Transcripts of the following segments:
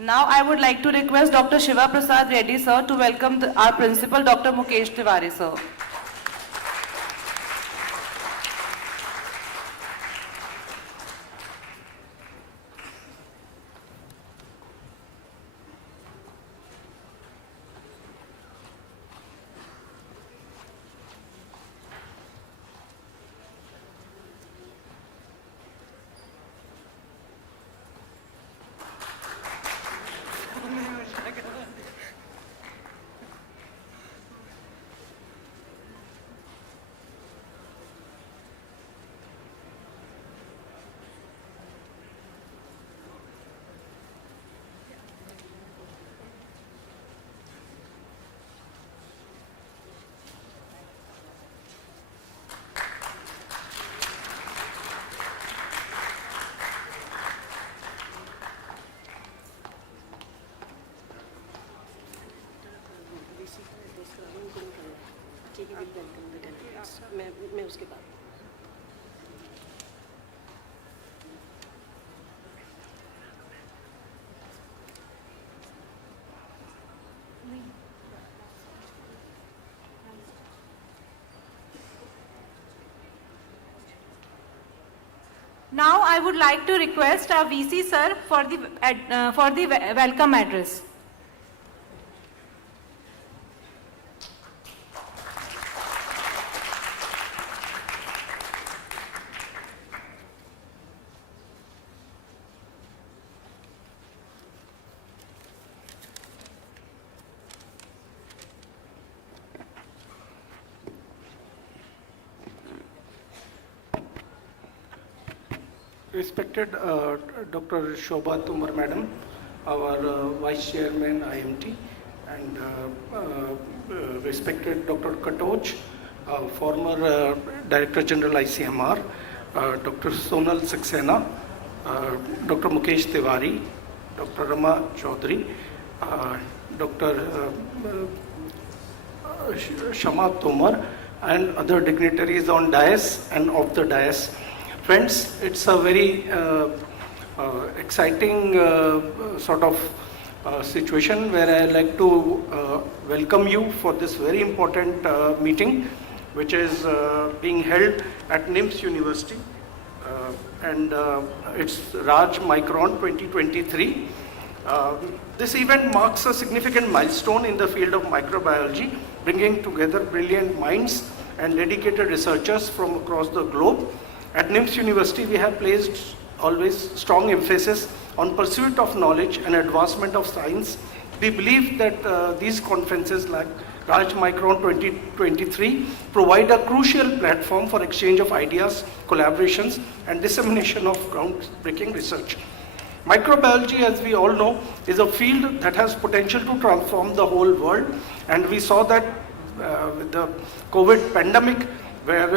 Now I would like to request Dr. Shiva Prasad Reddy sir to welcome our principal Dr. Mukesh Tiwari sir. मैं उसके बाद Now I would like to request our VC sir for the welcome address. Respected Dr. Shobha Tumar Madam, our Vice Chairman IMT, and respected Dr. Katoj, former Director General ICMR, Dr. Sonal Saxena, Dr. Mukesh Tiwari, Dr. Rama Chaudhary, Dr. Shama Tomar, and other dignitaries on dais and off the dais. Friends, it's a very exciting sort of situation where I like to welcome you for this very important meeting, which is being held at NIMS University, and it's RAJMICROCON 2023. This event marks a significant milestone in the field of microbiology, bringing together brilliant minds and dedicated researchers from across the globe. At NIMS University, we have placed always strong emphasis on pursuit of knowledge and advancement of science. We believe that these conferences like RAJMICROCON 2023 provide a crucial platform for exchange of ideas, collaborations, and dissemination of groundbreaking research. Microbiology, as we all know, is a field that has potential to transform the whole world, and we saw that with the COVID pandemic, where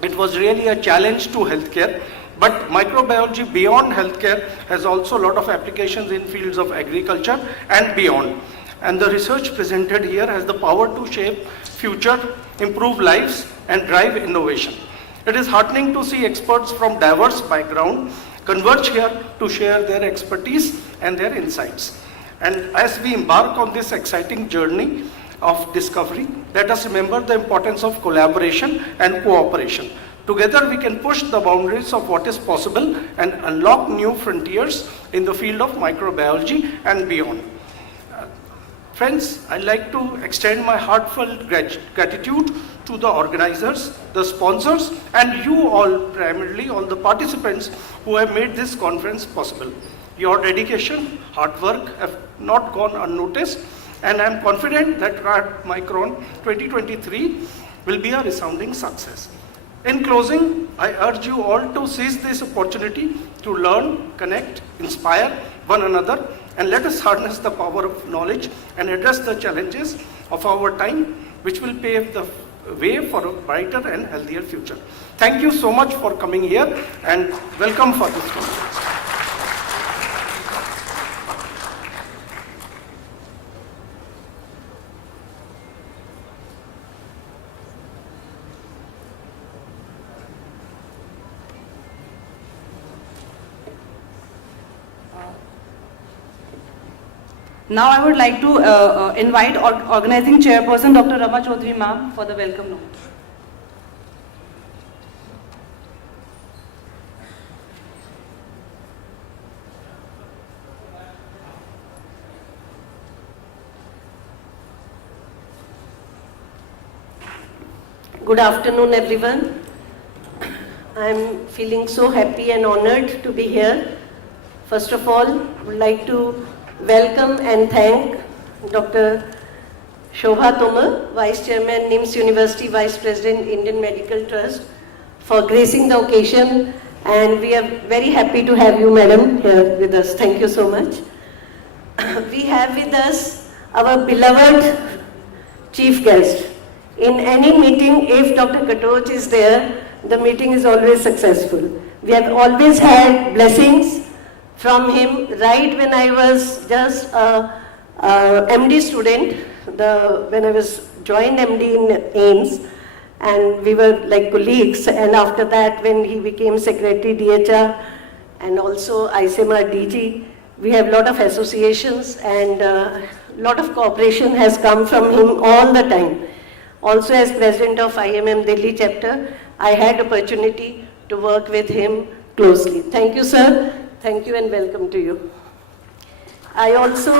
it was really a challenge to healthcare, but microbiology beyond healthcare has also a lot of applications in fields of agriculture and beyond. And the research presented here has the power to shape future, improve lives, and drive innovation. It is heartening to see experts from diverse backgrounds converge here to share their expertise and their insights. And as we embark on this exciting journey of discovery, let us remember the importance of collaboration and cooperation. Together we can push the boundaries of what is possible and unlock new frontiers in the field of microbiology and beyond. Friends, I'd like to extend my heartfelt gratitude to the organizers, the sponsors, and you all, primarily all the participants who have made this conference possible. Your dedication, hard work have not gone unnoticed, and I'm confident that RAJMICROCON 2023 will be a resounding success. In closing, I urge you all to seize this opportunity to learn, connect, inspire one another, and let us harness the power of knowledge and address the challenges of our time, which will pave the way for a brighter and healthier future. Thank you so much for coming here, and welcome for this conference. Now I would like to invite organizing chairperson Dr. Rama Chaudhary ma'am for the welcome note. Good afternoon, everyone. I'm feeling so happy and honored to be here. First of all, I would like to welcome and thank Dr. Shobha Tomar, Vice Chairman, NIMS University, Vice President, Indian Medical Trust, for gracing the occasion. And we are very happy to have you, madam, here with us. Thank you so much. We have with us our beloved chief guest. In any meeting, if Dr. Katoch is there, the meeting is always successful. We have always had blessings from him right when I was just a MD student, when I was joined MD in AIMS, and we were like colleagues. And after that, when he became Secretary DHR and also ICMR DG, we have a lot of associations and a lot of cooperation has come from him all the time. Also, as President of IAMM Delhi Chapter, I had opportunity to work with him closely. Thank you, sir. Thank you and welcome to you. I also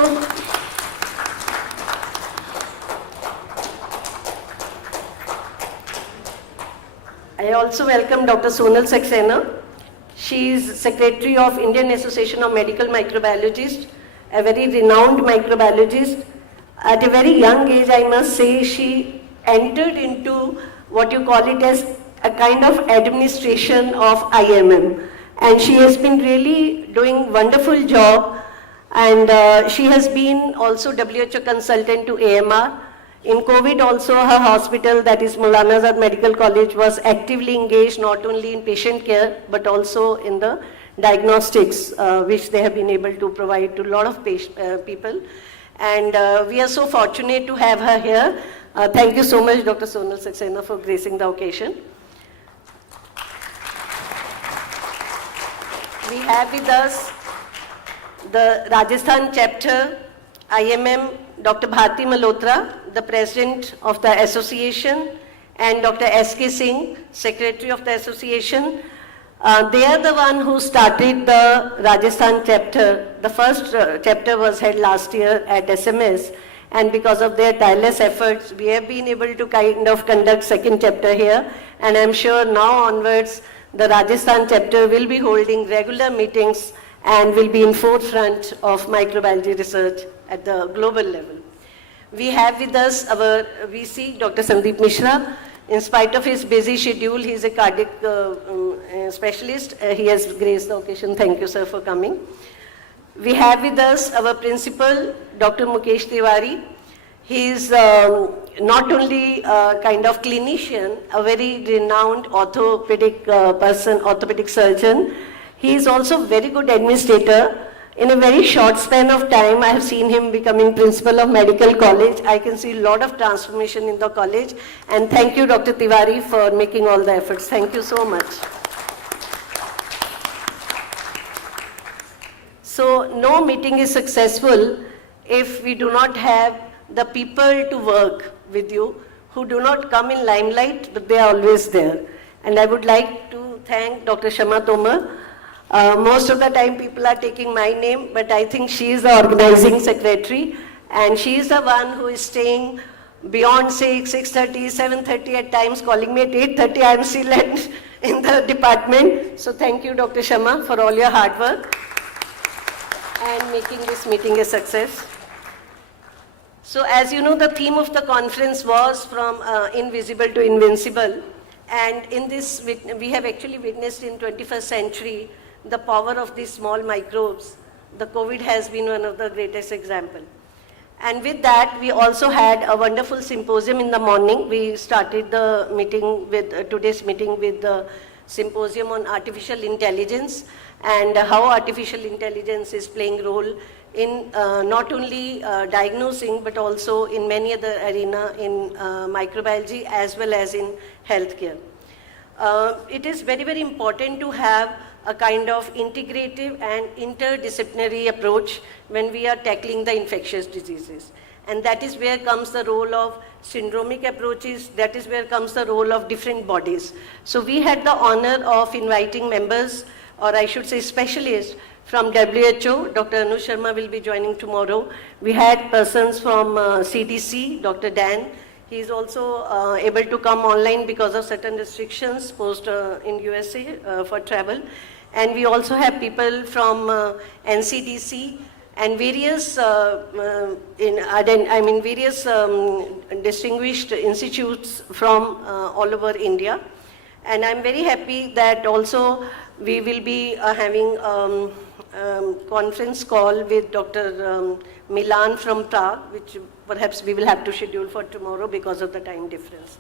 welcome Dr. Sonal Saxena. She is Secretary of Indian Association of Medical Microbiologists, a very renowned microbiologist. At a very young age, I must say, she entered into what you call it as a kind of administration of IMM. And she has been really doing wonderful job. And she has been also WHO consultant to AMR. In COVID also, her hospital, that is Maulana Azad Medical College, was actively engaged not only in patient care, but also in the diagnostics, which they have been able to provide to a lot of people. And we are so fortunate to have her here. Thank you so much, Dr. Sonal Saxena, for gracing the occasion. We have with us the Rajasthan Chapter, IMM, Dr. Bharti Malhotra, the President of the Association, and Dr. S.K. Singh, Secretary of the Association. They are the one who started the Rajasthan Chapter. The first chapter was held last year at SMS. And because of their tireless efforts, we have been able to kind of conduct second chapter here. And I'm sure now onwards, the Rajasthan chapter will be holding regular meetings and will be in forefront of microbiology research at the global level. We have with us our VC, Dr. Sandeep Mishra. In spite of his busy schedule, he is a cardiac specialist. He has graced the occasion. Thank you, sir, for coming. We have with us our principal, Dr. Mukesh Tiwari. He is not only a kind of clinician, a very renowned orthopedic orthopedic surgeon. He is also a very good administrator. In a very short span of time, I have seen him becoming principal of medical college. I can see a lot of transformation in the college. And thank you, Dr. Tiwari, for making all the efforts. Thank you so much. So no meeting is successful if we do not have the people to work with you who do not come in limelight, but they are always there. And I would like to thank Dr. Shama Tomar. Most of the time people are taking my name, but I think she is the organizing secretary, and she is the one who is staying beyond 6, 6:30, 7:30 at times, calling me at 8:30. I am still in the department. So thank you, Dr. Shama, for all your hard work and making this meeting a success. So as you know, the theme of the conference was from invisible to invincible. And in this, we have actually witnessed in 21st century the power of these small microbes. The COVID has been one of the greatest examples. And with that, we also had a wonderful symposium in the morning. We started the meeting with, today's meeting with the symposium on artificial intelligence and how artificial intelligence is playing role in not only diagnosing, but also in many other arena in microbiology as well as in healthcare. It is very, very important to have a kind of integrative and interdisciplinary approach when we are tackling the infectious diseases. And that is where comes the role of syndromic approaches, that is where comes the role of different bodies. So we had the honor of inviting members, or I should say specialists, from WHO. Dr. Anu Sharma will be joining tomorrow. We had persons from CDC, Dr. Dan. He is also able to come online because of certain restrictions posed in USA for travel. And we also have people from NCDC and various, various distinguished institutes from all over India. And I'm very happy that also we will be having conference call with Dr. Milan from Prague, which perhaps we will have to schedule for tomorrow because of the time difference.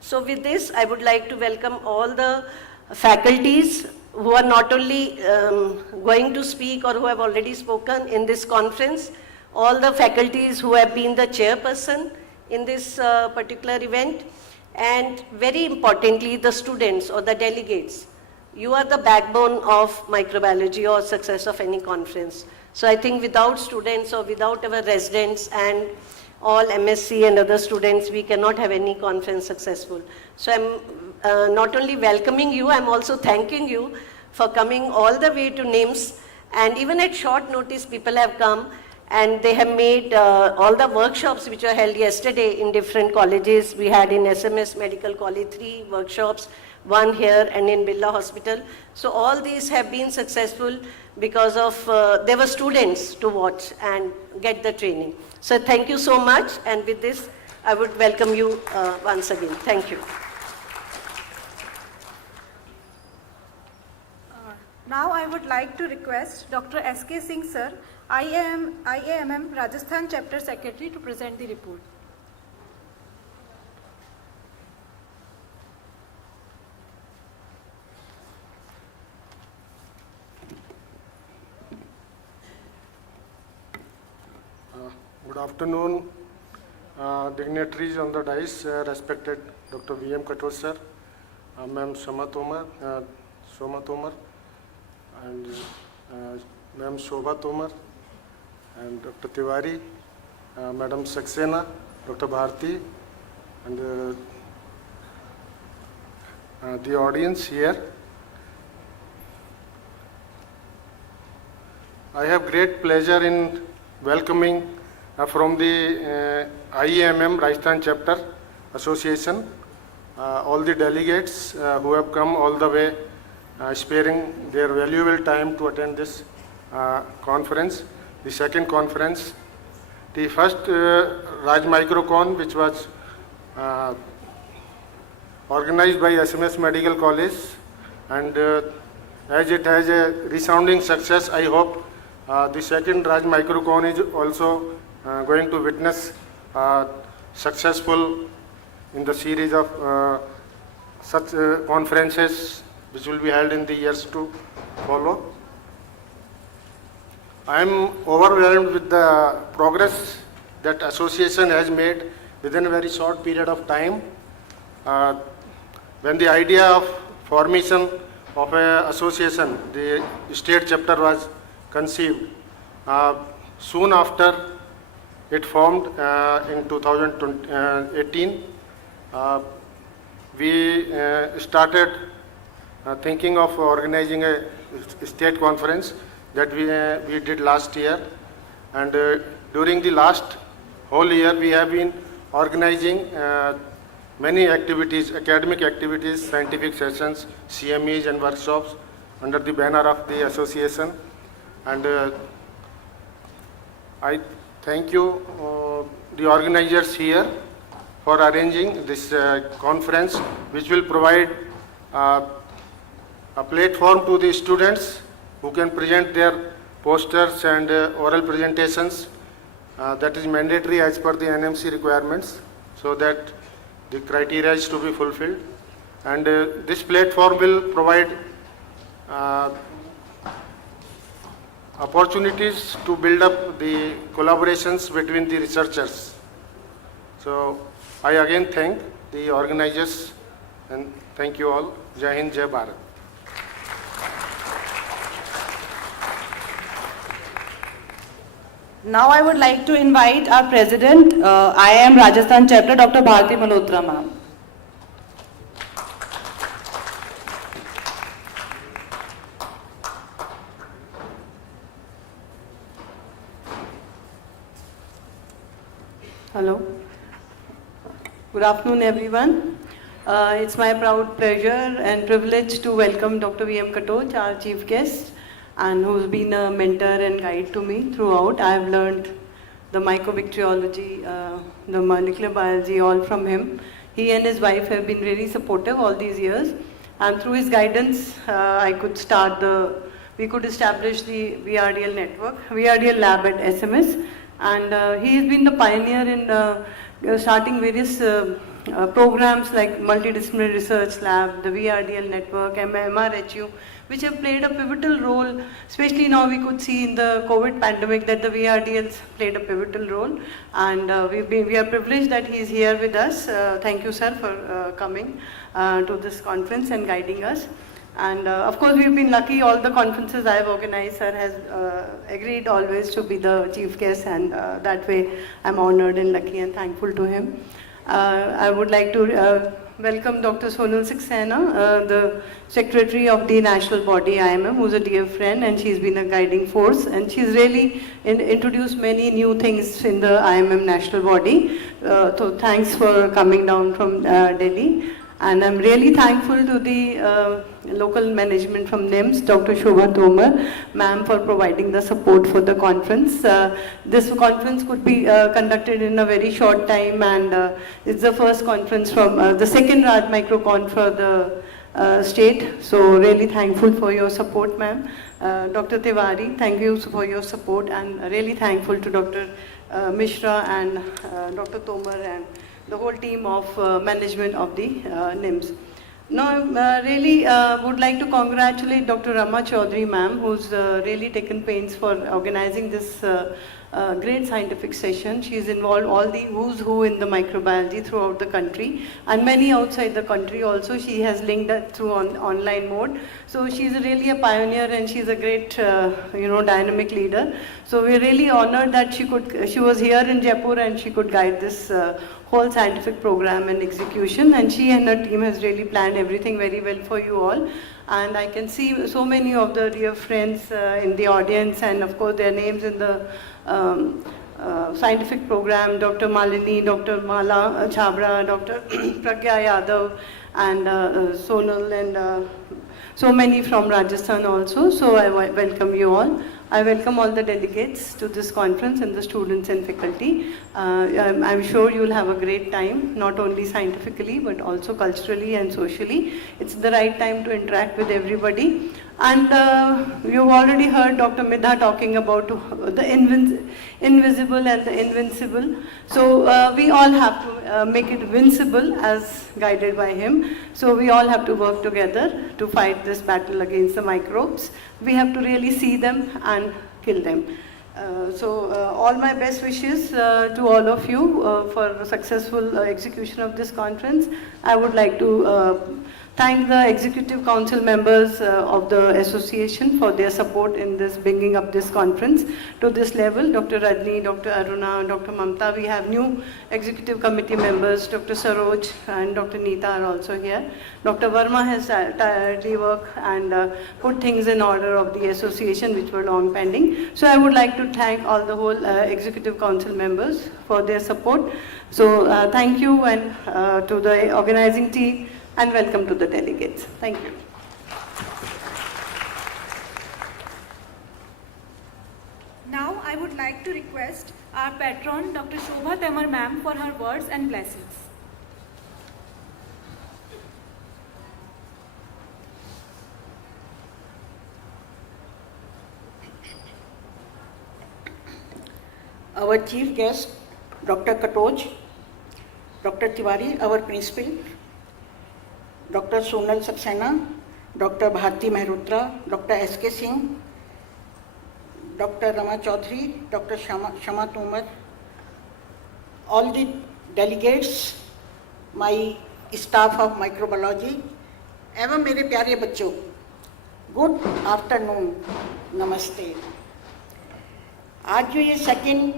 So with this, I would like to welcome all the faculties who are not only going to speak or who have already spoken in this conference, all the faculties who have been the chairperson in this particular event, and very importantly, the students or the delegates. You are the backbone of microbiology or success of any conference. So I think without students or without our residents and all MSc and other students, we cannot have any conference successful. So I'm not only welcoming you, I'm also thanking you for coming all the way to NIMS. And even at short notice, people have come and they have made all the workshops which were held yesterday in different colleges. We had in SMS Medical College 3 workshops, one here and in Birla Hospital. So all these have been successful because of, there were students to watch and get the training. So thank you so much, and with this, I would welcome you once again. Thank you. Now I would like to request Dr. S.K. Singh sir, IAMM Rajasthan Chapter Secretary, to present the report. Good afternoon, dignitaries on the dais, respected Dr. V.M. Katur sir, Ma'am Soma Tomar, and Ma'am Shobha Tomar, and Dr. Tiwari, Madam Saxena, Dr. Bharti, and the audience here. I have great pleasure in welcoming from the IAMM Rajasthan Chapter Association, all the delegates who have come all the way, sparing their valuable time to attend this conference, the second conference. The first RAJMICROCON, which was organized by SMS Medical College, and as it has a resounding success, I hope the second RAJMICROCON is also going to witness successful in the series of such conferences which will be held in the years to follow. I am overwhelmed with the progress that association has made within a very short period of time. When the idea of formation of an association, the state chapter, was conceived, soon after it formed in 2018, we started thinking of organizing a state conference that we did last year, and during the last whole year we have been organizing many activities, academic activities, scientific sessions, CMEs and workshops under the banner of the association. And I thank you, the organizers here, for arranging this conference, which will provide a platform to the students who can present their posters and oral presentations. That is mandatory as per the NMC requirements, so that the criteria is to be fulfilled. And this platform will provide opportunities to build up the collaborations between the researchers. So I again thank the organizers and thank you all. Jai Hind, Jai Bharat. Now I would like to invite our President, IAMM Rajasthan Chapter, Dr. Bharti Malhotra ma'am. Hello. Good afternoon, everyone. It's my proud pleasure and privilege to welcome Dr. V.M. Katoch, our chief guest, and who's been a mentor and guide to me throughout. I've learned the microbacteriology, the molecular biology, all from him. He and his wife have been really supportive all these years, and through his guidance, we could establish the VRDL network, VRDL lab at SMS, and he has been the pioneer in starting various programs like multidisciplinary research lab, the VRDL network, MRHU, which have played a pivotal role, especially now we could see in the COVID pandemic that the VRDLs played a pivotal role, and we are privileged that he is here with us. Thank you, sir, for coming to this conference and guiding us. And of course, we've been lucky, all the conferences I've organized, sir has agreed always to be the chief guest, and that way I'm honored and lucky and thankful to him. I would like to welcome Dr. Sonal Saxena, the secretary of the national body IAMM, who's a dear friend, and she's been a guiding force, and she's really introduced many new things in the IAMM national body. So thanks for coming down from Delhi. And I'm really thankful to the local management from NIMS, Dr. Shobha Tomar, ma'am, for providing the support for the conference. This conference could be conducted in a very short time, and it's the first conference from the second RAJMICROCON for the state. So really thankful for your support, ma'am. Dr. Tiwari, thank you for your support, and really thankful to Dr. Mishra and Dr. Tomar and the whole team of management of the NIMS. Now, really would like to congratulate Dr. Rama Chaudhary ma'am, who's really taken pains for organizing this great scientific session. She's involved all the who's who in the microbiology throughout the country, and many outside the country also. She has linked that through online mode. So she's really a pioneer, and she's a great, dynamic leader. So we're really honored that she was here in Jaipur and she could guide this whole scientific program and execution, and she and her team has really planned everything very well for you all. And I can see so many of the dear friends in the audience, and of course their names in the scientific program, Dr. Malini, Dr. Mala Chabra, Dr. Pragya Yadav, and Sonal, and so many from Rajasthan also. So I welcome you all. I welcome all the delegates to this conference and the students and faculty. I'm sure you'll have a great time, not only scientifically, but also culturally and socially. It's the right time to interact with everybody. And you've already heard Dr. Midha talking about the invisible and the invincible. So we all have to make it vincible as guided by him. So we all have to work together to fight this battle against the microbes. We have to really see them and kill them. All my best wishes to all of you for the successful execution of this conference. I would like to thank the Executive Council members of the association for their support in this bringing up this conference to this level. Dr. Rajni, Dr. Aruna, Dr. Mamta. We have new Executive Committee members, Dr. Saroj and Dr. Neeta are also here. Dr. Verma has tirelessly worked and put things in order of the association which were long pending. So I would like to thank all the whole Executive Council members for their support. So thank you, and to the organizing team, and welcome to the delegates. Thank you. Now I would like to request our patron, Dr. Shobha Tomar ma'am, for her words and blessings. Our chief guest, Dr. Katoch, Dr. Tiwari, our principal, Dr. Sonal Saxena, Dr. Bharti Malhotra, Dr. S.K. Singh, Dr. Rama Chaudhary, Dr. Shama Tomar, all the delegates, my staff of microbiology, एवं मेरे प्यारे बच्चों, good afternoon, नमस्ते. आज जो ये second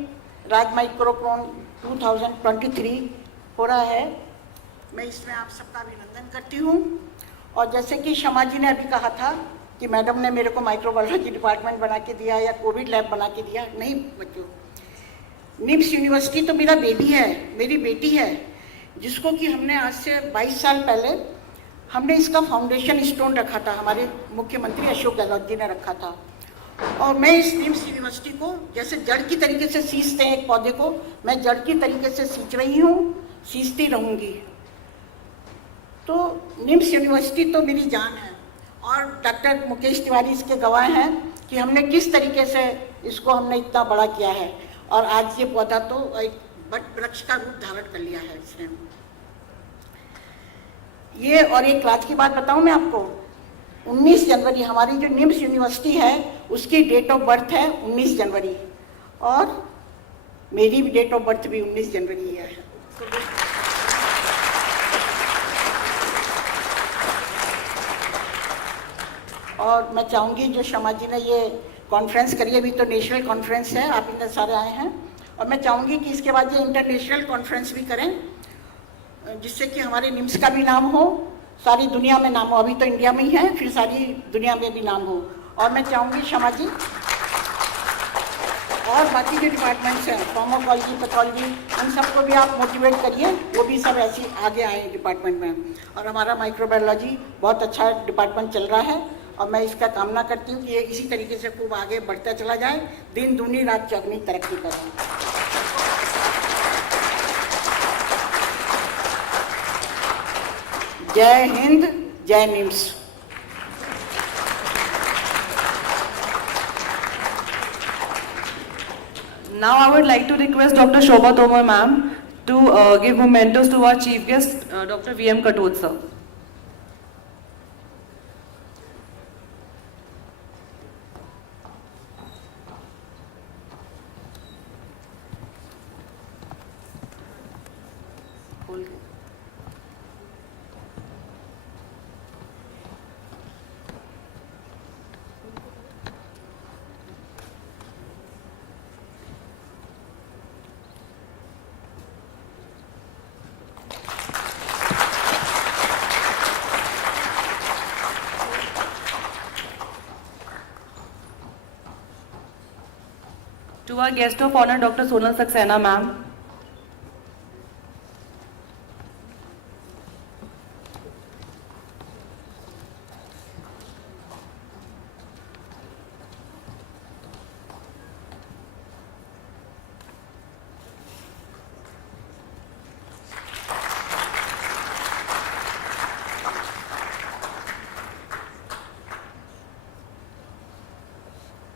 राज माइक्रोकॉन 2023 हो रहा है, मैं इसमें आप सबका अभिनंदन करती हूँ। और जैसे कि शमा जी ने अभी कहा था कि मैडम ने मेरे को माइक्रोबायोलॉजी डिपार्टमेंट बना के दिया या कोविड लैब बना के दिया, नहीं बच्चों, निम्स यूनिवर्सिटी तो मेरा बेबी है, मेरी बेटी है, जिसको कि हमने आज से 22 साल पहले हमने इसका फाउंडेशन स्टोन रखा था, हमारे मुख्यमंत्री अशोक गहलोत जी ने रखा था। और मैं इस निम्स यूनिवर्सिटी को जैसे जड़ की तरीके से सींचते हैं एक पौधे को, मैं जड़ की तरीके से सींच रही हूँ, सींचती रहूँगी। तो निम्स यूनिवर्सिटी तो मेरी जान है, और डॉक्टर मुकेश तिवारी इसके गवाह हैं कि हमने किस तरीके से इसको हमने इतना बड़ा किया है, और आज ये पौधा तो एक वट वृक्ष का रूप धारण कर लिया है इसने। ये और एक राज की बात बताऊं मैं आपको, 19 जनवरी हमारी जो निम्स यूनिवर्सिटी है उसकी डेट ऑफ बर्थ है 19 जनवरी, और मेरी भी डेट ऑफ बर्थ भी 19 जनवरी ही है। और मैं चाहूँगी जो शमा जी ने ये कॉन्फ्रेंस करी, अभी तो नेशनल कॉन्फ्रेंस है, आप इतने सारे आए हैं, और मैं चाहूँगी कि इसके बाद ये इंटरनेशनल कॉन्फ्रेंस भी करें, जिससे कि हमारे निम्स का भी नाम हो, सारी दुनिया में नाम हो। अभी तो इंडिया में ही है, फिर सारी दुनिया में भी नाम हो। और मैं चाहूँगी शमा जी और बाकी जो डिपार्टमेंट्स हैं, फार्माकोलॉजी, पैथोलॉजी, उन सबको भी आप मोटिवेट करिए, वो भी सब ऐसे आगे आए डिपार्टमेंट में। और हमारा माइक्रोबायोलॉजी बहुत अच्छा डिपार्टमेंट चल रहा है, और मैं इसका कामना करती हूँ कि ये इसी तरीके से खूब आगे बढ़ता चला जाए, दिन दूनी रात चौगनी तरक्की करें। जय हिंद, जय NIMS. Now I would like to request Dr. Shobha Tomar ma'am to give mementos to our chief guest, Dr. V.M. Katod sir. To our guest of honor, Dr. Sonal Saxena ma'am.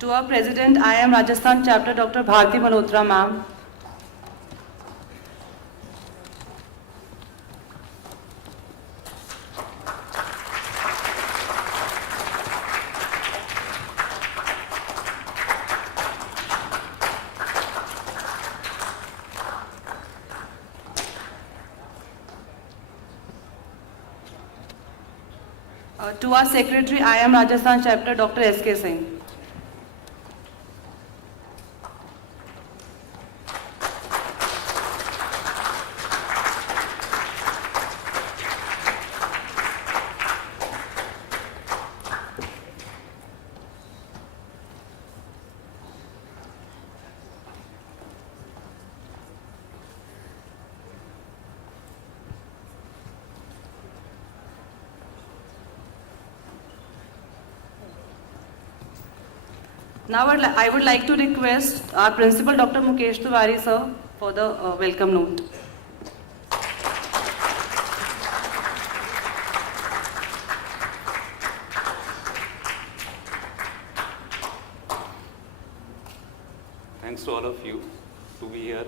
To our President, IAMM Rajasthan Chapter, Dr. Bharti Malhotra ma'am. To our Secretary, IAMM Rajasthan Chapter, Dr. S.K. Singh. Now I would like to request our principal, Dr. Mukesh Tiwari sir, for the welcome note. Thanks to all of you to be here.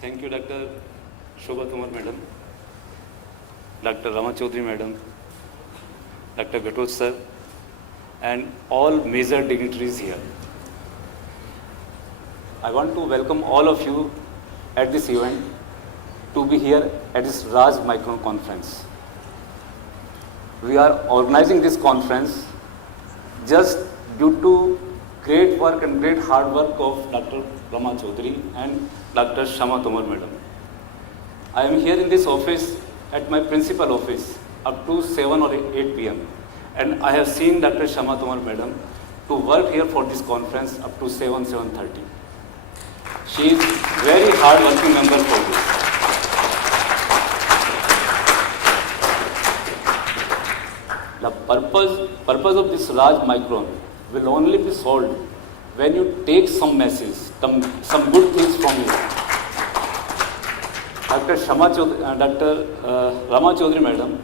Thank you, Dr. Shobha Tomar madam, Dr. Rama Chaudhary madam, Dr. Gatoj sir, and all major dignitaries here. I want to welcome all of you at this event to be here at this RAJMICROCON conference. We are organizing this conference just due to great work work and great hard work of Dr. Rama Chaudhary and Dr. Shama Tomar Madam. I am here in this office at my principal office up to 7 or 8 p.m. and I have seen Dr. Shama Tomar Madam to work here for this conference up to 7:30. She is very hard working member for this. The purpose of this RAJMICROCON will only be solved when you take some message, some good things from it. Dr. Rama Chaudhary Madam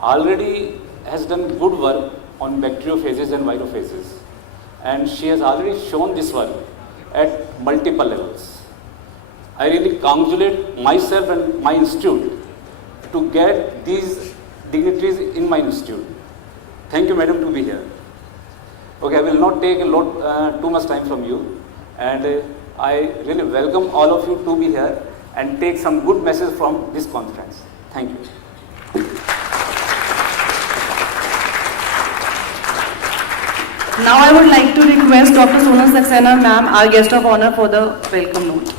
already has done good work on bacteriophages and virophages, and she has already shown this work at multiple levels. I really congratulate myself and my institute to get these dignitaries in my institute. Thank you, madam, to be here. Okay, I will not take too much time from you, and I really welcome all of you to be here and take some good message from this conference. Thank you. Now I would like to request Dr. Sonal Saxena ma'am, our guest of honor, for the welcome note.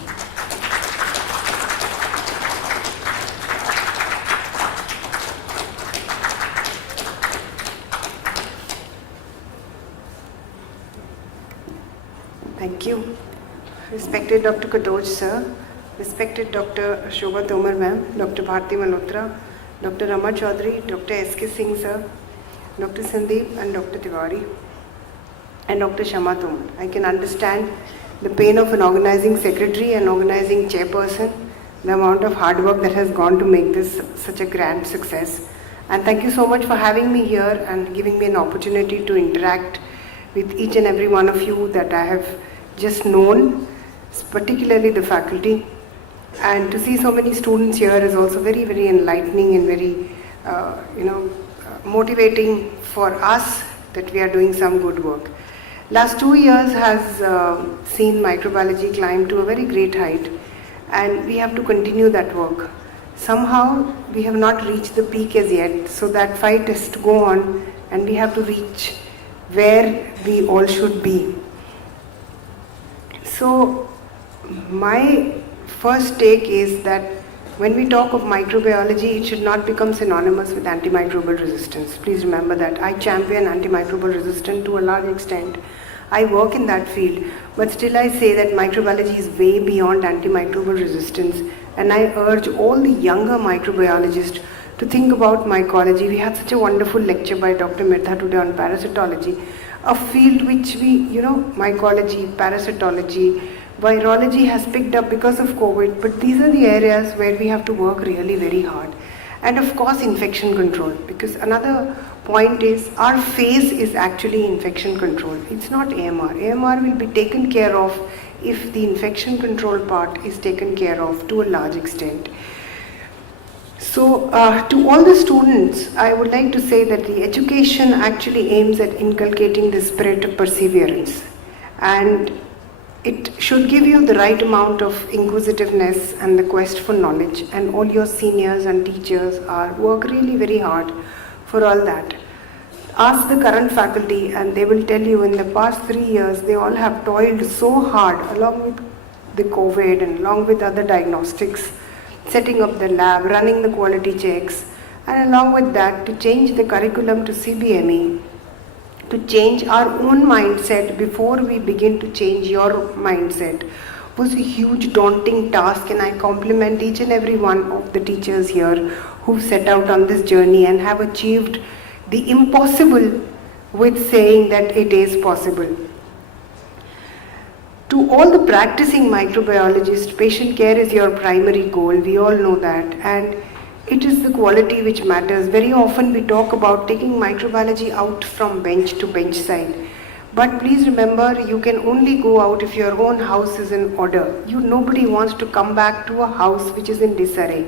Thank you. Respected Dr. Kadoj sir, respected Dr. Shobha Tomar ma'am, Dr. Bharti Malhotra, Dr. Rama Chaudhary, Dr. S.K. Singh sir, Dr. Sandeep and Dr. Tiwari, and Dr. Shama Tomar. I can understand the pain of an organizing secretary and organizing chairperson, the amount of hard work that has gone to make this such a grand success. And thank you so much for having me here and giving me an opportunity to interact with each and every one of you that I have just known, particularly the faculty. And to see so many students here is also very, very enlightening and very, motivating for us that we are doing some good work. Last 2 years has seen microbiology climb to a very great height, and we have to continue that work. Somehow we have not reached the peak as yet, so that fight has to go on and we have to reach where we all should be. So my first take is that when we talk of microbiology, it should not become synonymous with antimicrobial resistance. Please remember that. I champion antimicrobial resistance to a large extent. I work in that field, but still I say that microbiology is way beyond antimicrobial resistance, and I urge all the younger microbiologists to think about mycology. We had such a wonderful lecture by Dr. Mirtha today on parasitology, a field which we, mycology, parasitology, virology has picked up because of COVID, but these are the areas where we have to work really very hard. And of course, infection control, because another point is our face is actually infection control. It's not AMR. AMR will be taken care of if the infection control part is taken care of to a large extent. So to all the students, I would like to say that the education actually aims at inculcating the spirit of perseverance, and it should give you the right amount of inquisitiveness and the quest for knowledge, and all your seniors and teachers work really very hard for all that. Ask the current faculty and they will tell you in the past 3 years they all have toiled so hard along with the COVID and along with other diagnostics, setting up the lab, running the quality checks, and along with that to change the curriculum to CBME, to change our own mindset before we begin to change your mindset was a huge daunting task, and I compliment each and every one of the teachers here who set out on this journey and have achieved the impossible with saying that it is possible. To all the practicing microbiologists, patient care is your primary goal, we all know that, and it is the quality which matters. Very often we talk about taking microbiology out from bench to bench side. But please remember, you can only go out if your own house is in order. Nobody wants to come back to a house which is in disarray.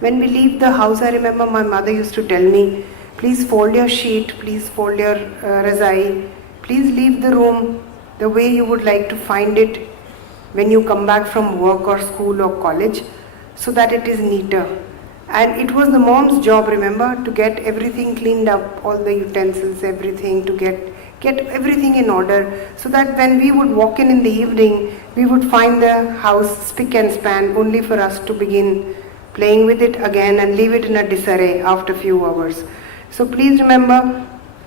When we leave the house, I remember my mother used to tell me, please fold your sheet, please fold your razai, please leave the room the way you would like to find it when you come back from work or school or college, so that it is neater. And it was the mom's job, remember, to get everything cleaned up, all the utensils, everything, to get get everything in order, so that when we would walk in the evening, we would find the house spick and span, only for us to begin playing with it again and leave it in a disarray after a few hours. So please remember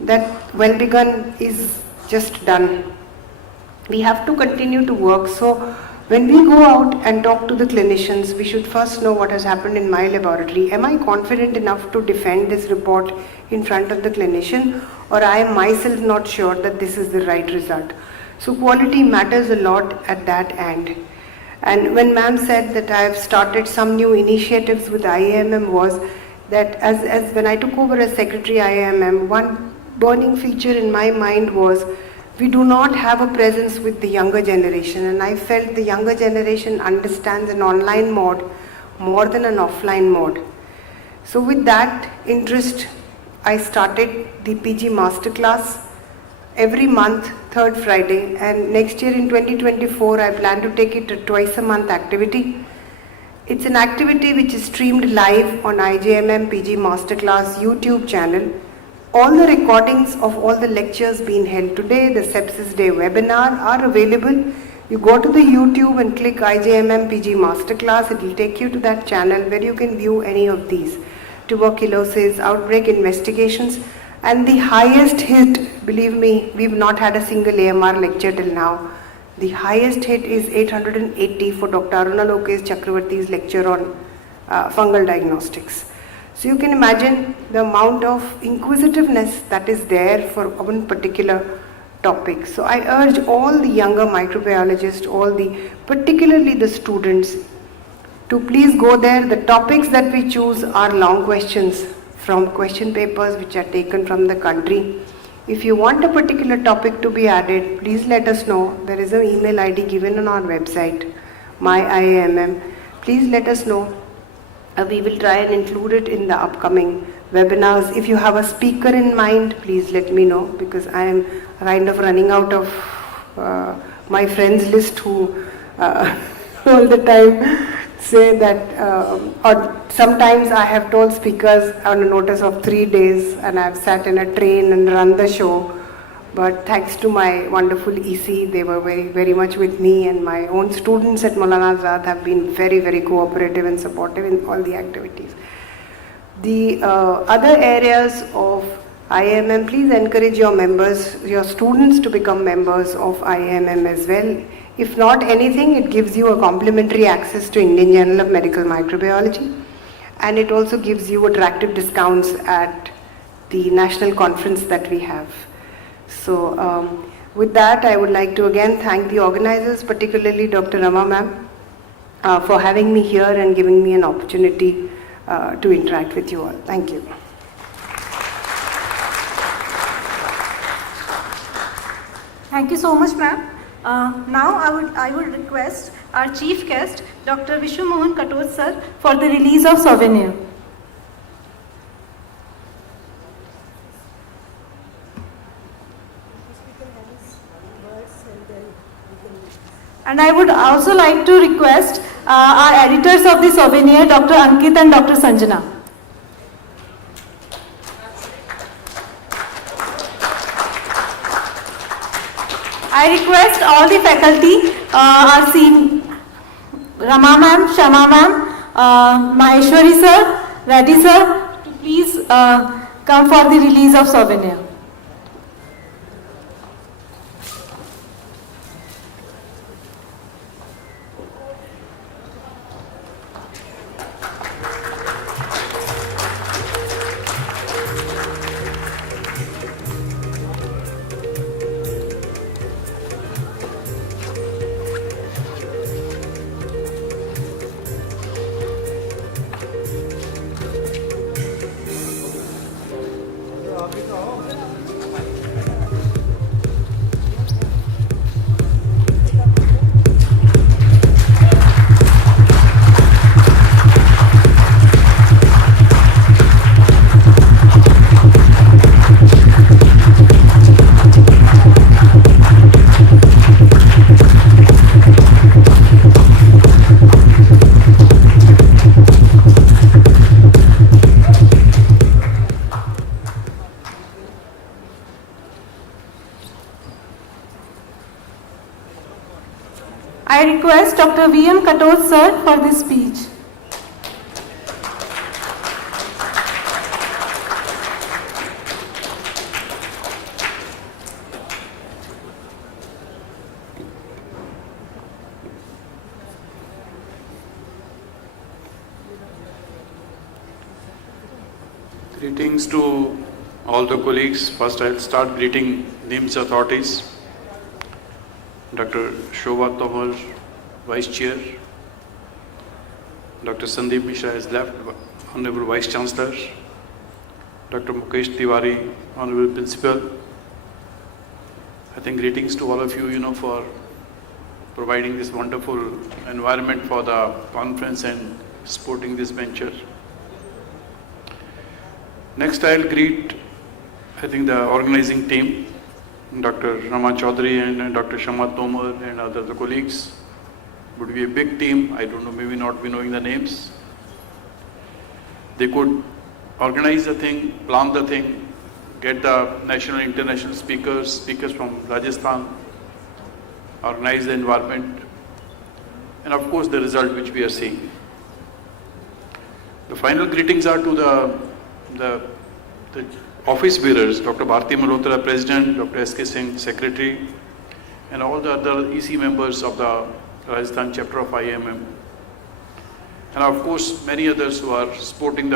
that well begun is just done. We have to continue to work. So when we go out and talk to the clinicians, we should first know what has happened in my laboratory. Am I confident enough to defend this report in front of the clinician, or I am myself not sure that this is the right result? So quality matters a lot at that end. And when ma'am said that I have started some new initiatives with IAMM, was that as when I took over as secretary IAMM, one burning feature in my mind was we do not have a presence with the younger generation, and I felt the younger generation understands an online mode more than an offline mode. So with that interest, I started the PG Masterclass every month, third Friday, and next year in 2024, I plan to take it a twice a month activity. It's an activity which is streamed live on IJMM PG Masterclass YouTube channel. All the recordings of all the lectures being held today, the Sepsis Day webinar, are available. You go to the YouTube and click IJMM PG Masterclass. It will take you to that channel where you can view any of these. Tuberculosis, outbreak investigations, and the highest hit, believe me, we've not had a single AMR lecture till now. The highest hit is 880 for Dr. Aruna Lokesh Chakravarti's lecture on fungal diagnostics. So you can imagine the amount of inquisitiveness that is there for one particular topic. So I urge all the younger microbiologists, particularly the students, to please go there. The topics that we choose are long questions from question papers which are taken from the country. If you want a particular topic to be added, please let us know. There is an email ID given on our website, my IAMM. Please let us know. We will try and include it in the upcoming webinars. If you have a speaker in mind, please let me know, because I am kind of running out of my friends list who all the time say that, or sometimes I have told speakers on a notice of 3 days, and I have sat in a train and run the show. But thanks to my wonderful EC, they were very, very much with me, and my own students at Maulana Azad have been very, very cooperative and supportive in all the activities. The other areas of IAMM, please encourage your members, your students to become members of IAMM as well. If not anything, it gives you a complimentary access to Indian Journal of Medical Microbiology, and it also gives you attractive discounts at the national conference that we have. So with that, I would like to again thank the organizers, particularly Dr. Rama ma'am, for having me here and giving me an opportunity to interact with you all. Thank you. Thank you so much, ma'am. Now I would request our chief guest, Dr. Vishnu Mohan Katot sir, for the release of souvenir. And I would also like to request our editors of the souvenir, Dr. Ankit and Dr. Sanjana. I request all the faculty, our seen Rama ma'am, Shama ma'am, Maheshwari sir, Reddy sir, to please come for the release of souvenir. आप भी तो आओ। I request Dr. V.M. Katot sir for this speech. Greetings to all the colleagues. First, I'll start greeting NIMS authorities. Dr. Shobha Tomar, Vice Chair. Dr. Sandeep Mishra has left, Honorable Vice Chancellor. Dr. Mukesh Tiwari, Honorable Principal. I think greetings to all of you, for providing this wonderful environment for the conference and supporting this venture. Next, I'll greet, the organizing team, Dr. Rama Chaudhary and Dr. Shama Tomar and other colleagues. Would be a big team. I don't know, maybe not be knowing the names. They could organize the thing, plan the thing, get the national and international speakers from Rajasthan, organize the environment, and of course the result which we are seeing. The final greetings are to the office bearers, Dr. Bharti Malhotra, President, Dr. S.K. Singh, Secretary, and all the other EC members of the Rajasthan Chapter of IAMM. And of course, many others who are supporting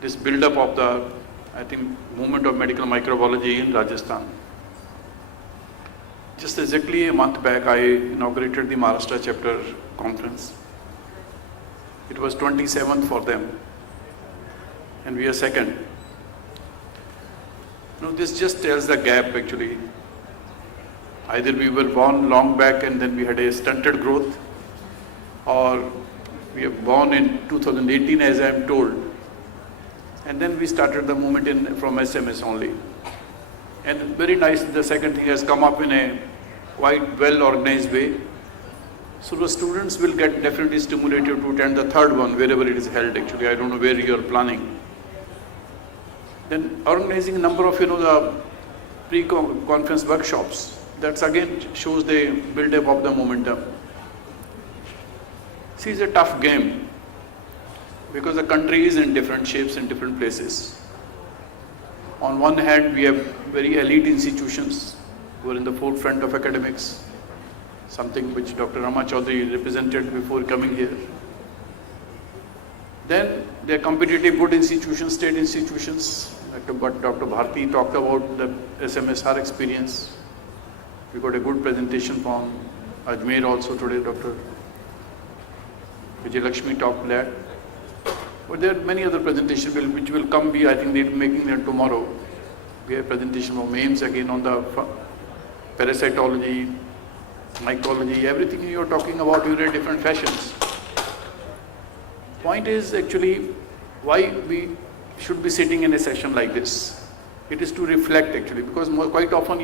this build-up of the, movement of medical microbiology in Rajasthan. Just exactly a month back, I inaugurated the Maharashtra Chapter conference. It was 27th for them, and we are second. This just tells the gap actually. Either we were born long back and then we had a stunted growth, or we are born in 2018 as I am told, and then we started the movement from SMS only. And very nice, the second thing has come up in a quite well organized way. So the students will get definitely stimulated to attend the third one wherever it is held actually. I don't know where you are planning. Then organizing a number of the pre-conference workshops. That again shows the build-up of the momentum. See, it's a tough game because the country is in different shapes in different places. On one hand, we have very elite institutions who are in the forefront of academics, something which Dr. Rama Chaudhary represented before coming here. Then there are competitive good institutions, state institutions. But Dr. Bharti talked about the SMSR experience. We got a good presentation from Ajmer also today, Dr. Vijay Lakshmi talked that. But there are many other presentations which will come, they're making them tomorrow. We have a presentation from NIMS again on the parasitology, mycology, everything you are talking about in different fashions. Point is actually why we should be sitting in a session like this. It is to reflect actually, because quite often,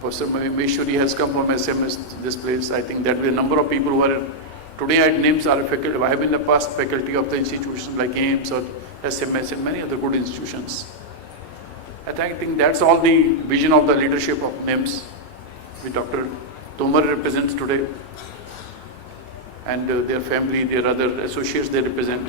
Professor Maheshwari has come from SMS, this place. I think that the number of people who are today at NIMS are faculty, have been the past faculty of the institutions like AIMS or SMS and many other good institutions. I think that's all the vision of the leadership of NIMS, which Dr. Tomar represents today, and their family, their other associates they represent.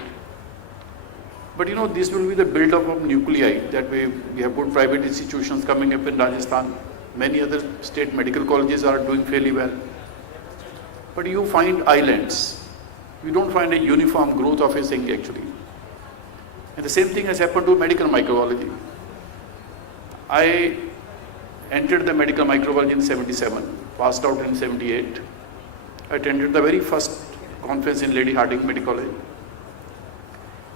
But this will be the build-up of nuclei, that we have good private institutions coming up in Rajasthan. Many other state medical colleges are doing fairly well. But you find islands. You don't find a uniform growth of a thing actually. And the same thing has happened to medical microbiology. I entered the medical microbiology in 77, passed out in 78. I attended the very first conference in Lady Hardinge Medical College.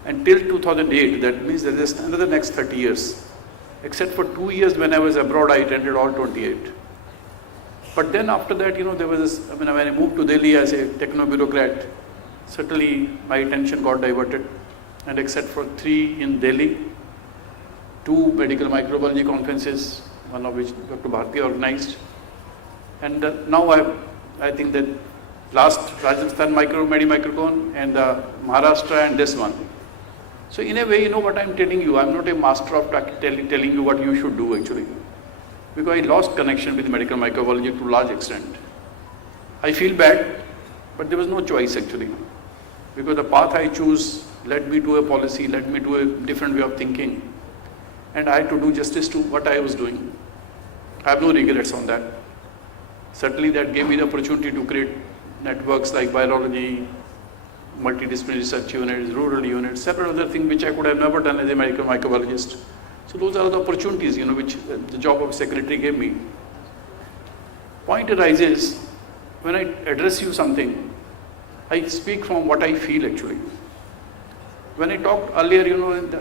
Until 2008, that means that there's another next 30 years. Except for 2 years when I was abroad, I attended all 28. But then after that, there was this, when I moved to Delhi as a techno-bureaucrat, certainly my attention got diverted. And except for 3 in Delhi, 2 medical microbiology conferences, one of which Dr. Bharti organized. And now I think that last Rajasthan MICROCON and Maharashtra and this one. So in a way, what I'm telling you, I'm not a master of telling you what you should do actually. Because I lost connection with medical microbiology to a large extent. I feel bad, but there was no choice actually, because the path I choose led me to a policy, led me to a different way of thinking, and I had to do justice to what I was doing. I have no regrets on that. Certainly that gave me the opportunity to create networks like virology, multidisciplinary research units, rural units, several other things which I could have never done as a medical microbiologist. So those are the opportunities, which the job of secretary gave me. Point arises, when I address you something, I speak from what I feel actually. When I talked earlier,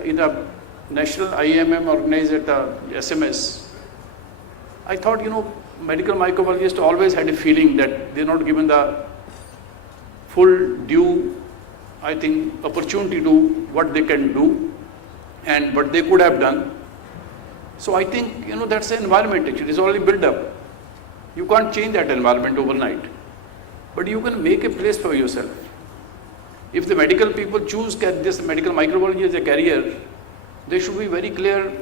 in the national IAMM organized at the SMS, I thought, medical microbiologists always had a feeling that they're not given the full due, I think, opportunity to what they can do and what they could have done. So I think, that's the environment actually, it's already built up. You can't change that environment overnight, but you can make a place for yourself. If the medical people choose this medical microbiology as a career, there should be very clear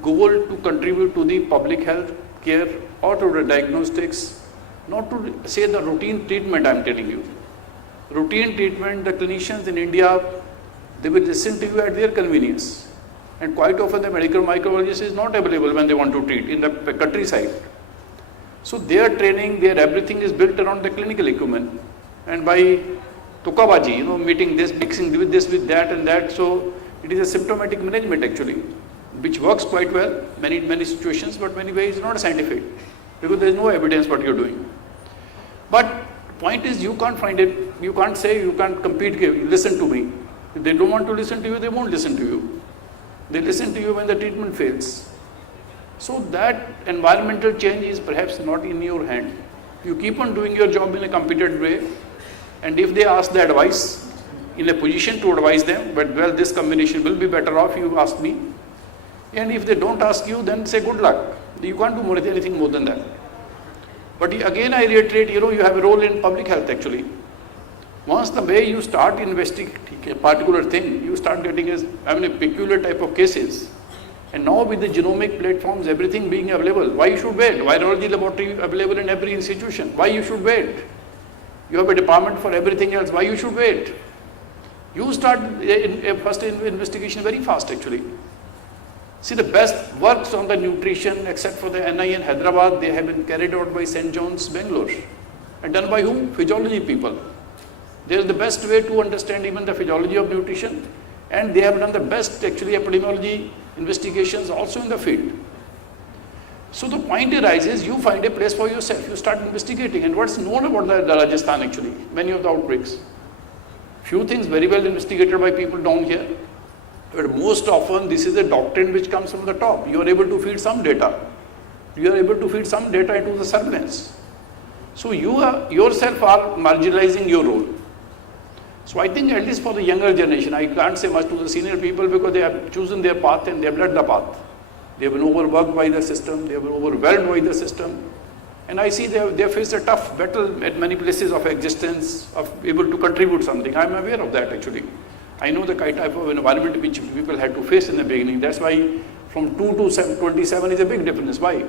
goal to contribute to the public health care or to the diagnostics, not to say the routine treatment. I'm telling you. Routine treatment, the clinicians in India, they will listen to you at their convenience. And quite often the medical microbiologist is not available when they want to treat in the countryside. So their training, their everything is built around the clinical equipment. And by tukabaji, meeting this, mixing with this, with that and that. So it is a symptomatic management actually, which works quite well, many situations, but many ways not scientific, because there is no evidence what you're doing. But point is, you can't find it, you can't say, you can't compete, listen to me. If they don't want to listen to you, they won't listen to you. They listen to you when the treatment fails. So that environmental change is perhaps not in your hand. You keep on doing your job in a competent way, and if they ask the advice, in a position to advise them, but well, this combination will be better off, you ask me. And if they don't ask you, then say good luck. You can't do anything more than that. But again, I reiterate, you have a role in public health actually. Once the way you start investigating a particular thing, you start getting a peculiar type of cases. And now with the genomic platforms, everything being available, why you should wait? Virology laboratory available in every institution, why you should wait? You have a department for everything else, why you should wait? You start first investigation very fast actually. See, the best works on the nutrition, except for the NI in Hyderabad, they have been carried out by St. John's, Bangalore. And done by whom? Physiology people. They are the best way to understand even the physiology of nutrition. And they have done the best actually epidemiology investigations also in the field. So the point arises, you find a place for yourself, you start investigating. And what's known about the Rajasthan actually, many of the outbreaks? Few things very well investigated by people down here. But most often this is a doctrine which comes from the top. You are able to feed some data. You are able to feed some data into the surveillance. So you yourself are marginalizing your role. So I think at least for the younger generation, I can't say much to the senior people because they have chosen their path and they have led the path. They have been overworked by the system, they have been overwhelmed by the system. And I see they face a tough battle at many places of existence, of able to contribute something. I am aware of that actually. I know the kind type of environment which people had to face in the beginning. That's why from 2 to 27 is a big difference. Why?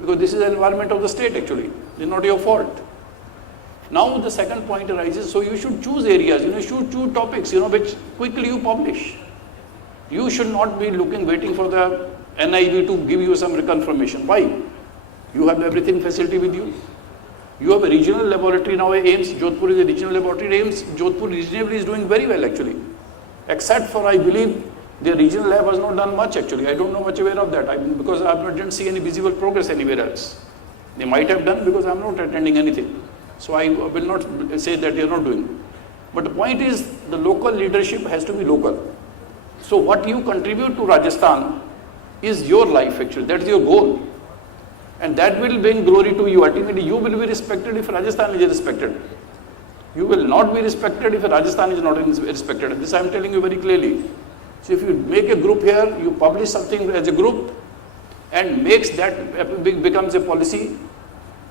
Because this is the environment of the state actually. It's not your fault. Now the second point arises, so you should choose areas, you should choose topics, which quickly you publish. You should not be waiting for the NIV to give you some reconfirmation. Why? You have everything facility with you. You have a regional laboratory now, AIMS, Jodhpur is a regional laboratory. AIMS, Jodhpur regionally is doing very well actually. Except for, I believe, the regional lab has not done much actually. I don't know much aware of that because I didn't see any visible progress anywhere else. They might have done because I'm not attending anything. So I will not say that they are not doing. But the point is, the local leadership has to be local. So what you contribute to Rajasthan is your life actually, that's your goal. And that will bring glory to you. Ultimately, you will be respected if Rajasthan is respected. You will not be respected if Rajasthan is not respected. This I am telling you very clearly. So if you make a group here, you publish something as a group and makes that becomes a policy,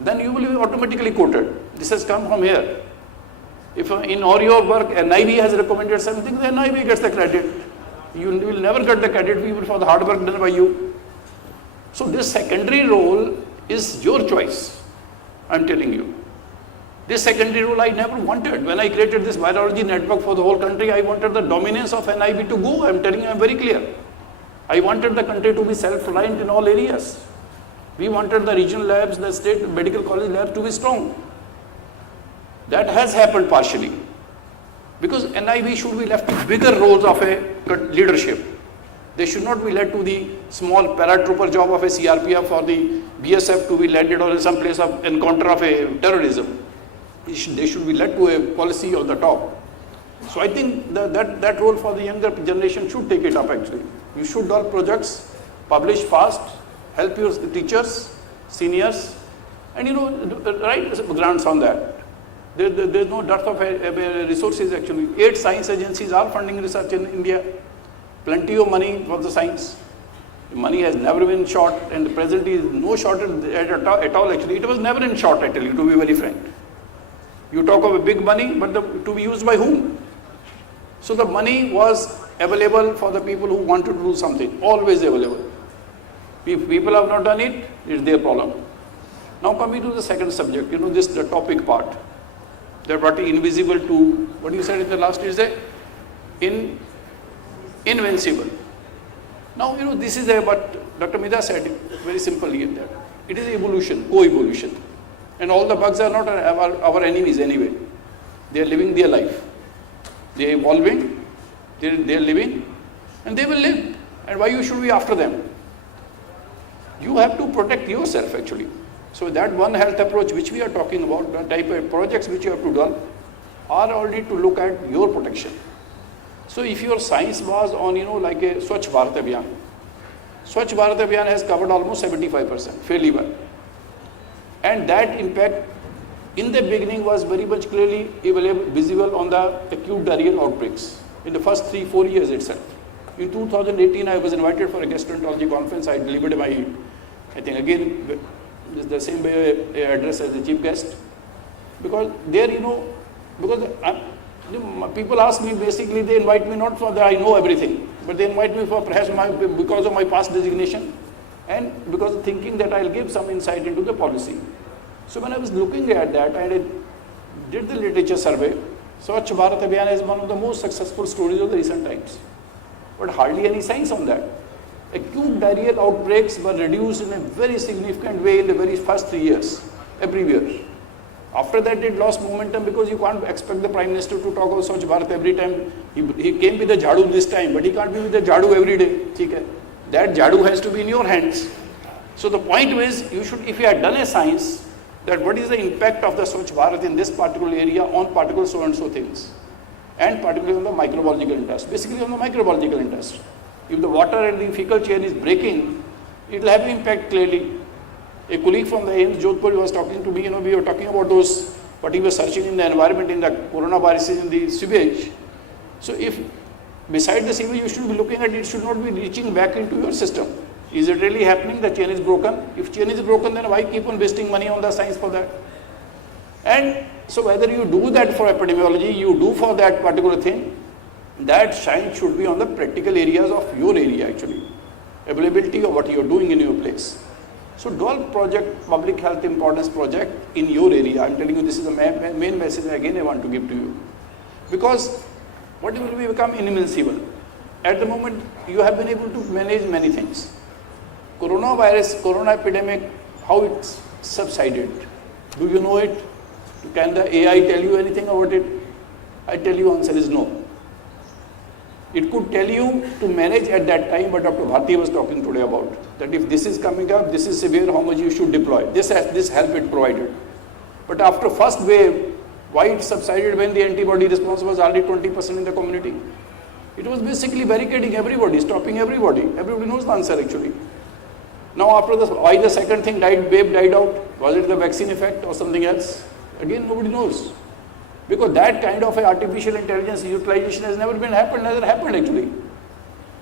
then you will be automatically quoted. This has come from here. If in all your work NIV has recommended something, then NIV gets the credit. You will never get the credit even for the hard work done by you. So this secondary role is your choice, I am telling you. This secondary role I never wanted. When I created this virology network for the whole country, I wanted the dominance of NIB to go. I'm telling you, I'm very clear. I wanted the country to be self-reliant in all areas. We wanted the regional labs, the state medical college labs to be strong. That has happened partially. Because NIB should be left with bigger roles of a leadership. They should not be led to the small paratrooper job of a CRPF or the BSF to be landed on some place of encounter of a terrorism. They should be led to a policy on the top. So I think that role for the younger generation should take it up actually. You should develop projects, publish fast, help your teachers, seniors, and write grants on that. There's no dearth of resources actually. 8 science agencies are funding research in India. Plenty of money for the science. The money has never been short, and the present is no shortage at all actually. It was never in short, I tell you, to be very frank. You talk of a big money, but to be used by whom? So the money was available for the people who wanted to do something, always available. If people have not done it, it's their problem. Now coming to the second subject, the topic part. They're brought invisible to, what you said in the last is invincible. Now, this is what Dr. Mida said very simply in that. It is evolution, co-evolution. And all the bugs are not our enemies anyway. They are living their life. They are evolving, they are living, and they will live. And why you should be after them? You have to protect yourself actually. So that One Health approach which we are talking about, the type of projects which you have to develop, are already to look at your protection. So if your science was on, like a Swachh Bharat Abhiyan, Swachh Bharat Abhiyan has covered almost 75%, fairly well. And that impact in the beginning was very much clearly visible on the acute diarrheal outbreaks in the first 3-4 years itself. In 2018, I was invited for a gastroenterology conference. I delivered my, I think again, the same address as the chief guest. Because there, because people ask me, basically they invite me not for that I know everything, but they invite me for perhaps because of my past designation and because of thinking that I'll give some insight into the policy. So when I was looking at that, and I did the literature survey, Swachh Bharat Abhiyan is one of the most successful stories of the recent times. But hardly any science on that. Acute diarrheal outbreaks were reduced in a very significant way in the very first 3 years, every year. After that, it lost momentum because you can't expect the Prime Minister to talk about Swachh Bharat every time. He came with the jhadu this time, but he can't be with the jhadu every day. That jhadu has to be in your hands. So the point is, you should, if you had done a science, that what is the impact of the Swachh Bharat in this particular area on particular so and so things, and particularly on the microbiological interest, basically on the microbiological interest. If the water and the fecal chain is breaking, it will have an impact clearly. A colleague from the AIMS Jodhpur was talking to me, we were talking about those, what he was searching in the environment in the coronaviruses in the sewage. So if beside the sewage you should be looking at it, should not be reaching back into your system. Is it really happening? The chain is broken. If chain is broken, then why keep on wasting money on the science for that? And so whether you do that for epidemiology, you do for that particular thing, that shine should be on the practical areas of your area actually. Availability of what you are doing in your place. So develop project, public health importance project in your area. I am telling you, this is the main message again I want to give to you. Because what will we become invincible? At the moment, you have been able to manage many things. Coronavirus, corona epidemic, how it subsided? Do you know it? Can the AI tell you anything about it? I tell you answer is no. It could tell you to manage at that time, but Dr. Bharti was talking today about that if this is coming up, this is severe, how much you should deploy. This help it provided. But after first wave, why it subsided when the antibody response was already 20% in the community? It was basically barricading everybody, stopping everybody. Everybody knows the answer actually. Now after why the second thing wave died out? Was it the vaccine effect or something else? Again, nobody knows. Because that kind of artificial intelligence utilization has never happened actually.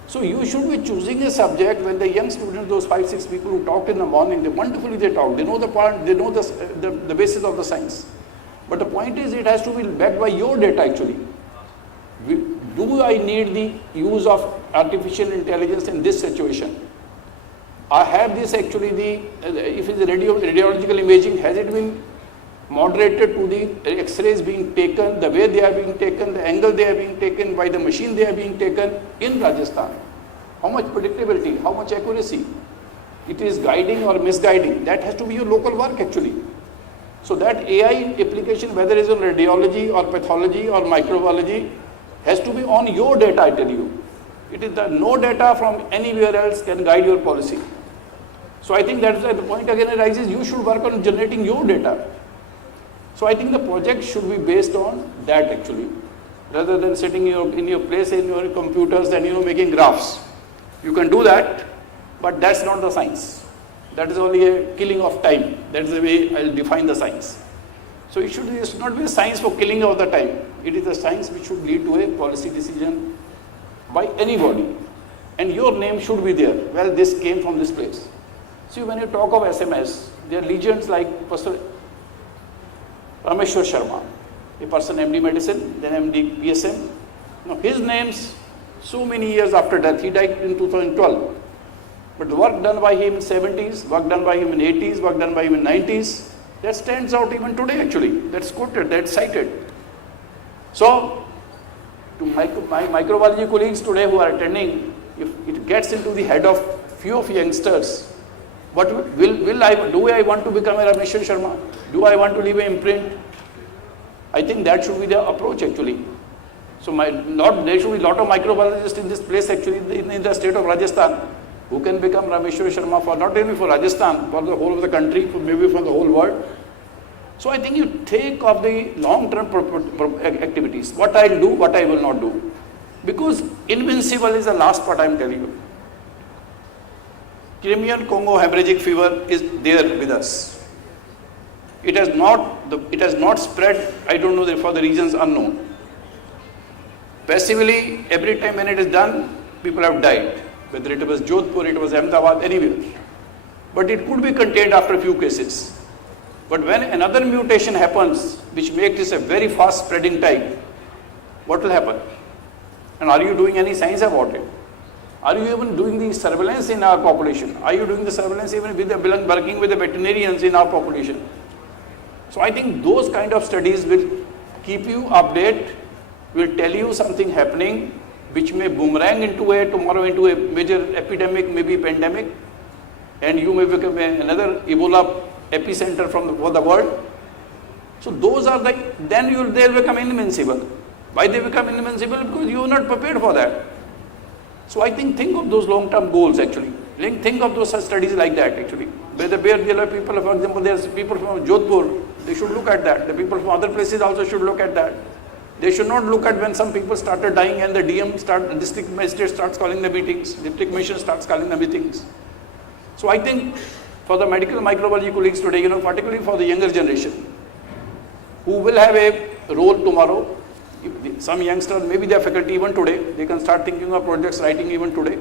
So you should be choosing a subject when the young students, those 5-6 people who talked in the morning, they talk, they know the point, they know the basis of the science. But the point is it has to be backed by your data actually. Do I need the use of artificial intelligence in this situation? I have this actually, if it's radiological imaging, has it been moderated to the X-rays being taken, the way they are being taken, the angle they are being taken, by the machine they are being taken in Rajasthan. How much predictability, how much accuracy? It is guiding or misguiding. That has to be your local work actually. So that AI application, whether it is on radiology or pathology or microbiology, has to be on your data, I tell you. It is the no data from anywhere else can guide your policy. So I think that is why the point again arises, you should work on generating your data. So I think the project should be based on that actually, rather than sitting in your place in your computers and making graphs. You can do that, but that's not the science. That is only a killing of time. That is the way I'll define the science. So it should not be a science for killing of the time. It is a science which should lead to a policy decision by anybody. And your name should be there. Well, this came from this place. See, when you talk of SMS, there are legends like Professor Rajeshwari Sharma, a person MD Medicine, then MD PSM. Now, his name's so many years after death, he died in 2012. But the work done by him in 70s, work done by him in 80s, work done by him in 90s, that stands out even today actually. That's quoted, that's cited. So, to my microbiology colleagues today who are attending, if it gets into the head of few of youngsters, what do I want to become a Rajeshwari Sharma? Do I want to leave an imprint? I think that should be the approach actually. So there should be a lot of microbiologists in this place actually in the state of Rajasthan who can become Rajeshwari Sharma for not only for Rajasthan, for the whole of the country, maybe for the whole world. So I think you think of the long-term activities, what I will do, what I will not do. Because invincible is the last part I am telling you. Crimean Congo hemorrhagic fever is there with us. It has not spread, I don't know, for the reasons unknown. Passively, every time when it is done, people have died. Whether it was Jodhpur, it was Ahmedabad, anywhere. But it could be contained after a few cases. But when another mutation happens, which makes this a very fast spreading type, what will happen? And are you doing any science about it? Are you even doing the surveillance in our population? Are you doing the surveillance even working with the veterinarians in our population? So I think those kind of studies will keep you updated, will tell you something happening, which may boomerang tomorrow into a major epidemic, maybe pandemic, and you may become another Ebola epicenter for the world. So those are they'll become invincible. Why they become invincible? Because you are not prepared for that. So I think of those long-term goals actually. Think of those studies like that actually. Where there are people, for example, there's people from Jodhpur, they should look at that. The people from other places also should look at that. They should not look at when some people started dying and the district magistrate starts calling the meetings, district commission starts calling the meetings. So I think for the medical microbiology colleagues today, particularly for the younger generation, who will have a role tomorrow, some youngsters, maybe they are faculty even today, they can start thinking of projects writing even today.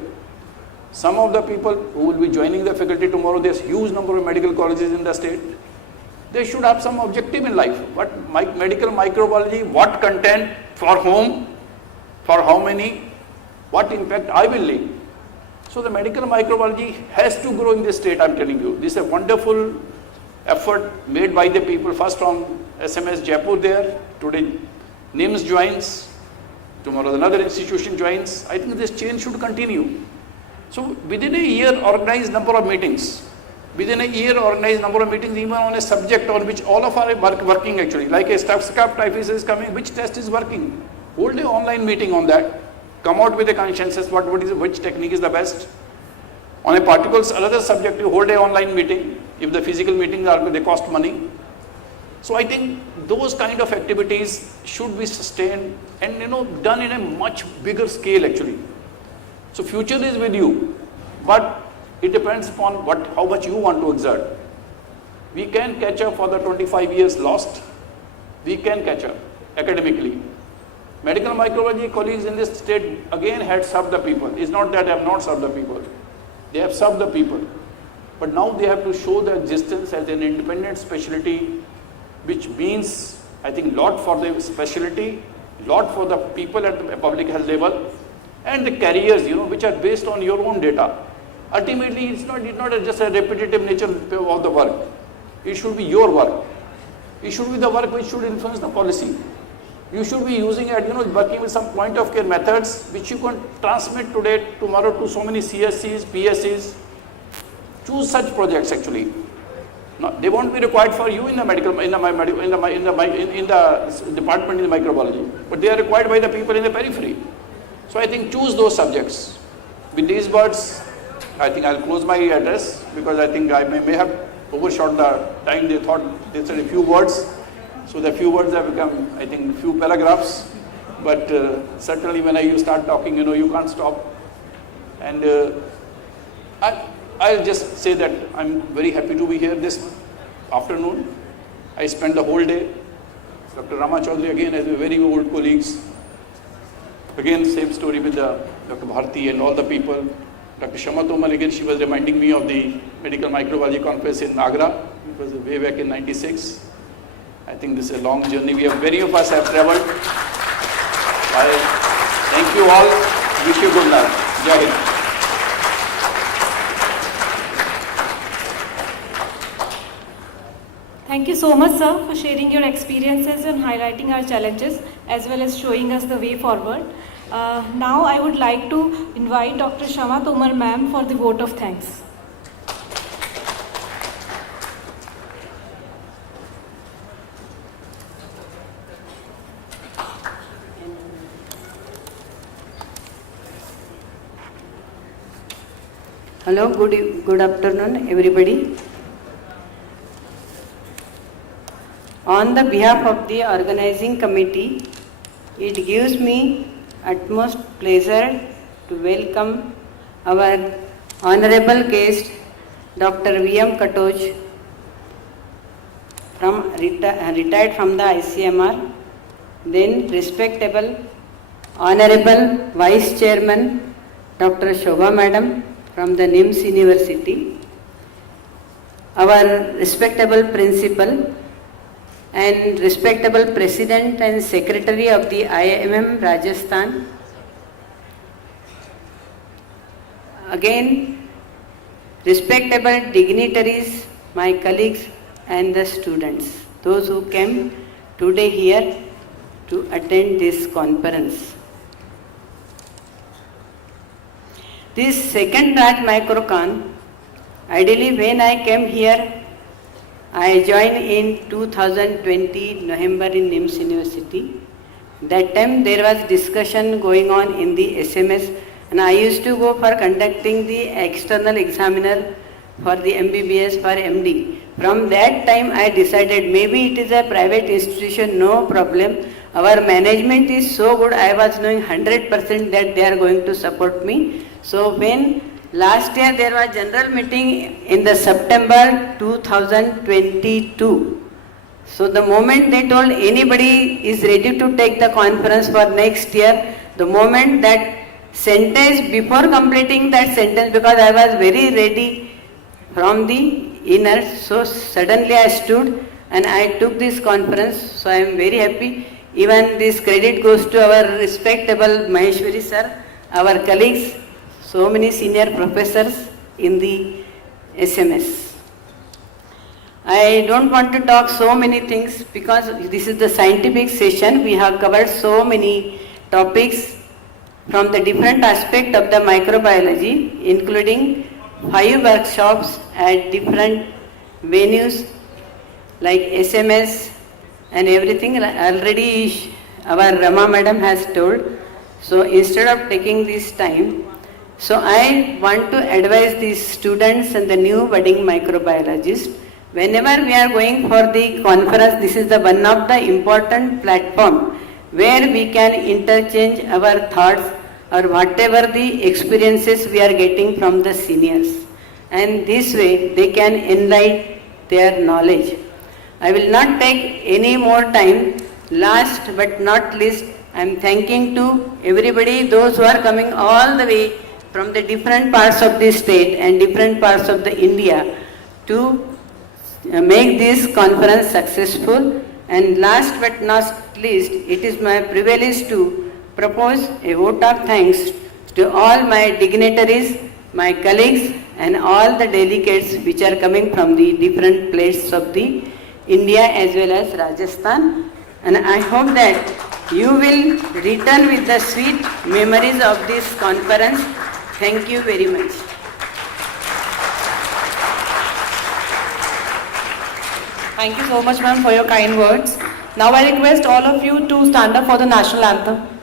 Some of the people who will be joining the faculty tomorrow, there's huge number of medical colleges in the state. They should have some objective in life. What medical microbiology, what content, for whom, for how many, what impact I will leave. So the medical microbiology has to grow in this state, I'm telling you. This is a wonderful effort made by the people, first from SMS Jaipur there, today NIMS joins, tomorrow another institution joins. I think this change should continue. So within a year, organize number of meetings. Within a year, organize number of meetings even on a subject on which all of our working actually. Like a staph typhus is coming, which test is working? Hold an online meeting on that. Come out with a consensus, which technique is the best. On a particular another subject, you hold an online meeting. If the physical meetings they cost money. So I think those kind of activities should be sustained and done in a much bigger scale actually. So future is with you, but it depends upon how much you want to exert. We can catch up for the 25 years lost. We can catch up academically. Medical microbiology colleagues in this state again had served the people. It's not that they have not served the people. They have served the people. But now they have to show their existence as an independent specialty, which means, I think, lot for the specialty, lot for the people at the public health level, and the careers, which are based on your own data. Ultimately, it's not just a repetitive nature of the work. It should be your work. It should be the work which should influence the policy. You should be using it, working with some point of care methods which you can transmit today, tomorrow to so many CSCs, PSCs. Choose such projects actually. No, they won't be required for you in the medical, in the department in the microbiology, but they are required by the people in the periphery. So I think choose those subjects. With these words, I think I'll close my address because I think I may have overshot the time. They said a few words. So the few words have become, I think, few paragraphs. But certainly when you start talking, you can't stop. And I'll just say that I'm very happy to be here this afternoon. I spent the whole day. Dr. Rama Chaudhary again as a very old colleagues. Again, same story with Dr. Bharti and all the people. Dr. Shama Tomar, again, she was reminding me of the Medical Microbiology Conference in Agra. It was way back in '96. I think this is a long journey. Many of us have traveled. I thank you all. Wish you good luck. Jai Hind. Thank you so much, sir, for sharing your experiences and highlighting our challenges as well as showing us the way forward. Now I would like to invite Dr. Shama Tomar ma'am for the vote of thanks. Hello, good afternoon, everybody. On the behalf of the organizing committee, it gives me utmost pleasure to welcome our honorable guest, Dr. V.M. Katoj, retired from the ICMR, then respectable honorable Vice Chairman, Dr. Shobha Madam from the NIMS University, our respectable principal, and respectable President and Secretary of the IAMM Rajasthan. Again, respectable dignitaries, my colleagues and the students, those who came today here to attend this conference. This second RAJMICROCON, ideally when I came here, I joined in 2020 November in NIMS University. That time there was discussion going on in the SMS, and I used to go for conducting the external examiner for the MBBS for MD. From that time I decided maybe it is a private institution, no problem. Our management is so good, I was knowing 100% that they are going to support me. So when last year there was general meeting in the September 2022. So the moment they told anybody is ready to take the conference for next year, the moment that sentence, before completing that sentence, because I was very ready from the inner, so suddenly I stood and I took this conference. So I am very happy. Even this credit goes to our respectable Maheshwari sir, our colleagues, so many senior professors in the SMS. I don't want to talk so many things because this is the scientific session. We have covered so many topics from the different aspect of the microbiology, including 5 workshops at different venues like SMS and everything. Already our Rama madam has told. So instead of taking this time, so I want to advise the students and the new budding microbiologists, whenever we are going for the conference, this is the one of the important platform where we can interchange our thoughts or whatever the experiences we are getting from the seniors. And this way they can enlighten their knowledge. I will not take any more time. Last but not least, I am thanking to everybody, those who are coming all the way from the different parts of the state and different parts of the India to make this conference successful. And last but not least, it is my privilege to propose a vote of thanks to all my dignitaries, my colleagues and all the delegates which are coming from the different places of the India as well as Rajasthan. And I hope that you will return with the sweet memories of this conference. Thank you very much. Thank you so much, ma'am, for your kind words. Now I request all of you to stand up for the national anthem.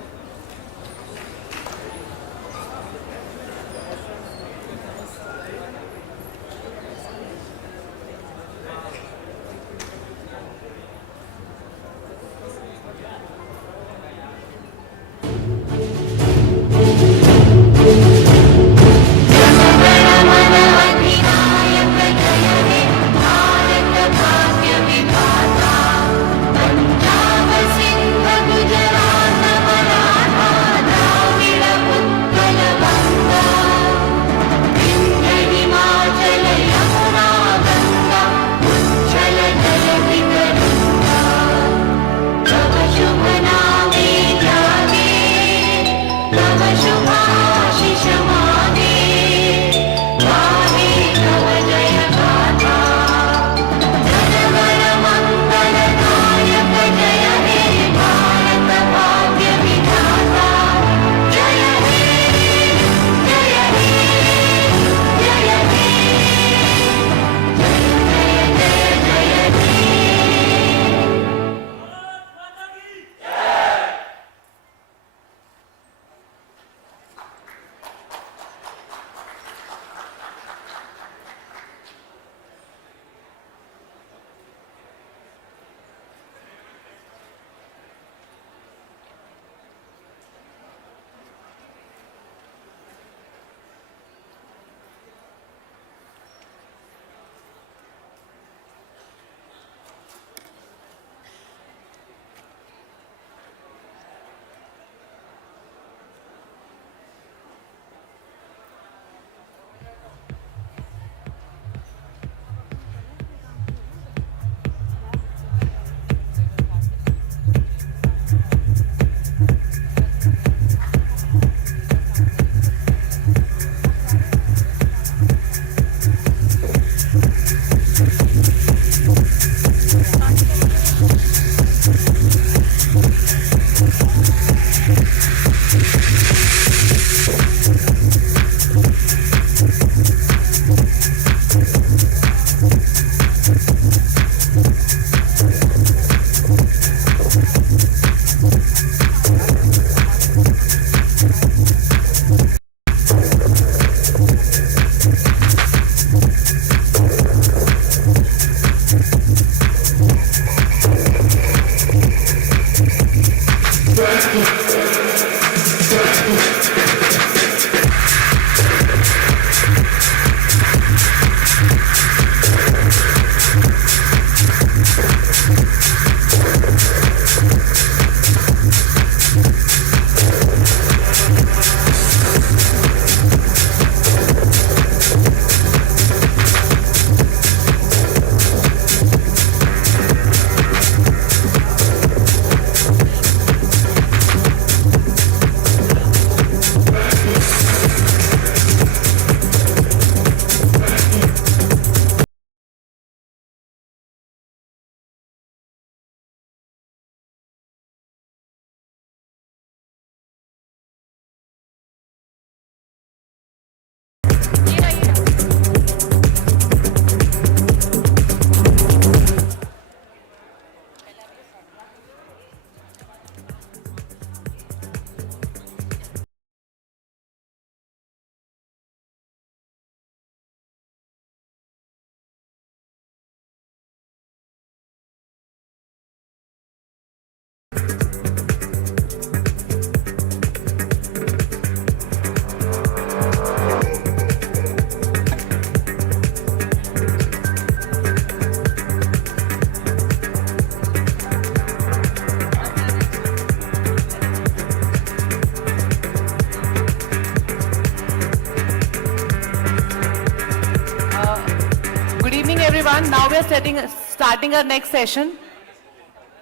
everyone. Now we are starting our next session.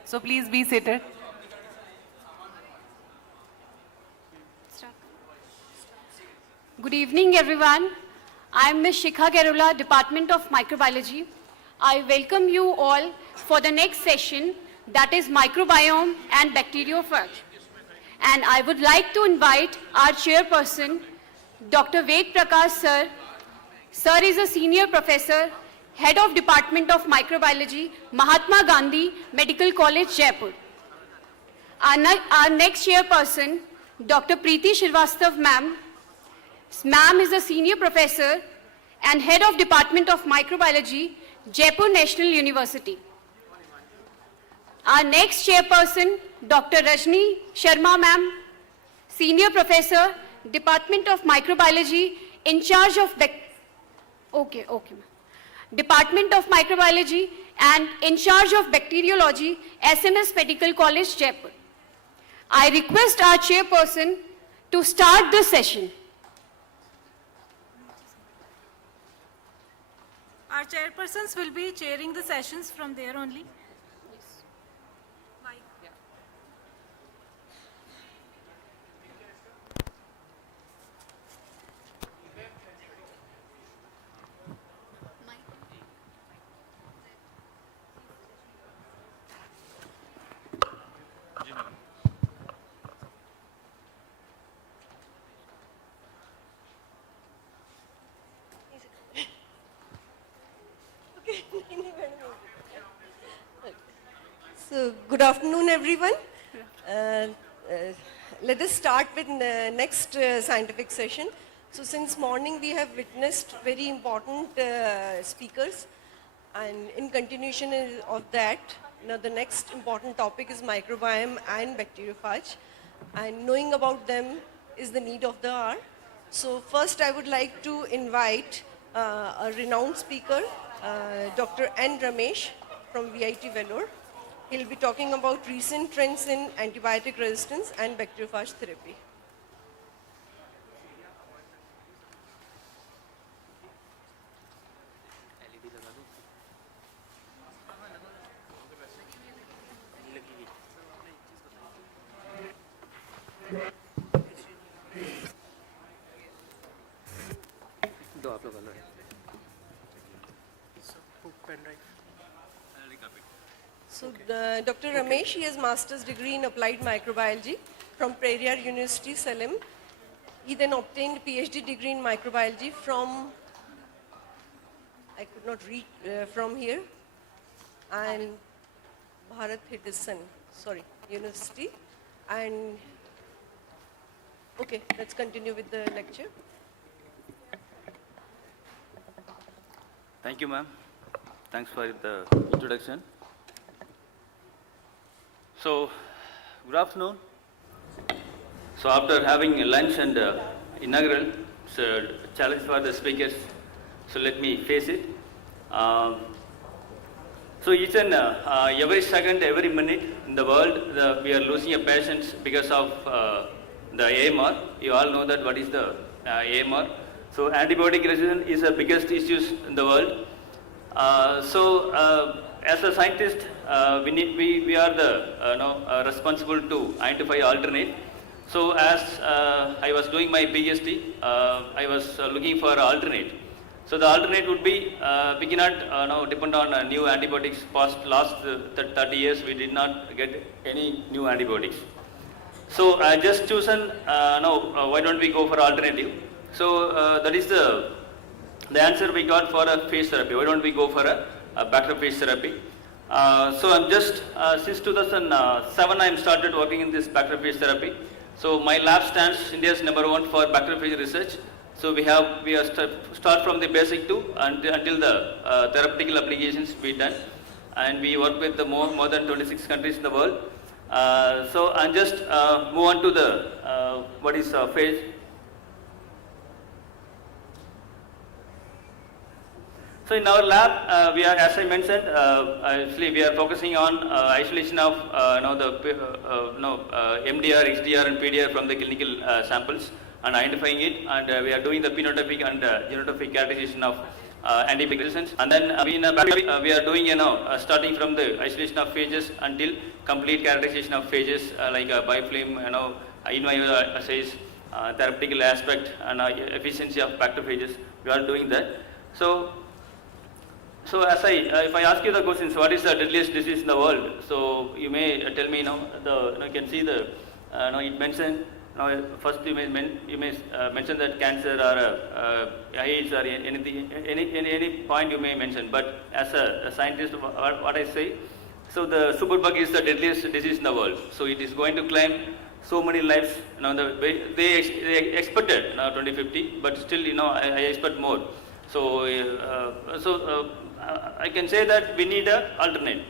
So please be seated. Good evening, everyone. I am Ms. Shikha Gerula, Department of Microbiology. I welcome you all for the next session, that is microbiome and bacteriophage. And I would like to invite our chairperson, Dr. Ved Prakash sir. Sir is a senior professor, head of Department of Microbiology, Mahatma Gandhi Medical College, Jaipur. Our next chairperson, Dr. Preeti Srivastava ma'am. Ma'am is a senior professor and head of Department of Microbiology, Jaipur National University. Our next chairperson, Dr. Rajni Sharma ma'am, senior professor, Department of Microbiology, in charge of Department of Microbiology and in charge of Bacteriology, SMS Medical College, Jaipur. I request our chairperson to start the session. Our chairpersons will be chairing the sessions from there only. So, good afternoon, everyone. Let us start with the next scientific session. So, since morning we have witnessed very important speakers, and in continuation of that, now the next important topic is microbiome and bacteriophage, and knowing about them is the need of the hour. So, first I would like to invite a renowned speaker, Dr. N. Ramesh from VIT Vellore. He'll be talking about recent trends in antibiotic resistance and bacteriophage therapy. So, Dr. Ramesh, he has master's degree in applied microbiology from Prairie University, Salem. He then obtained PhD degree in microbiology from, I could not read from here, and Bharat Hindustan, University. And okay, let's continue with the lecture. Thank you, ma'am. Thanks for the introduction. So, good afternoon. So, after having lunch and inaugural, it's a challenge for the speakers. So, let me face it. So, each and every second, every minute in the world, we are losing a patient because of the AMR. You all know that what is the AMR. So, antibiotic resistance is the biggest issue in the world. As a scientist, we are the responsible to identify alternate. So as I was doing my PhD, I was looking for alternate. So the alternate would be we cannot depend on new antibiotics. Last 30 years, we did not get any new antibiotics. So I just chosen why don't we go for alternative? So that is the answer we got for a phage therapy. Why don't we go for a bacteriophage therapy? So I'm just since 2007 I started working in this bacteriophage therapy. So my lab stands India's #1 for bacteriophage research. So we start from the basic to until the therapeutical applications we done, and we work with the more than 26 countries in the world. So I'm just move on to the what is phage. So in our lab, we are, as I mentioned, actually we are focusing on isolation of MDR, XDR, and PDR from the clinical samples and identifying it, and we are doing the phenotypic and genotypic characterization of antibiotic resistance. And then we are doing starting from the isolation of phages until complete characterization of phages like biofilm, in vivo assays, therapeutical aspect, and efficiency of bacteriophages. We are doing that. So. So in our lab, we are actually focusing on isolation of MDR, XDR, and PDR from the clinical samples and identifying it, and we are doing the phenotypic and genotypic characterization of antibiotic resistance. And then we are doing starting from the isolation of phages until complete characterization of phages like biofilm, in vivo assays, therapeutical aspect, and efficiency of bacteriophages. We are doing that. So So as if I ask you the questions, what is the deadliest disease in the world? So you may tell me, you can see the, it mentioned, first you may mention that cancer or AIDS or anything, any point you may mention. But as a scientist, what I say, so the superbug is the deadliest disease in the world. So it is going to claim so many lives. They expected 2050, but still, I expect more. So, I can say that we need an alternate.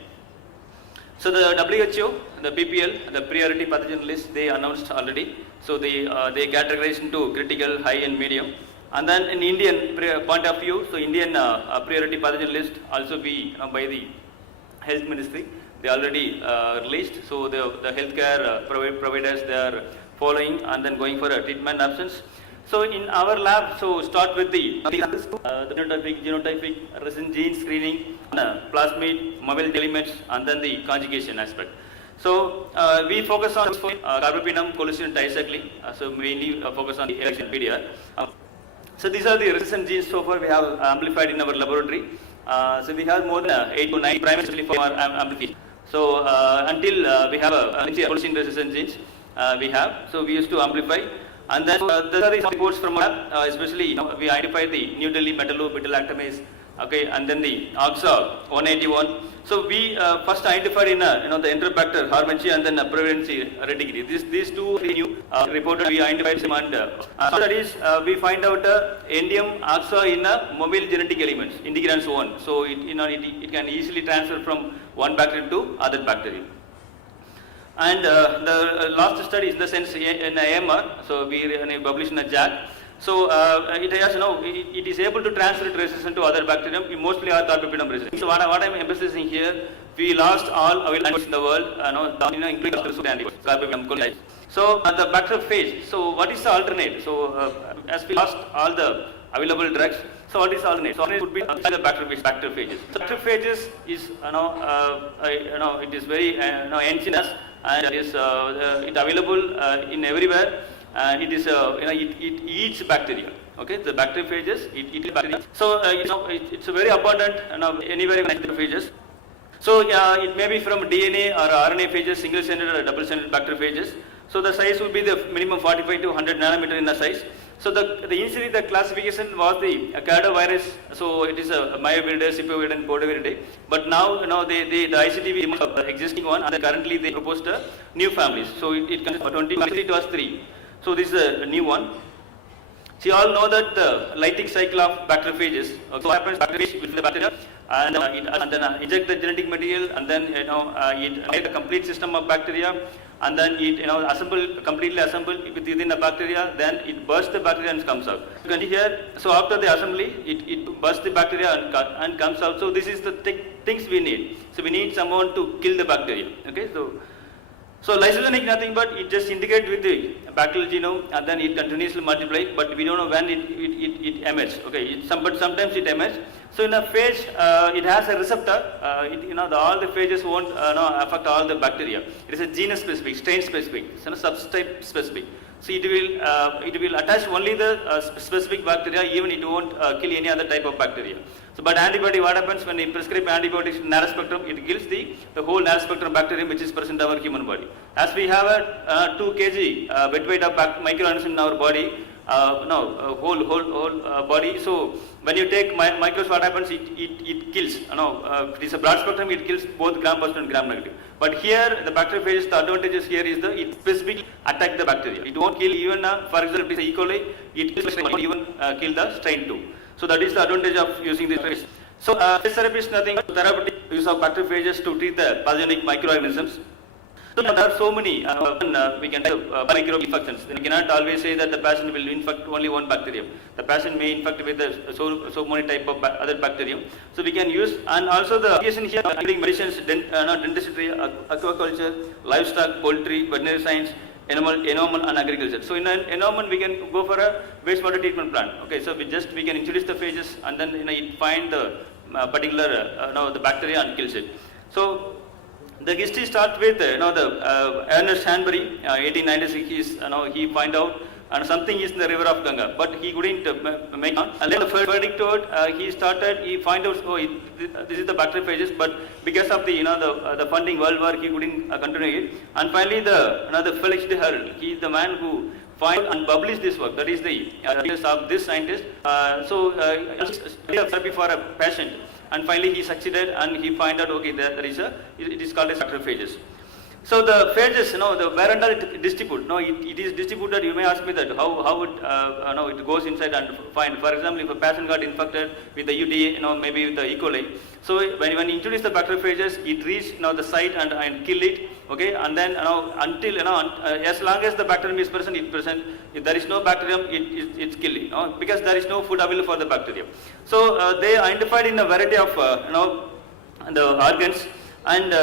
So the WHO, the PPL, the priority pathogen list, they announced already. So they categorized into critical, high and medium. And then in Indian point of view, so Indian priority pathogen list also be by the Health Ministry. They already released. So the healthcare providers, they are following and then going for a treatment options. So in our lab, so start with the genotypic, resin gene screening, plasmid, mobile elements, and then the conjugation aspect. So we focus on carbapenem, cholesterol dicyclic. So mainly focus on the PDR. So these are the resistant genes so far we have amplified in our laboratory. So we have more than 8 to 9 primarily for our amplification. So until we have a cholesterol resistant genes we have. So we used to amplify. And then there are reports from lab, especially we identified the New Delhi metallo-beta-lactamase, okay, and then the OXA 181. So we first identified in the Enterobacter harmanchi and then prevalency reticuli. These two new reported we identified them, and studies we find out endium OXA in mobile genetic elements, integrans 1. So it can easily transfer from one bacterium to other bacterium. And the last study is in the sense in AMR, so we published in a JAC. So it has it is able to transfer it resistant to other bacterium, mostly are carbapenem resistant. So what I am emphasizing here, we lost all available antibodies in the world, including antibodies, carbapenem coli. So the bacteriophage. So what is the alternate? So as we lost all the available drugs, so what is the alternate? So alternate would be the bacteriophages. So bacteriophages is it is very ancient. And it is available in everywhere, and it is it eats bacteria. Okay, the bacteriophages it eats bacteria. So it's very abundant anywhere in bacteriophages. So it may be from DNA or RNA phages, single-celled or double-celled bacteriophages. So the size will be the minimum 45 to 100 nanometer in the size. So initially the classification was the cardovirus. So it is a myoviridae, cypoviridae, and portoviridae. But now the ICTV removed the existing one, and currently they proposed new families. So it comes 20 to us 3. So this is a new one. So you all know that the lytic cycle of bacteriophages. So what happens? Bacteriophage with the bacteria, and then inject the genetic material, and then it make a complete system of bacteria. And then it completely assemble within the bacteria, then it bursts the bacteria and comes out. You can see here, so after the assembly, it bursts the bacteria and comes out. So this is the things we need. So we need someone to kill the bacteria. Okay, so lysogenic nothing but it just integrates with the bacterial genome, and then it continuously multiply, but we don't know when it emits. Okay, but sometimes it emits. So in a phage, it has a receptor. All the phages won't affect all the bacteria. It is a genus specific, strain specific, subtype specific. So it will attach only the specific bacteria, even it won't kill any other type of bacteria. So but antibody, what happens when you prescribe antibiotics in narrow spectrum, it kills the whole narrow spectrum bacterium which is present in our human body. As we have a 2 kg wet weight of microorganisms in our body, whole body. So when you take microbes, what happens? It kills. It is a broad spectrum. It kills both gram-positive and gram-negative. But here, the bacteriophages, the advantages here is it specifically attack the bacteria. It won't kill even, for example, if it is E. coli, it kills even kill the strain 2. So that is the advantage of using this phrase. So this therapy is nothing but therapeutic use of bacteriophages to treat the pathogenic microorganisms. So there are so many, we can have microbe infections. We cannot always say that the patient will infect only one bacterium. The patient may infect with so many type of other bacterium. So we can use, and also the application here, including medicines, dentistry, aquaculture, livestock, poultry, veterinary science, environment and agriculture. So in an environment we can go for a wastewater treatment plant. Okay, so we can introduce the phages, and then it find the particular the bacteria and kills it. So the history starts with the Ernest Hanbury, 1896. He find out and something is in the river of Ganga, but he couldn't make it. And then the verdict told, he find out, this is the bacteriophages, but because of the, the funding worldwide, he couldn't continue it. And finally, the Felix de Herald, he is the man who find and publish this work. That is the of this scientist. Therapy for a patient, and finally he succeeded, and he find out, okay, there is it is called as bacteriophages. So the phages, the where and it distribute. No, it is distributed. You may ask me that how it it goes inside and find. For example, if a patient got infected with the UTA, maybe with the E. coli. So when you introduce the bacteriophages, it reach the site and kill it. Okay, and then until as long as the bacterium is present, it present. If there is no bacterium, it's killing. Because there is no food available for the bacterium. So they identified in a variety of the organs, and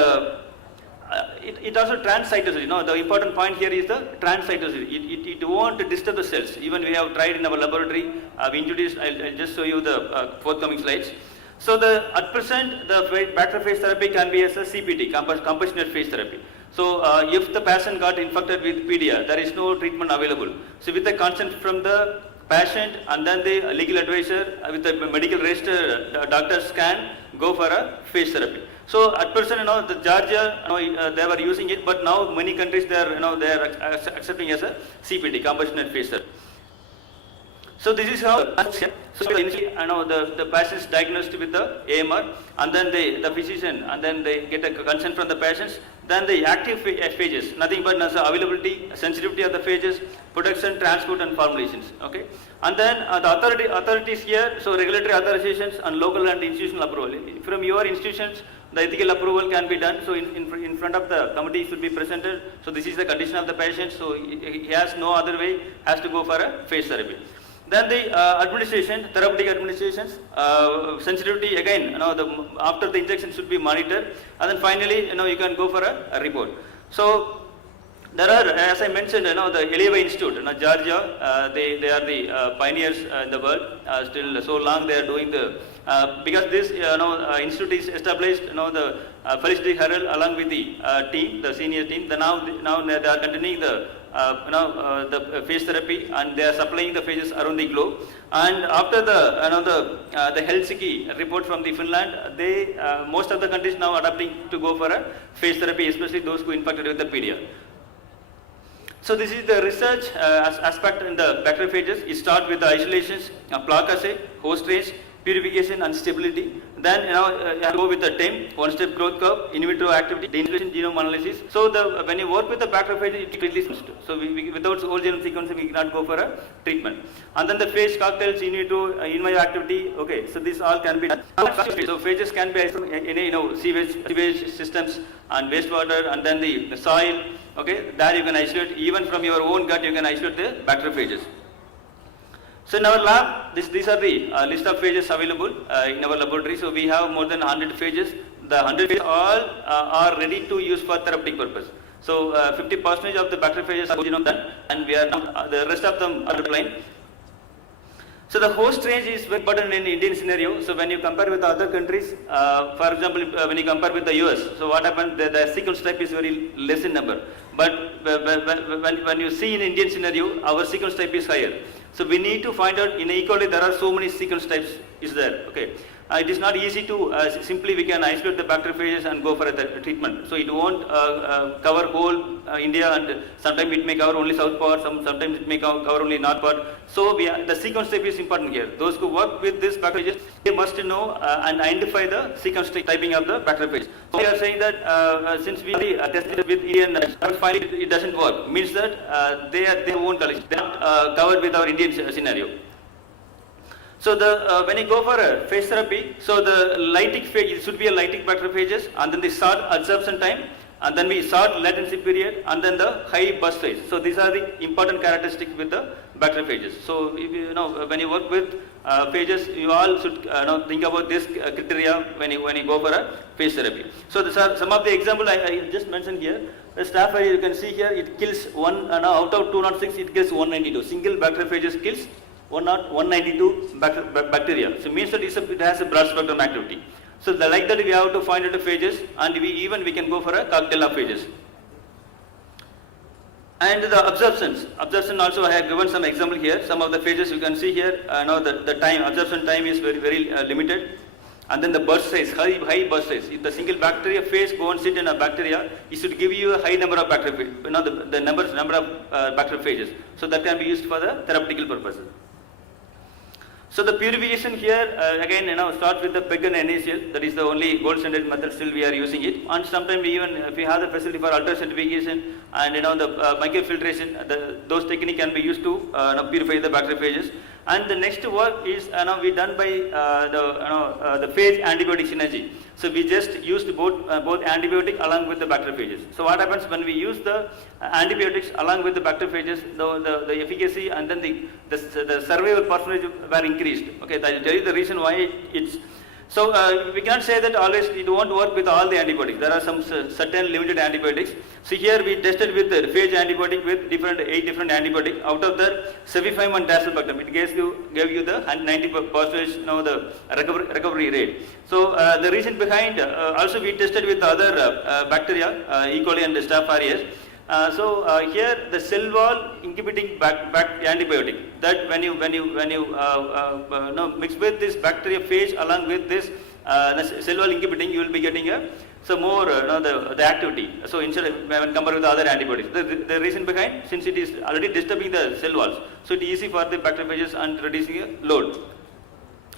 it also transcytosity. The important point here is the transcytosity. It won't disturb the cells. Even we have tried in our laboratory. We introduced. I'll just show you the forthcoming slides. So at present, the bacteriophage therapy can be as a CPT, compassionate phage therapy. So if the patient got infected with PDA, there is no treatment available. So with the consent from the patient and then the legal advisor with the medical register, doctors can go for a phage therapy. So at present, the Georgia, they were using it, but now many countries they are accepting as a CPT, compassionate phage therapy. So this is how. So initially, the patient is diagnosed with the AMR, and then the physician, and then they get a consent from the patients. Then the active phages, nothing but availability, sensitivity of the phages, production, transport, and formulations. Okay, and then the authorities here. So regulatory authorizations and local and institutional approval. From your institutions, the ethical approval can be done. So in front of the committee should be presented. So this is the condition of the patient. So he has no other way, has to go for a phage therapy. Then the administration, therapeutic administrations, sensitivity again, after the injection should be monitored, and then finally, you can go for a report. So there are, as I mentioned, the Eliava Institute, Georgia, they are the pioneers in the world. Still so long they are doing the, because this institute is established, the Felix de Herald along with the team, the senior team. Now they are continuing the phage therapy, and they are supplying the phages around the globe. And after the Helsinki report from the Finland, they most of the countries now adapting to go for a phage therapy, especially those who infected with the PDA. So this is the research aspect in the bacteriophages. It starts with the isolations, plaque assay, host range, purification and stability. Then you have to go with the TEM, one-step growth curve, in vitro activity, deintegration genome analysis. So when you work with the bacteriophages, it releases. So without whole genome sequencing, we cannot go for a treatment. And then the phage cocktails, in vitro, in vivo activity. Okay, so this all can be done. So phages can be in sewage systems and wastewater, and then the soil. Okay, there you can isolate, even from your own gut, you can isolate the bacteriophages. So in our lab, these are the list of phages available in our laboratory. So we have more than 100 phages. The 100 phages all are ready to use for therapeutic purpose. So 50% of the bacteriophages are genome done, and we are the rest of them are declined. So the host range is very important in the Indian scenario. So when you compare with other countries, for example, when you compare with the US, so what happened? The sequence type is very less in number. But when you see in Indian scenario, our sequence type is higher. So we need to find out in E. coli there are so many sequence types is there. Okay, it is not easy to simply we can isolate the bacteriophages and go for a treatment. So it won't cover whole India, and sometimes it may cover only south part, sometimes it may cover only north part. So the sequence type is important here. Those who work with this bacteriophages, they must know and identify the sequence typing of the bacteriophages. So we are saying that since we tested with Indian, finally it doesn't work. Means that they are their own collection. They are not covered with our Indian scenario. So when you go for a phage therapy, so the lytic phage, it should be a lytic bacteriophages, and then the short absorption time, and then we short latency period, and then the high burst phase. So these are the important characteristics with the bacteriophages. So if when you work with phages, you all should think about this criteria when you go for a phage therapy. So these are some of the example I just mentioned here. The staph aureus, you can see here, it kills out of 206, it kills 192. Single bacteriophages kills 192 bacteria. So means that it has a broad spectrum activity. So like that we have to find out the phages, and we can go for a cocktail of phages. And the absorption also I have given some example here. Some of the phases you can see here, the time, absorption time is very limited. And then the burst size, high burst size. If the single bacteria phase go and sit in a bacteria, it should give you a high number of bacteria, the number of bacterial phases. So that can be used for the therapeutical purposes. So the purification here, again, starts with the PEG and NaCl. That is the only gold standard method. Still we are using it. And sometimes even if we have the facility for ultracentrifugation and the microfiltration, those techniques can be used to purify the bacteriophages. And the next work is we done by the phage antibiotic synergy. So we just used both antibiotic along with the bacteriophages. So what happens when we use the antibiotics along with the bacteriophages, the efficacy and then the survival percentage were increased. Okay, I will tell you the reason why it's. So we cannot say that always it won't work with all the antibiotics. There are some certain limited antibiotics. So here we tested with the phage antibiotic with 8 different antibiotics. Out of the cevifime and tazobactam, it gave you the 90% the recovery rate. So the reason behind, also we tested with other bacteria, E. coli and Staph aureus. Here the cell wall inhibiting antibiotic, that when you mix with this bacteriophage along with this cell wall inhibiting, you will be getting more the activity. So instead of when compared with the other antibiotics, the reason behind, since it is already disturbing the cell walls, so it is easy for the bacteriophages and reducing a load.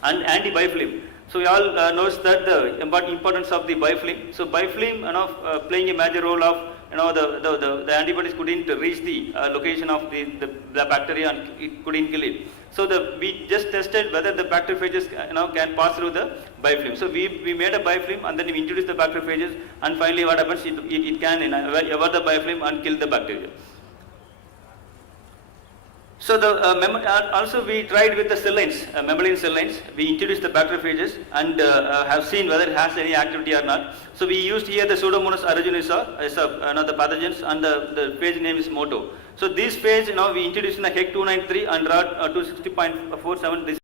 And anti-biofilm. So we all knows that the importance of the biofilm. So biofilm playing a major role of the antibodies couldn't reach the location of the bacteria and it couldn't kill it. So we just tested whether the bacteriophages can pass through the biofilm. So we made a biofilm and then we introduced the bacteriophages, and finally what happens, it can evade the biofilm and kill the bacteria. So also we tried with the cell lines, mammalian cell lines. We introduced the bacteriophages and have seen whether it has any activity or not. So we used here the Pseudomonas aeruginosa as the pathogens, and the phage name is Moto. So this phage we introduced in the HEC 293 and ROD 260.47. This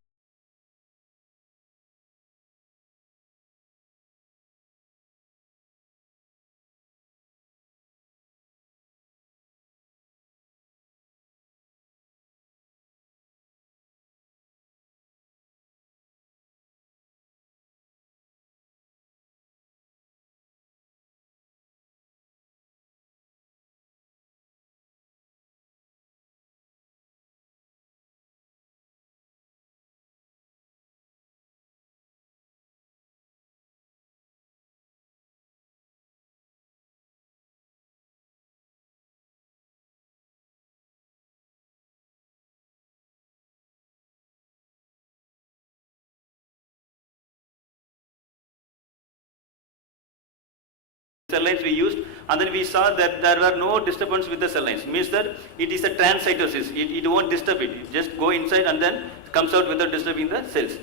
cell lines we used, and then we saw that there were no disturbance with the cell lines. Means that it is a transcytosis. It won't disturb it. It just go inside and then comes out without disturbing the cells.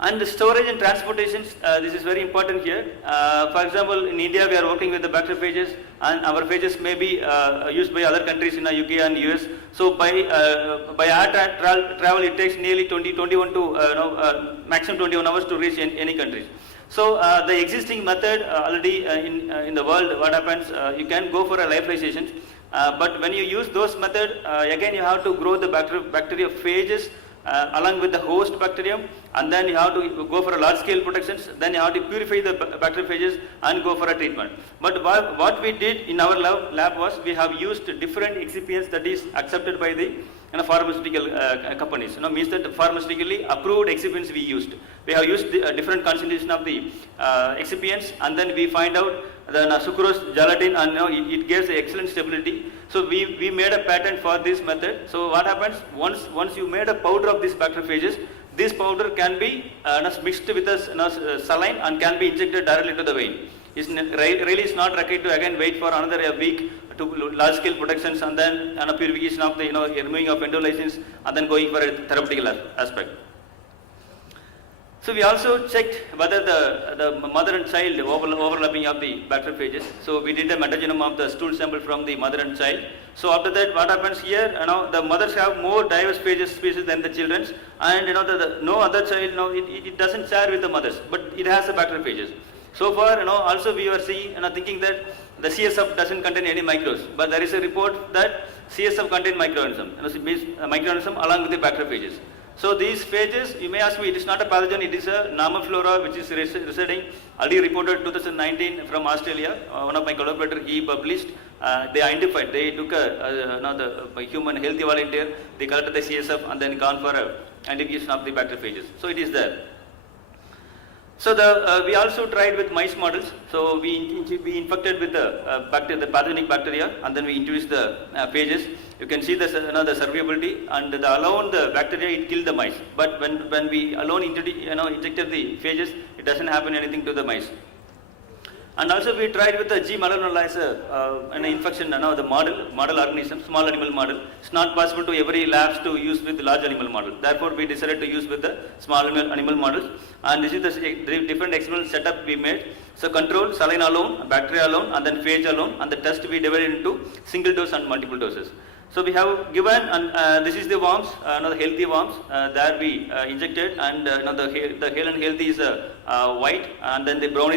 And the storage and transportations, this is very important here. For example, in India we are working with the bacteriophages, and our phages may be used by other countries in the UK and US. So by air travel it takes nearly 21 to maximum 21 hours to reach any countries. So the existing method already in the world, what happens, you can go for a lyophilization, but when you use those methods, again you have to grow the bacteriophages along with the host bacterium, and then you have to go for a large scale protections, then you have to purify the bacteriophages and go for a treatment. But what we did in our lab was we have used different excipients that is accepted by the pharmaceutical companies. Means that pharmaceutically approved excipients we used. We have used different concentration of the excipients, and then we find out the sucrose, gelatin, and it gives excellent stability. So we made a patent for this method. So what happens, once you made a powder of these bacteriophages, this powder can be mixed with a saline and can be injected directly to the vein. It's really is not required to again wait for another week to large scale protections and then purification of the removing of endolysins and then going for a therapeutical aspect. So we also checked whether the mother and child overlapping of the bacteriophages. So we did a metagenome of the stool sample from the mother and child. So after that, what happens here? The mothers have more diverse species than the children, and no other child, it doesn't share with the mothers, but it has the bacteriophages. So far, also we are seeing, thinking that the CSF doesn't contain any microbes, but there is a report that CSF contain microorganism, microorganism along with the bacteriophages. So these phages, you may ask me, it is not a pathogen, it is a normal flora which is residing, already reported 2019 from Australia. One of my collaborators, he published, they identified, they took the human healthy volunteer, they collected the CSF and then gone for identification of the bacteriophages. So it is there. So we also tried with mice models. So we infected with the pathogenic bacteria, and then we introduced the phages. You can see the survivability, and the bacteria, it killed the mice. But when we alone injected the phages, it doesn't happen anything to the mice. And also we tried with the G. malariae an infection, the model organism, small animal model. It's not possible to every labs to use with large animal model. Therefore, we decided to use with the small animal models. And this is the different experimental setup we made. So control, saline alone, bacteria alone, and then phage alone. And the test we divided into single dose and multiple doses. So we have given, and this is the worms, the healthy worms. There we injected, and the hale and healthy is white, and then the brown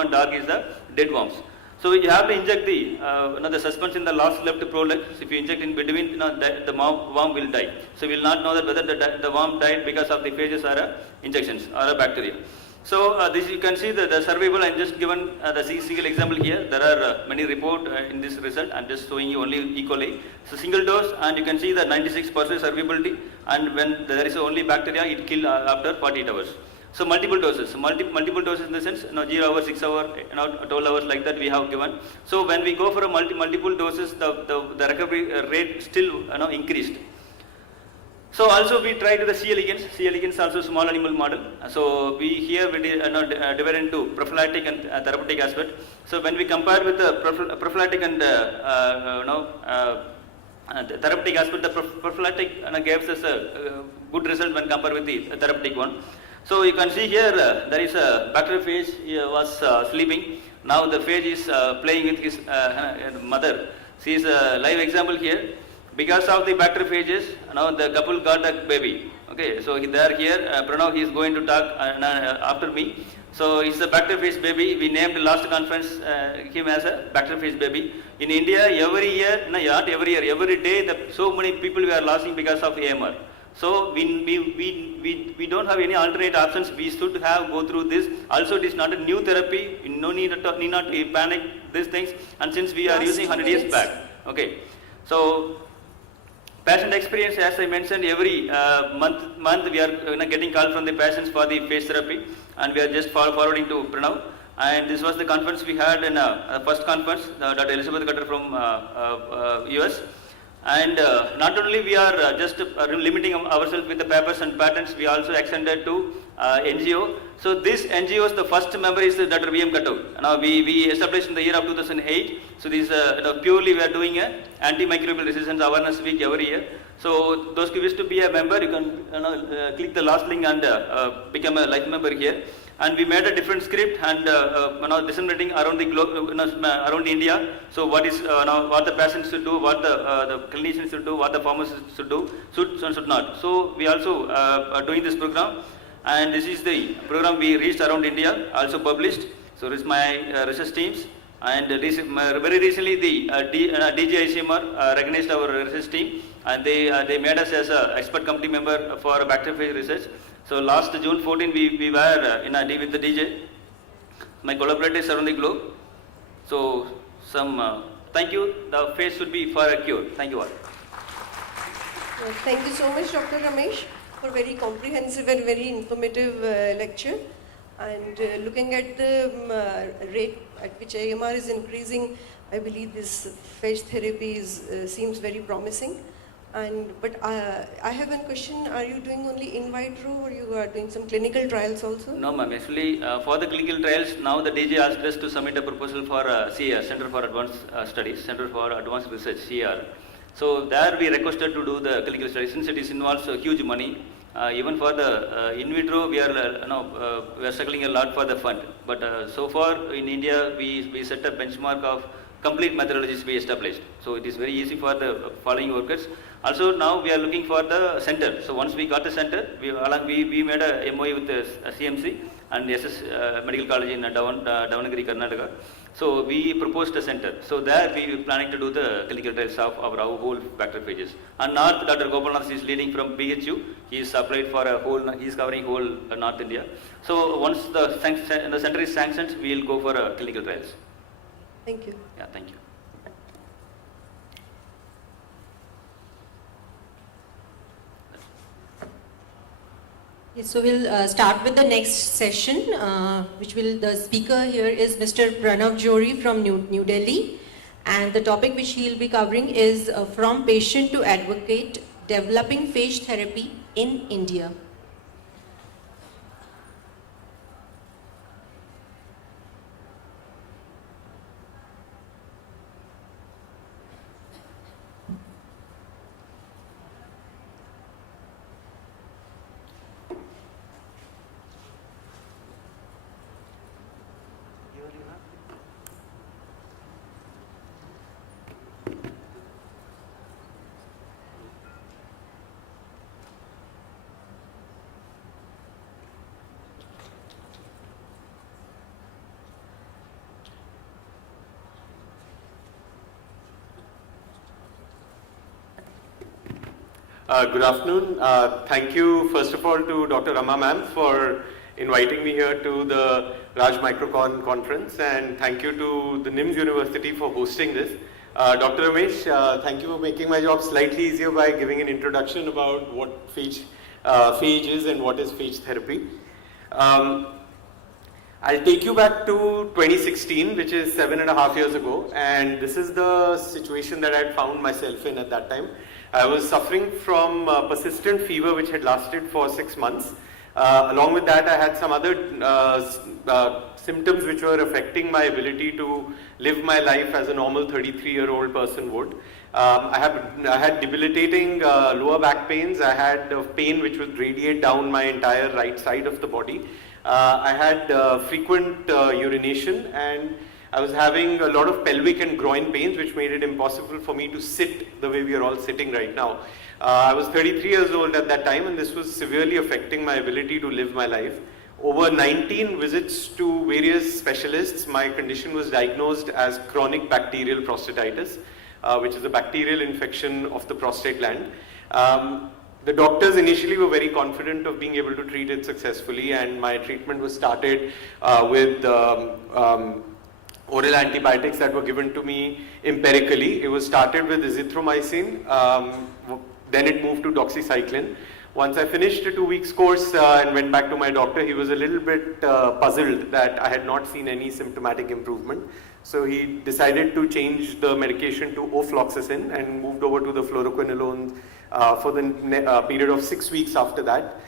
and dark is the dead worms. So you have to inject the suspension in the last left prolix. So if you inject in between, the worm will die. So we will not know that whether the worm died because of the phages or injections or a bacteria. So this you can see the survival. I am just given the single example here. There are many reports in this result. I am just showing you only E. coli. So single dose, and you can see the 96% survivability, and when there is only bacteria, it kills after 48 hours. So multiple doses. So multiple doses in the sense, 0 hours, 6 hours, 12 hours, like that we have given. So when we go for a multiple doses, the recovery rate still increased. So also we tried the C. elegans. C. elegans also small animal model. So we divide into prophylactic and therapeutic aspect. So when we compare with the prophylactic and therapeutic aspect, the prophylactic gives us a good result when compared with the therapeutic one. So you can see here there is a bacteriophage was sleeping. Now the phage is playing with his mother. See is a live example here. Because of the bacteriophages, now the couple got a baby. Okay, so they are here. Pranav, he is going to talk after me. So it's a bacteriophage baby. We named last conference him as a bacteriophage baby. In India, every year, not every year, every day, so many people we are losing because of AMR. So we don't have any alternate options. We should go through this. Also, it is not a new therapy. No need not to panic these things. And since we are using 100 years back, okay. So patient experience, as I mentioned, every month we are getting call from the patients for the phage therapy, and we are just forwarding to Pranav. And this was the conference we had in first conference, Dr. Elizabeth Cutter from US. And not only we are just limiting ourselves with the papers and patents, we also extended to NGO. So this NGO's the first member is Dr. VM Cutter. Now we established in the year of 2008. So this purely we are doing a antimicrobial resistance awareness week every year. So those who wish to be a member, you can click the last link and become a life member here. And we made a different script and disseminating around the globe, around India. So what is what the patients should do, what the clinicians should do, what the pharmacists should do, should not. So we also are doing this program, and this is the program we reached around India, also published. So this is my research teams, and very recently the DGICMR recognized our research team, and they made us as an expert committee member for bacteriophage research. So last June 14, we were in a with the DJ. My collaborators around the globe. So thank you. The phase should be for a cure. Thank you all. Thank you so much, Dr. Ramesh, for very comprehensive and very informative lecture. And looking at the rate at which AMR is increasing, I believe this phage therapy seems very promising. But I have one question. Are you doing only in vitro, or you are doing some clinical trials also? No, ma'am. Actually, for the clinical trials, now the DJ asked us to submit a proposal for CR, Center for Advanced Studies, Center for Advanced Research, CR. So there we requested to do the clinical studies since it involves huge money. Even for the in vitro, we are struggling a lot for the fund. But so far in India, we set a benchmark of complete methodologies we established. So it is very easy for the following workers. Also now we are looking for the center. So once we got the center, we made a MOU with the CMC, and SS Medical College in Davanagiri, Karnataka. So we proposed a center. So there we are planning to do the clinical trials of our whole bacteriophages. And North, Dr. Gopalnath is leading from BHU. He is applied for a whole, he is covering whole North India. So once the center is sanctioned, we will go for clinical trials. Thank you. Yeah, thank you. Yes, so we'll start with the next session, the speaker here is Mr. Pranav Johri from New Delhi, and the topic which he will be covering is from patient to advocate, developing phage therapy in India. Good afternoon. Thank you first of all to Dr. Rama ma'am for inviting me here to the RAJMICROCON conference, and thank you to the NIMS University for hosting this. Dr. Ramesh, thank you for making my job slightly easier by giving an introduction about what phage is and what is phage therapy. I'll take you back to 2016, which is 7.5 years ago, and this is the situation that I had found myself in at that time. I was suffering from persistent fever which had lasted for 6 months. Along with that, I had some other symptoms which were affecting my ability to live my life as a normal 33-year-old person would. I had debilitating lower back pains. I had pain which would radiate down my entire right side of the body. I had frequent urination, and I was having a lot of pelvic and groin pains which made it impossible for me to sit the way we are all sitting right now. I was 33 years old at that time, and this was severely affecting my ability to live my life. Over 19 visits to various specialists, my condition was diagnosed as chronic bacterial prostatitis, which is a bacterial infection of the prostate gland. The doctors initially were very confident of being able to treat it successfully, and my treatment was started with oral antibiotics that were given to me empirically. It was started with azithromycin, then it moved to doxycycline. Once I finished a 2-week course and went back to my doctor, he was a little bit puzzled that I had not seen any symptomatic improvement. So he decided to change the medication to ofloxacin and moved over to the fluoroquinolone for the period of 6 weeks after that.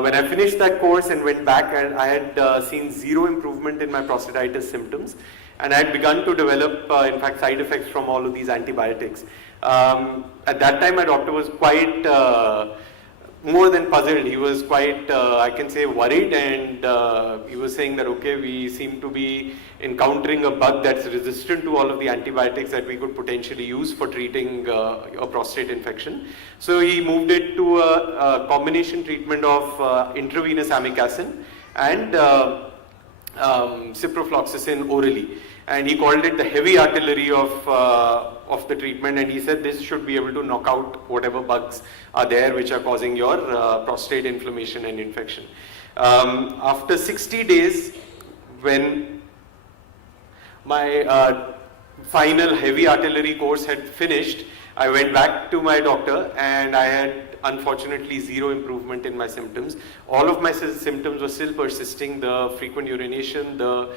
When I finished that course and went back, I had seen zero improvement in my prostatitis symptoms, and I had begun to develop, in fact, side effects from all of these antibiotics. At that time, my doctor was quite more than puzzled. He was quite, I can say, worried, and he was saying that, okay, we seem to be encountering a bug that's resistant to all of the antibiotics that we could potentially use for treating a prostate infection. So he moved it to a combination treatment of intravenous amikacin and ciprofloxacin orally. And he called it the heavy artillery of the treatment, and he said this should be able to knock out whatever bugs are there which are causing your prostate inflammation and infection. After 60 days, when my final heavy artillery course had finished, I went back to my doctor, and I had unfortunately zero improvement in my symptoms. All of my symptoms were still persisting: the frequent urination, the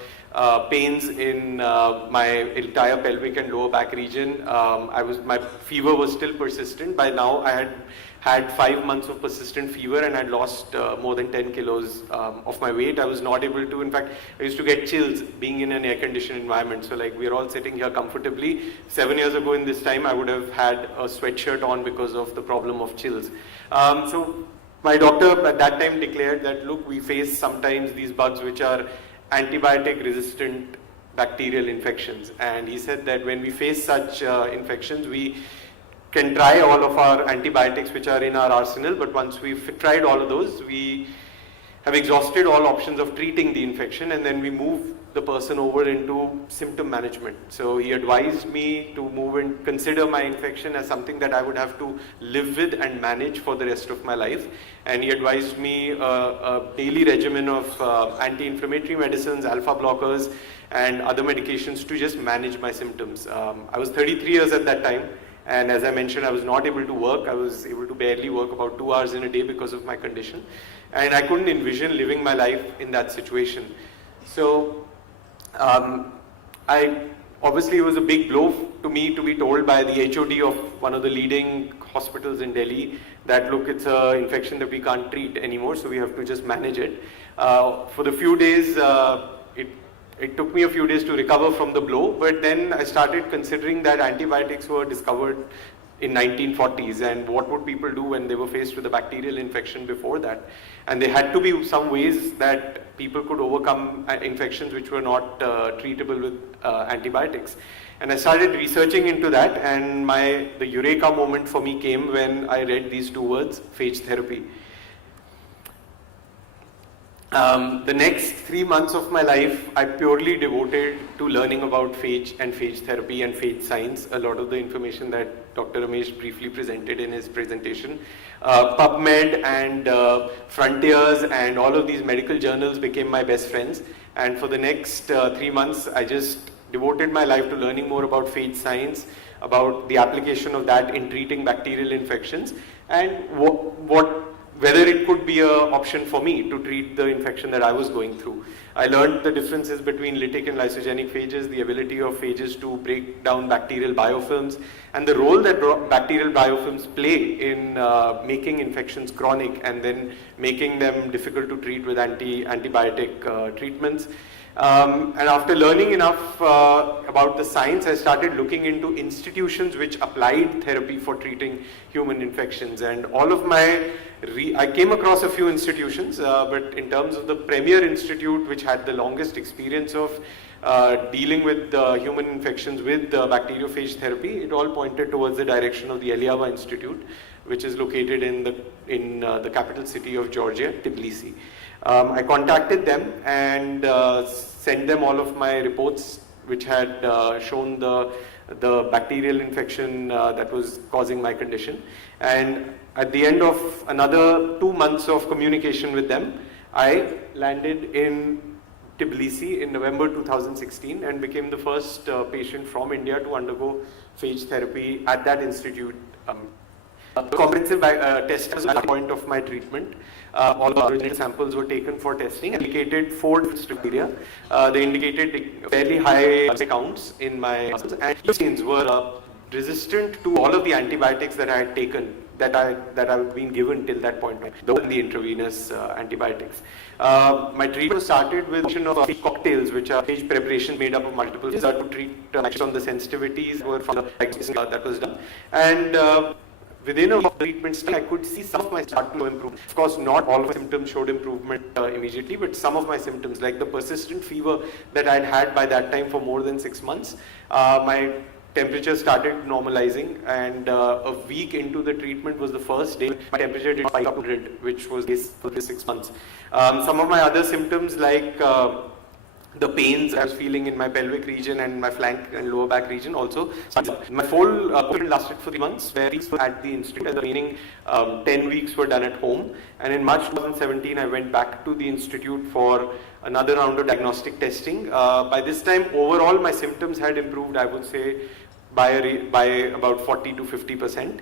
pains in my entire pelvic and lower back region. My fever was still persistent. By now I had 5 months of persistent fever, and I'd lost more than 10 kilos of my weight. I was not able to, in fact, I used to get chills being in an air-conditioned environment. So like we're all sitting here comfortably. 7 years ago in this time, I would have had a sweatshirt on because of the problem of chills. So my doctor at that time declared that, look, we face sometimes these bugs which are antibiotic resistant bacterial infections. And he said that when we face such infections, we can try all of our antibiotics which are in our arsenal, but once we've tried all of those, we have exhausted all options of treating the infection, and then we move the person over into symptom management. So he advised me to move and consider my infection as something that I would have to live with and manage for the rest of my life. And he advised me a daily regimen of anti-inflammatory medicines, alpha blockers, and other medications to just manage my symptoms. I was 33 years at that time, and as I mentioned, I was not able to work. I was able to barely work about 2 hours in a day because of my condition, and I couldn't envision living my life in that situation. So obviously it was a big blow to me to be told by the HOD of one of the leading hospitals in Delhi that, look, it's an infection that we can't treat anymore, so we have to just manage it. For the few days, it took me a few days to recover from the blow, but then I started considering that antibiotics were discovered in 1940s, and what would people do when they were faced with a bacterial infection before that? And there had to be some ways that people could overcome infections which were not treatable with antibiotics. And I started researching into that, and the eureka moment for me came when I read these two words, phage therapy. The next 3 months of my life, I purely devoted to learning about phage and phage therapy and phage science. A lot of the information that Dr. Ramesh briefly presented in his presentation. PubMed and Frontiers and all of these medical journals became my best friends. And for the next 3 months, I just devoted my life to learning more about phage science, about the application of that in treating bacterial infections, and whether it could be an option for me to treat the infection that I was going through. I learned the differences between lytic and lysogenic phages, the ability of phages to break down bacterial biofilms, and the role that bacterial biofilms play in making infections chronic and then making them difficult to treat with antibiotic treatments. And after learning enough about the science, I started looking into institutions which applied therapy for treating human infections. And all of I came across a few institutions, but in terms of the premier institute which had the longest experience of dealing with human infections with bacteriophage therapy, it all pointed towards the direction of the Eliava Institute, which is located in the capital city of Georgia, Tbilisi. I contacted them and sent them all of my reports which had shown the bacterial infection that was causing my condition. And at the end of another 2 months of communication with them, I landed in Tbilisi in November 2016 and became the first patient from India to undergo phage therapy at that institute. The comprehensive test was at the point of my treatment. All the original samples were taken for testing and indicated 4 different bacteria. They indicated fairly high counts in my muscles, and stains were resistant to all of the antibiotics that I had taken, that I had been given till that point, those the intravenous antibiotics. My treatment started with phage cocktails, which are phage preparations made up of multiple phages to treat on the sensitivities were from the that was done. And within a treatment stage, I could see some of my start to improve. Of course, not all of my symptoms showed improvement immediately, but some of my symptoms, like the persistent fever that I had had by that time for more than 6 months, my temperature started normalizing, and a week into the treatment was the first day my temperature did 500, which was for the 6 months. Some of my other symptoms, like the pains I was feeling in my pelvic region and my flank and lower back region also. My full treatment lasted for 3 months, where weeks were at the institute, and the remaining 10 weeks were done at home. And in March 2017, I went back to the institute for another round of diagnostic testing. By this time, overall, my symptoms had improved, I would say, by about 40 to 50%.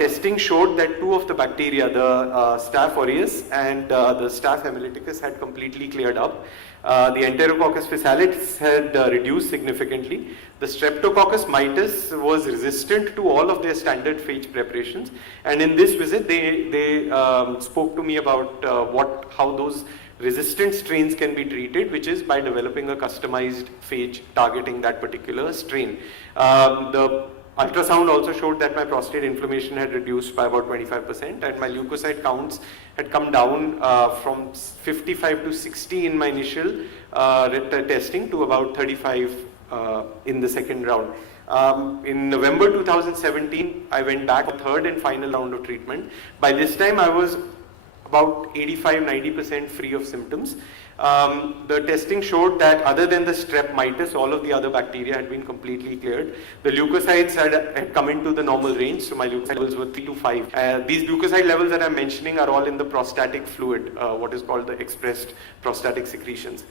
Testing showed that 2 of the bacteria, the Staph aureus and the Staph hemolyticus, had completely cleared up. The Enterococcus faecalis had reduced significantly. The Streptococcus mitis was resistant to all of their standard phage preparations. And in this visit, they spoke to me about how those resistant strains can be treated, which is by developing a customized phage targeting that particular strain. The ultrasound also showed that my prostate inflammation had reduced by about 25%, and my leukocyte counts had come down from 55 to 60 in my initial testing to about 35 in the second round. In November 2017, I went back for third and final round of treatment. By this time, I was about 85-90% free of symptoms. The testing showed that other than the strep mitis, all of the other bacteria had been completely cleared. The leukocytes had come into the normal range, so my leukocyte levels were 3 to 5. These leukocyte levels that I'm mentioning are all in the prostatic fluid, what is called the expressed prostatic secretions.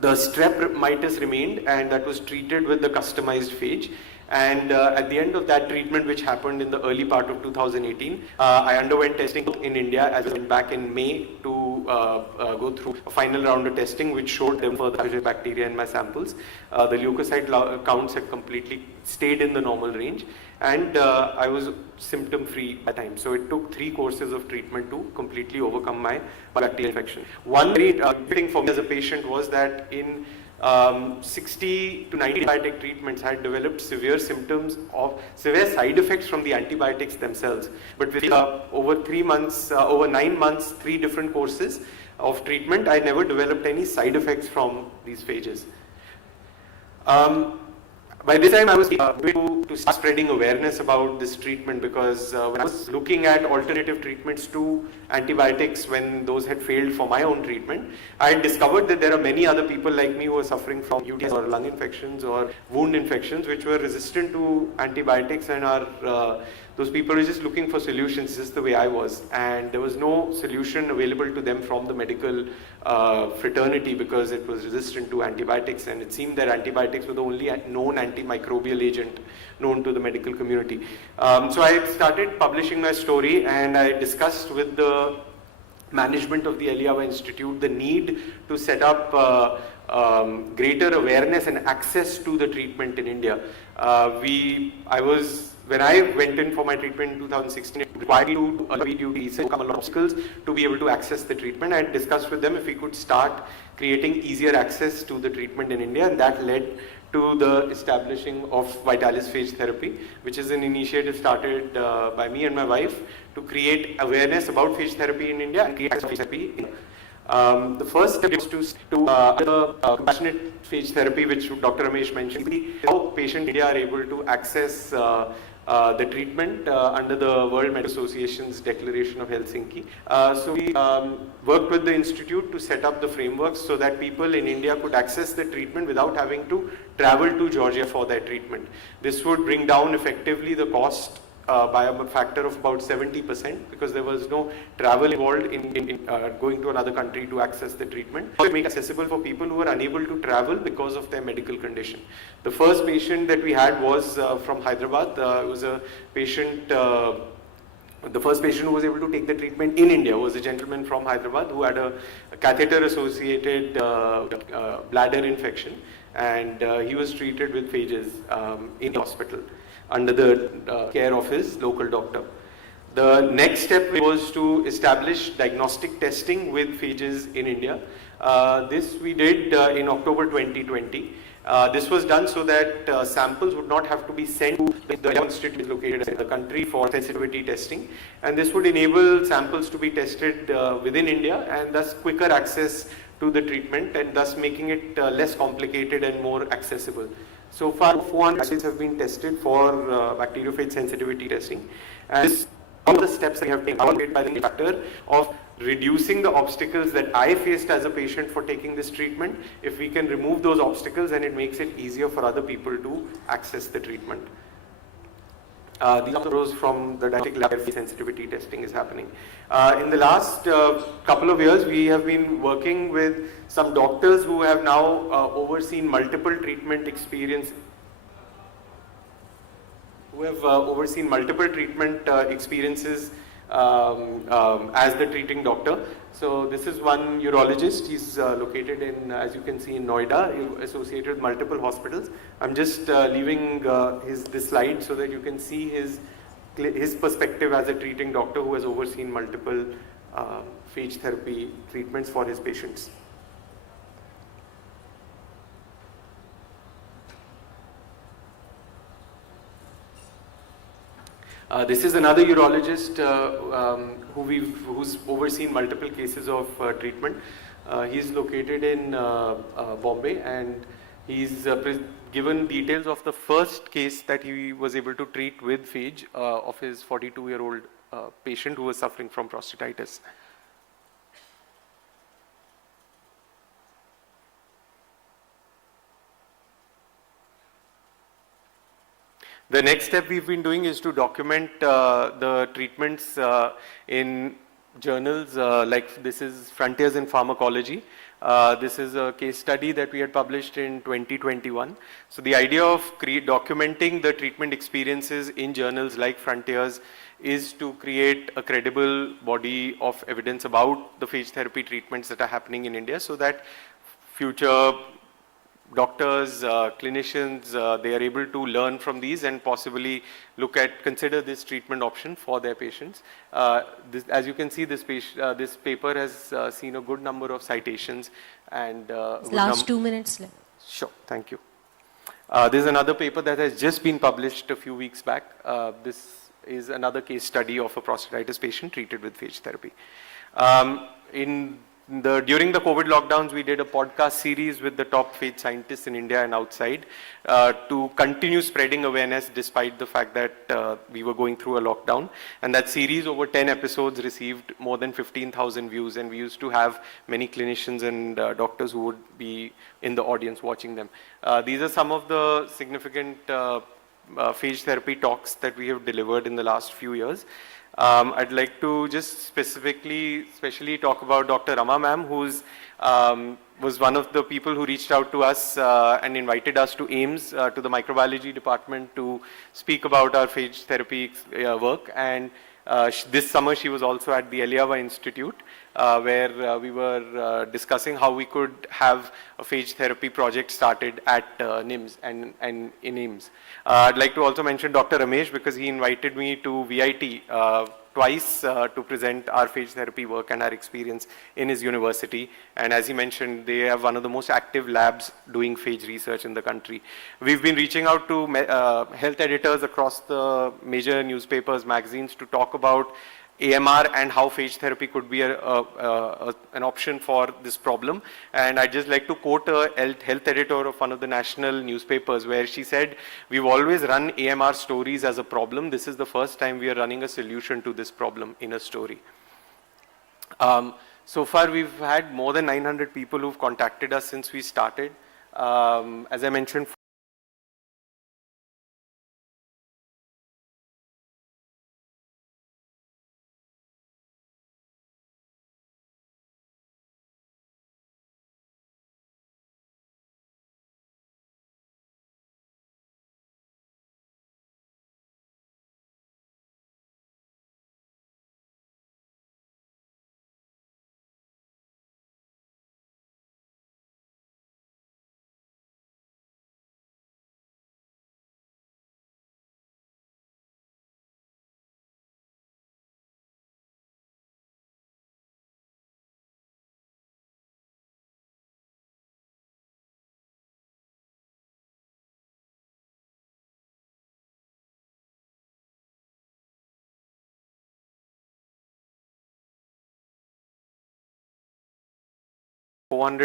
The strep mitis remained, and that was treated with the customized phage. And at the end of that treatment, which happened in the early part of 2018, I underwent testing in India as well back in May to go through a final round of testing, which showed them further bacteria in my samples. The leukocyte counts had completely stayed in the normal range, and I was symptom-free by time. So it took 3 courses of treatment to completely overcome my bacterial infection. One very thing for me as a patient was that in 60 to 90 antibiotic treatments, I had developed severe symptoms of severe side effects from the antibiotics themselves. But with over 9 months, 3 different courses of treatment, I never developed any side effects from these phages. By this time, I was able to start spreading awareness about this treatment, because when I was looking at alternative treatments to antibiotics when those had failed for my own treatment, I had discovered that there are many other people like me who are suffering from UTIs or lung infections or wound infections which were resistant to antibiotics, and are those people were just looking for solutions, just the way I was, and there was no solution available to them from the medical fraternity, because it was resistant to antibiotics, and it seemed that antibiotics were the only known antimicrobial agent known to the medical community. So I started publishing my story, and I discussed with the management of the Eliawa Institute the need to set up greater awareness and access to the treatment in India. When I went in for my treatment in 2016, it required me to overcome a lot of obstacles to be able to access the treatment. I had discussed with them if we could start creating easier access to the treatment in India, and that led to the establishing of Vitalis Phage Therapy, which is an initiative started by me and my wife to create awareness about phage therapy in India and create access to phage therapy in India. The first step is to compassionate phage therapy, which Dr. Ramesh mentioned, how patients in India are able to access the treatment under the World Medical Association's Declaration of Helsinki. So we worked with the institute to set up the frameworks so that people in India could access the treatment without having to travel to Georgia for their treatment. This would bring down effectively the cost by a factor of about 70%, because there was no travel involved in going to another country to access the treatment. To make it accessible for people who are unable to travel because of their medical condition. The first patient that we had was from Hyderabad. It was a patient, the first patient who was able to take the treatment in India was a gentleman from Hyderabad who had a catheter-associated bladder infection, and he was treated with phages in the hospital under the care of his local doctor. The next step was to establish diagnostic testing with phages in India. This we did in October 2020. This was done so that samples would not have to be sent to the institute located in the country for sensitivity testing, and this would enable samples to be tested within India, and thus quicker access to the treatment, and thus making it less complicated and more accessible. So far, 400 assays have been tested for bacteriophage sensitivity testing, and all the steps that we have taken are made by the factor of reducing the obstacles that I faced as a patient for taking this treatment. If we can remove those obstacles, then it makes it easier for other people to access the treatment. These are those from the diagnostic lab where sensitivity testing is happening. In the last couple of years, we have been working with some doctors who have now overseen multiple treatment experiences as the treating doctor. So this is one urologist. He's located in, as you can see, in Noida, associated with multiple hospitals. I'm just leaving this slide so that you can see his perspective as a treating doctor who has overseen multiple phage therapy treatments for his patients. This is another urologist who's overseen multiple cases of treatment. He's located in Bombay, and he's given details of the first case that he was able to treat with phage of his 42-year-old patient who was suffering from prostatitis. The next step we've been doing is to document the treatments in journals, like this is Frontiers in Pharmacology. This is a case study that we had published in 2021. So the idea of documenting the treatment experiences in journals like Frontiers is to create a credible body of evidence about the phage therapy treatments that are happening in India, so that future doctors, clinicians, they are able to learn from these and possibly consider this treatment option for their patients. As you can see, this paper has seen a good number of citations and last 2 minutes left. Sure, thank you. There's another paper that has just been published a few weeks back. This is another case study of a prostatitis patient treated with phage therapy. During the COVID lockdowns, we did a podcast series with the top phage scientists in India and outside to continue spreading awareness despite the fact that we were going through a lockdown. And that series, over 10 episodes, received more than 15,000 views, and we used to have many clinicians and doctors who would be in the audience watching them. These are some of the significant phage therapy talks that we have delivered in the last few years. I'd like to just especially talk about Dr. Rama ma'am, who was one of the people who reached out to us and invited us to AIMS, to the microbiology department, to speak about our phage therapy work. And this summer she was also at the Eliava Institute, where we were discussing how we could have a phage therapy project started at NIMS and in AIMS. I'd like to also mention Dr. Ramesh, because he invited me to VIT twice to present our phage therapy work and our experience in his university. And as he mentioned, they have one of the most active labs doing phage research in the country. We've been reaching out to health editors across the major newspapers, magazines, to talk about AMR and how phage therapy could be an option for this problem. And I'd just like to quote a health editor of one of the national newspapers, where she said, "We've always run AMR stories as a problem. This is the first time we are running a solution to this problem in a story." So far, we've had more than 900 people who've contacted us since we started. As I mentioned,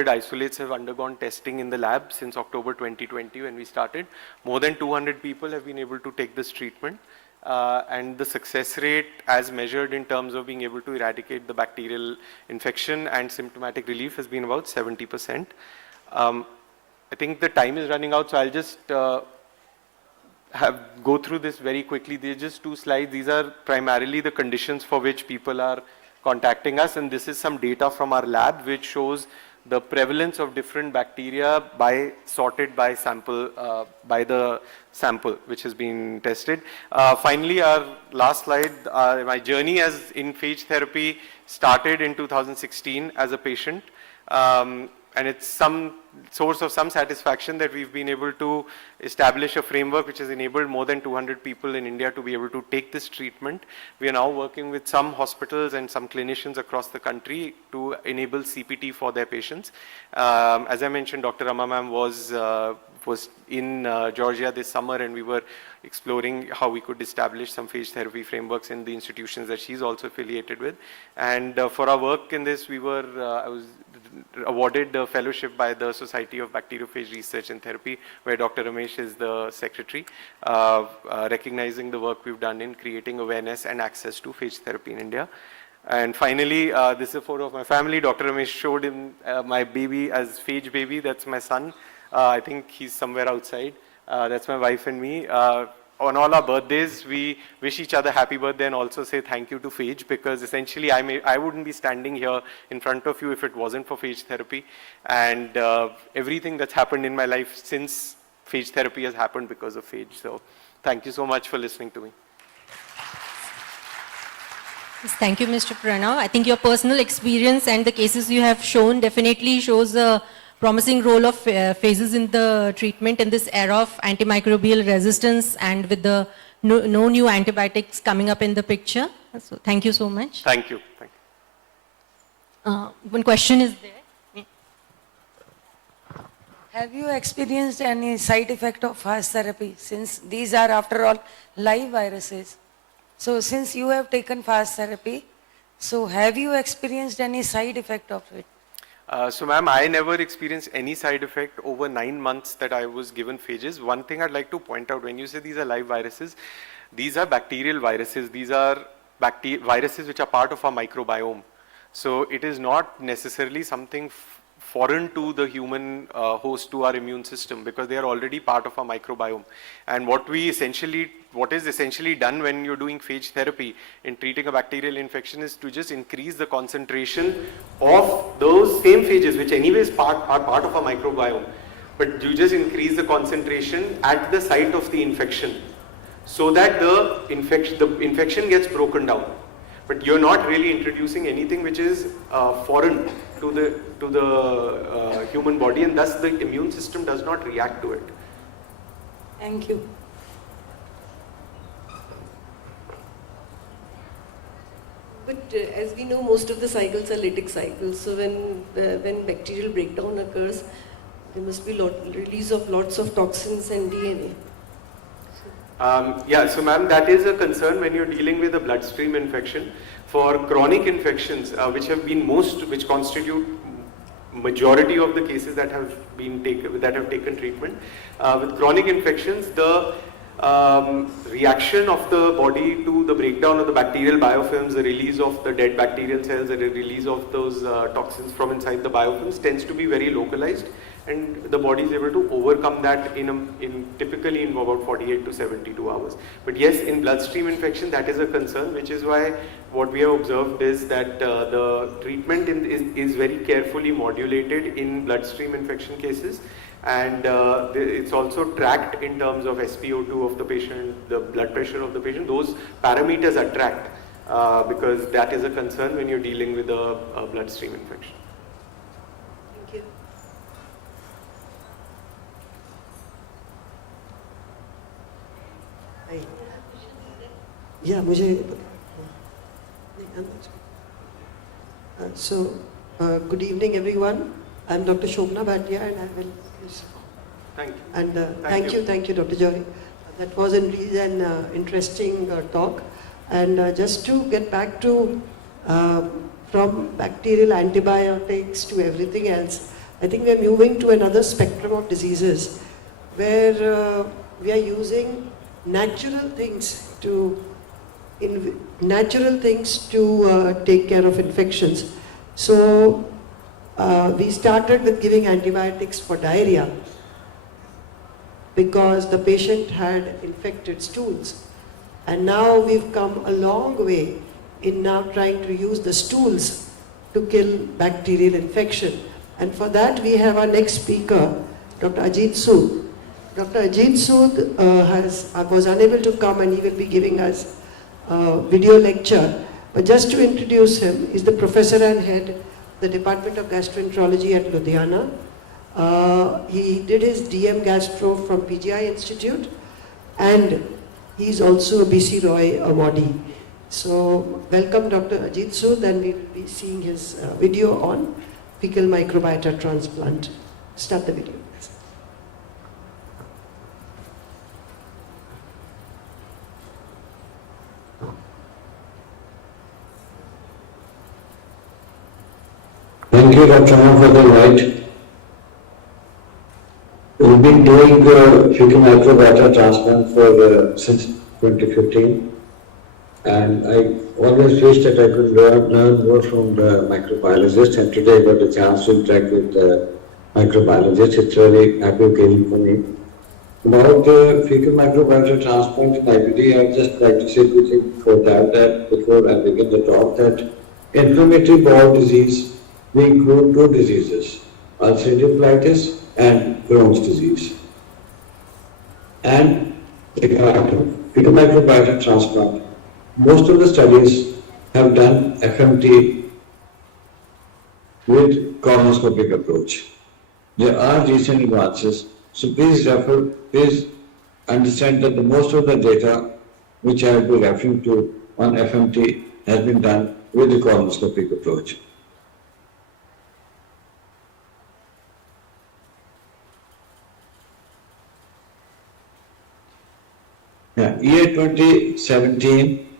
isolates have undergone testing in the lab since October 2020 when we started. More than 200 people have been able to take this treatment. And the success rate, as measured in terms of being able to eradicate the bacterial infection and symptomatic relief, has been about 70%. I think the time is running out, so I'll just go through this very quickly. These are just 2 slides. These are primarily the conditions for which people are contacting us, and this is some data from our lab which shows the prevalence of different bacteria sorted by the sample which has been tested. Finally, our last slide, my journey as in phage therapy started in 2016 as a patient. And it's some source of some satisfaction that we've been able to establish a framework which has enabled more than 200 people in India to be able to take this treatment. We are now working with some hospitals and some clinicians across the country to enable CPT for their patients. As I mentioned, Dr. Rama ma'am was in Georgia this summer, and we were exploring how we could establish some phage therapy frameworks in the institutions that she's also affiliated with. And for our work in this, I was awarded the fellowship by the Society of Bacteriophage Research and Therapy, where Dr. Ramesh is the secretary, recognizing the work we've done in creating awareness and access to phage therapy in India. And finally, this is a photo of my family. Dr. Ramesh showed him my baby as phage baby. That's my son. I think he's somewhere outside. That's my wife and me. On all our birthdays, we wish each other happy birthday and also say thank you to phage, because essentially I wouldn't be standing here in front of you if it wasn't for phage therapy. And everything that's happened in my life since phage therapy has happened because of phage. So thank you so much for listening to me. Yes, thank you, Mr. Pranav. I think your personal experience and the cases you have shown definitely shows a promising role of phases in the treatment in this era of antimicrobial resistance, and with the no new antibiotics coming up in the picture. So thank you so much. Thank you. Thank you. One question is there. Have you experienced any side effect of phage therapy, since these are after all live viruses? So since you have taken phage therapy, so have you experienced any side effect of it? So ma'am, I never experienced any side effect over 9 months that I was given phages. One thing I'd like to point out, when you say these are live viruses, these are bacterial viruses. These are viruses which are part of our microbiome. So it is not necessarily something foreign to the human host, to our immune system, because they are already part of our microbiome. And what is essentially done when you're doing phage therapy in treating a bacterial infection is to just increase the concentration of those same phages, which anyways are part of our microbiome. But you just increase the concentration at the site of the infection, so that the infection gets broken down. But you're not really introducing anything which is foreign to the human body, and thus the immune system does not react to it. Thank you. But as we know, most of the cycles are lytic cycles. So when bacterial breakdown occurs, there must be release of lots of toxins and DNA. Yeah, so ma'am, that is a concern when you're dealing with a bloodstream infection. For chronic infections, which constitute majority of the cases that have taken treatment, with chronic infections, the reaction of the body to the breakdown of the bacterial biofilms, the release of the dead bacterial cells, the release of those toxins from inside the biofilms tends to be very localized, and the body is able to overcome that typically in about 48 to 72 hours. But yes, in bloodstream infection, that is a concern, which is why what we have observed is that the treatment is very carefully modulated in bloodstream infection cases, and it's also tracked in terms of SpO2 of the patient, the blood pressure of the patient. Those parameters are tracked because that is a concern when you're dealing with a bloodstream infection. Thank you. Yeah, good evening everyone. I'm Dr. Shobna Bhatia, and I will please. Thank you. And thank you, Dr. Jory. That was indeed an interesting talk. And just to get back to from bacterial antibiotics to everything else, I think we are moving to another spectrum of diseases where we are using natural things to take care of infections. So we started with giving antibiotics for diarrhea because the patient had infected stools, and now we've come a long way in now trying to use the stools to kill bacterial infection. And for that we have our next speaker, Dr. Ajit Sood. Dr. Ajit Sood was unable to come, and he will be giving us a video lecture. But just to introduce him, he's the professor and head of the Department of Gastroenterology at Ludhiana. He did his DM Gastro from PGI Institute, and he's also a BC Roy awardee. So welcome Dr. Ajit Sood, and we will be seeing his video on fecal microbiota transplant. Start the video. Thank you, Dr. Rama, for the invite. We've been doing fecal microbiota transplant for since 2015, and I always wish that I could learn more from the microbiologists, and today I got a chance to interact with the microbiologists. It's really happy occasion for me. About fecal microbiota transplant in IBD, I would just like to say two things before that before I begin the talk, that inflammatory bowel disease, we include two diseases, ulcerative colitis and Crohn's disease. And fecal microbiota transplant, most of the studies have done FMT with colonoscopic approach. There are recent advances, so please understand that most of the data which I will be referring to on FMT has been done with the colonoscopic approach. Year 2017,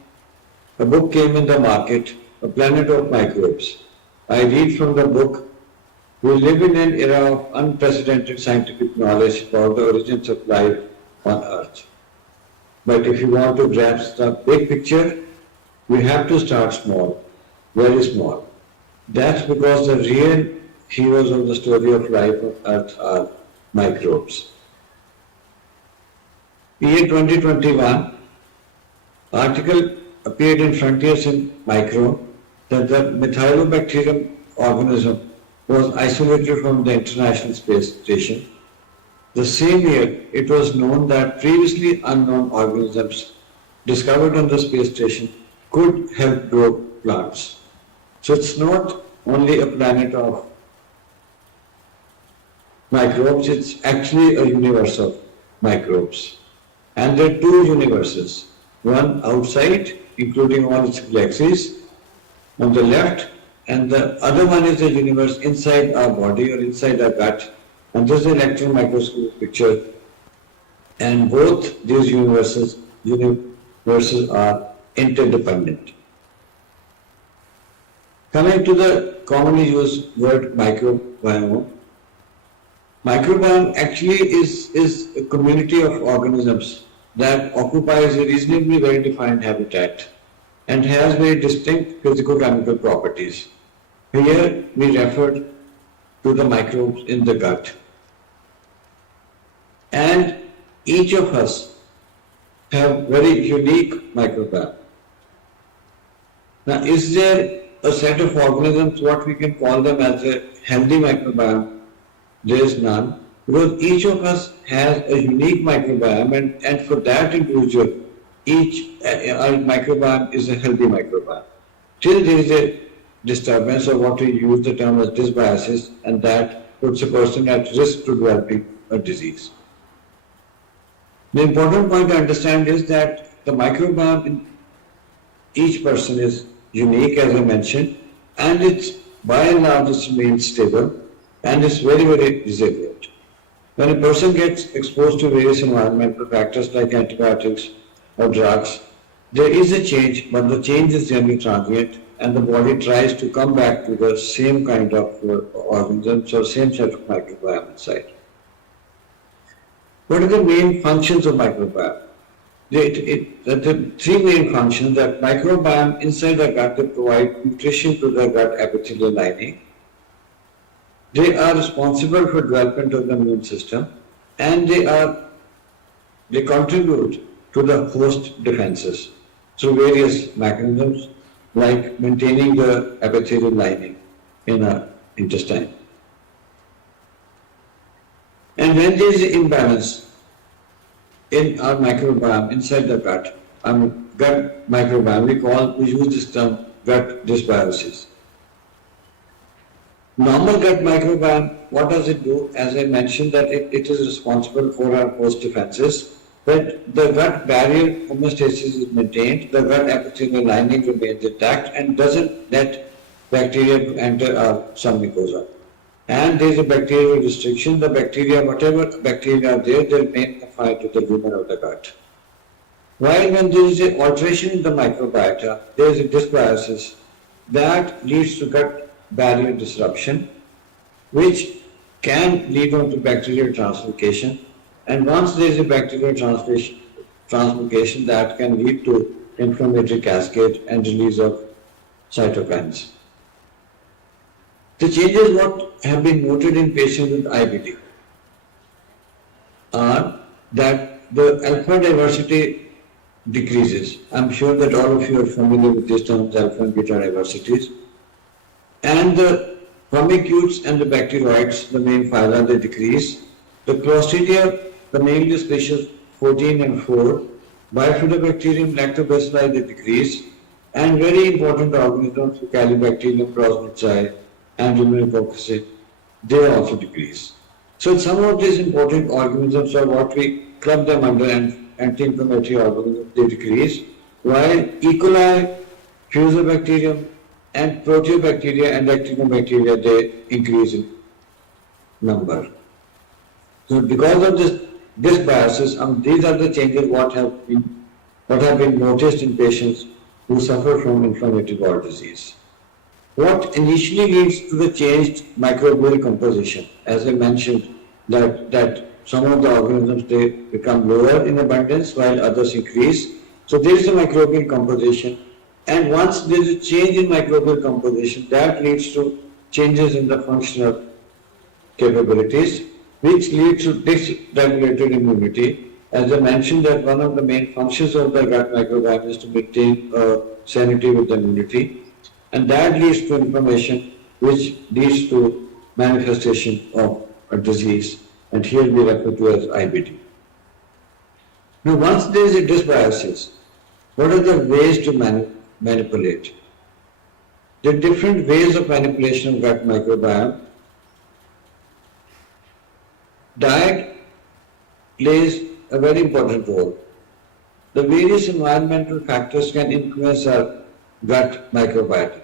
a book came in the market, A Planet of Microbes. I read from the book, we live in an era of unprecedented scientific knowledge about the origins of life on Earth. But if you want to grasp the big picture, we have to start small, very small. That's because the real heroes of the story of life on Earth are microbes. Year 2021, article appeared in Frontiers in Micro that the Methylobacterium organism was isolated from the International Space Station. The same year, it was known that previously unknown organisms discovered on the space station could help grow plants. So it's not only a planet of microbes, it's actually a universe of microbes. And there are two universes, one outside, including all its galaxies, on the left, and the other one is the universe inside our body or inside our gut. And this is an electron microscope picture. And both these universes are interdependent. Coming to the commonly used word microbiome, microbiome actually is a community of organisms that occupies a reasonably well-defined habitat and has very distinct physico-chemical properties. Here we refer to the microbes in the gut. And each of us have very unique microbiome. Now, is there a set of organisms, what we can call them as a healthy microbiome? There is none, because each of us has a unique microbiome, and for that individual, each microbiome is a healthy microbiome. Till there is a disturbance, or what we use the term as dysbiosis, and that puts a person at risk to developing a disease. The important point to understand is that the microbiome in each person is unique, as I mentioned, and it's by and large it remains stable and it's very, very resilient. When a person gets exposed to various environmental factors like antibiotics or drugs, there is a change, but the change is generally transient, and the body tries to come back to the same kind of organisms or same set of microbiome inside. What are the main functions of microbiome? The three main functions that microbiome inside the gut, they provide nutrition to the gut epithelial lining. They are responsible for development of the immune system, and they contribute to the host defenses through various mechanisms like maintaining the epithelial lining in our intestine. And when there is an imbalance in our microbiome inside the gut microbiome, we use this term gut dysbiosis. Normal gut microbiome, what does it do? As I mentioned, that it is responsible for our host defenses. When the gut barrier homeostasis is maintained, the gut epithelial lining remains intact and doesn't let bacteria enter our submucosa. And there is a bacterial restriction. The bacteria, whatever bacteria are there, they remain confined to the lumen of the gut. While when there is an alteration in the microbiota, there is a dysbiosis that leads to gut barrier disruption, which can lead on to bacterial translocation. And once there is a bacterial translocation, that can lead to inflammatory cascade and release of cytokines. The changes what have been noted in patients with IBD are that the alpha diversity decreases. I'm sure that all of you are familiar with these terms, alpha and beta diversities. And the formicutes and the bacteroids, the main phyla, they decrease. The Clostridia, the mainly species 14 and 4, Bifidobacterium, Lactobacilli, they decrease. And very important organisms, Calibacterium, Prosnitzii, and Pneumococci, they also decrease. So some of these important organisms are what we club them under anti-inflammatory organisms, they decrease, while E. coli, Fusobacterium, and Proteobacteria and Actinobacteria, they increase in number. So because of this dysbiosis, these are the changes what have been noticed in patients who suffer from inflammatory bowel disease. What initially leads to the changed microbial composition, as I mentioned, that some of the organisms, they become lower in abundance while others increase. So there is a microbial composition, and once there is a change in microbial composition, that leads to changes in the functional capabilities, which leads to dysregulated immunity. As I mentioned, that one of the main functions of the gut microbiome is to maintain sanity with the immunity, and that leads to inflammation, which leads to manifestation of a disease, and here we refer to as IBD. Now, once there is a dysbiosis, what are the ways to manipulate? There are different ways of manipulation of gut microbiome. Diet plays a very important role. The various environmental factors can influence our gut microbiota.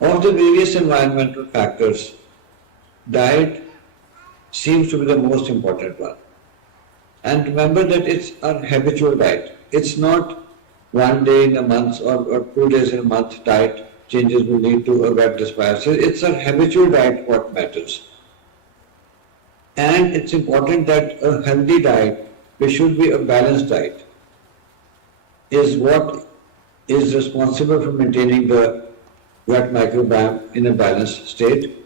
Of the various environmental factors, diet seems to be the most important one. And remember that it's our habitual diet. It's not one day in a month or 2 days in a month diet changes will lead to a gut dysbiosis. It's our habitual diet what matters. And it's important that a healthy diet, which should be a balanced diet, is what is responsible for maintaining the gut microbiome in a balanced state.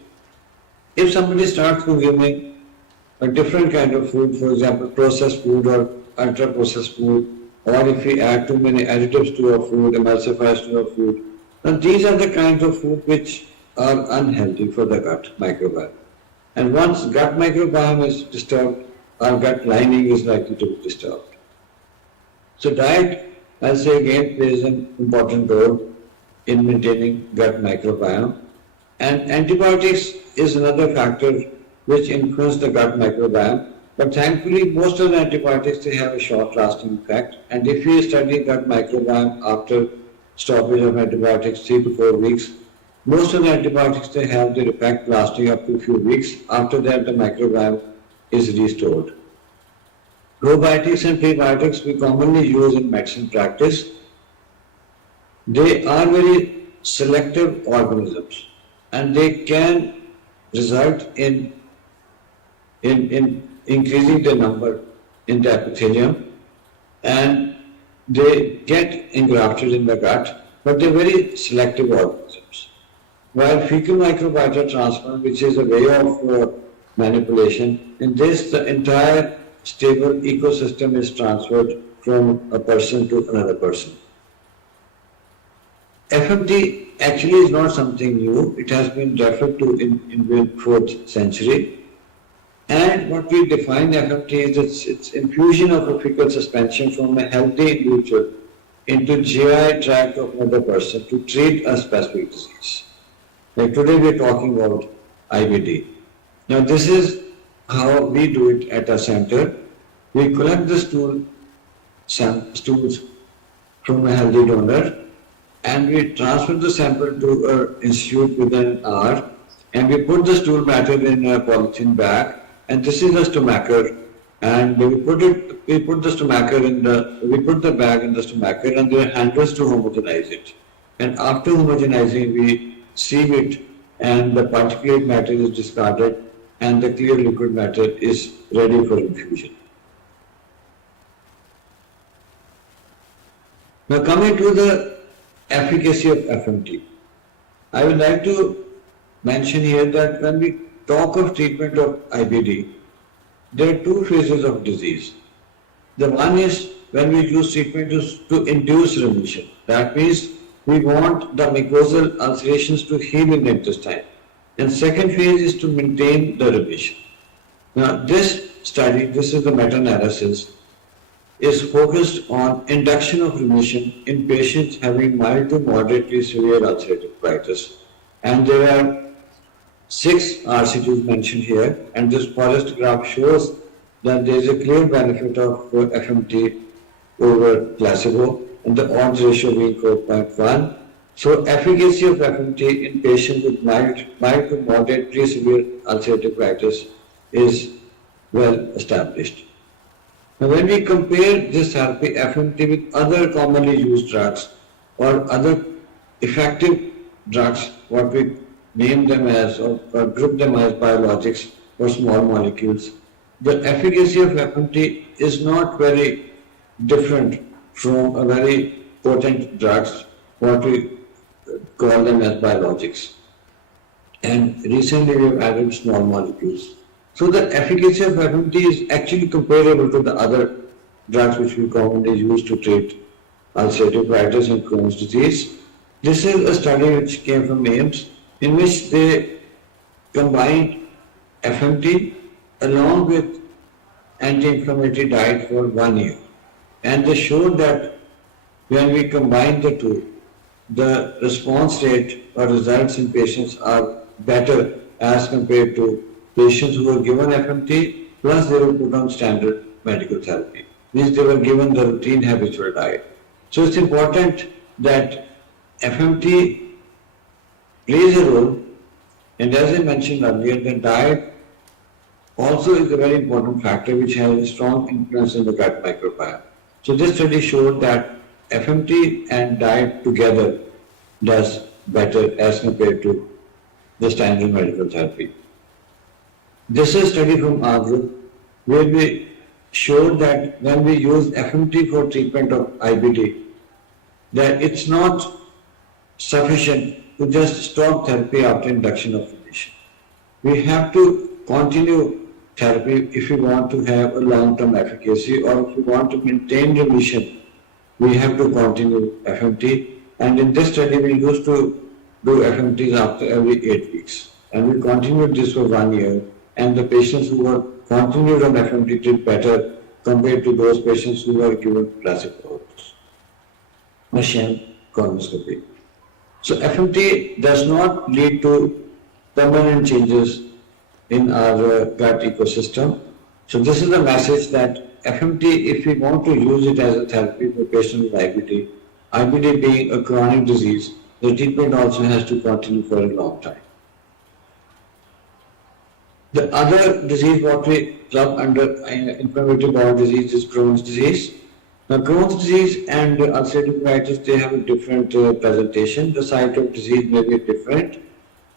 If somebody starts consuming a different kind of food, for example, processed food or ultra-processed food, or if we add too many additives to our food, emulsifiers to our food, then these are the kinds of food which are unhealthy for the gut microbiome. And once gut microbiome is disturbed, our gut lining is likely to be disturbed. So diet, I'll say again, plays an important role in maintaining gut microbiome. And antibiotics is another factor which influence the gut microbiome. But thankfully, most of the antibiotics, they have a short-lasting effect. And if we study gut microbiome after stoppage of antibiotics 3 to 4 weeks, most of the antibiotics, they have their effect lasting up to a few weeks. After that, the microbiome is restored. Probiotics and prebiotics we commonly use in medicine practice. They are very selective organisms, and they can result in increasing the number in the epithelium, and they get engrafted in the gut, but they're very selective organisms. While fecal microbiota transfer, which is a way of manipulation, in this the entire stable ecosystem is transferred from a person to another person. FMT actually is not something new. It has been referred to in the 4th century. And what we define FMT is its infusion of a fecal suspension from a healthy individual into GI tract of another person to treat a specific disease. Like today we are talking about IBD. Now this is how we do it at our center. We collect the stools from a healthy donor, and we transfer the sample to our institute within an hour, and we put the stool matter in a polythene bag, and this is a stomacher, and we put the bag in the stomacher, and there are handles to homogenize it. And after homogenizing, we sieve it, and the particulate matter is discarded, and the clear liquid matter is ready for infusion. Now coming to the efficacy of FMT, I would like to mention here that when we talk of treatment of IBD, there are two phases of disease. The one is when we use treatment to induce remission. That means we want the mucosal ulcerations to heal in the intestine. And second phase is to maintain the remission. Now this study, this is the meta-analysis, is focused on induction of remission in patients having mild to moderately severe ulcerative colitis. And there are 6 RCTs mentioned here, and this forest graph shows that there is a clear benefit of FMT over placebo, and the odds ratio being 4.1. So efficacy of FMT in patients with mild to moderately severe ulcerative colitis is well established. Now when we compare this therapy FMT with other commonly used drugs or other effective drugs, what we name them as or group them as biologics or small molecules, the efficacy of FMT is not very different from a very potent drugs, what we call them as biologics. And recently we have added small molecules. So the efficacy of FMT is actually comparable to the other drugs which we commonly use to treat ulcerative colitis and Crohn's disease. This is a study which came from NIMS, in which they combined FMT along with anti-inflammatory diet for 1 year. And they showed that when we combine the two, the response rate or results in patients are better as compared to patients who were given FMT plus they were put on standard medical therapy. Means they were given the routine habitual diet. So it's important that FMT plays a role, and as I mentioned earlier, the diet also is a very important factor which has a strong influence in the gut microbiome. So this study showed that FMT and diet together does better as compared to the standard medical therapy. This is a study from our group where we showed that when we use FMT for treatment of IBD, that it's not sufficient to just stop therapy after induction of remission. We have to continue therapy if we want to have a long-term efficacy, or if we want to maintain remission, we have to continue FMT. And in this study, we used to do FMTs after every 8 weeks. And we continued this for 1 year. And the patients who were continued on FMT did better compared to those patients who were given placebo or sham colonoscopy. So FMT does not lead to permanent changes in our gut ecosystem. So this is the message that FMT, if we want to use it as a therapy for patients with IBD, IBD being a chronic disease, the treatment also has to continue for a long time. The other disease what we club under inflammatory bowel disease is Crohn's disease. Now Crohn's disease and ulcerative colitis, they have a different presentation. The site of disease may be different,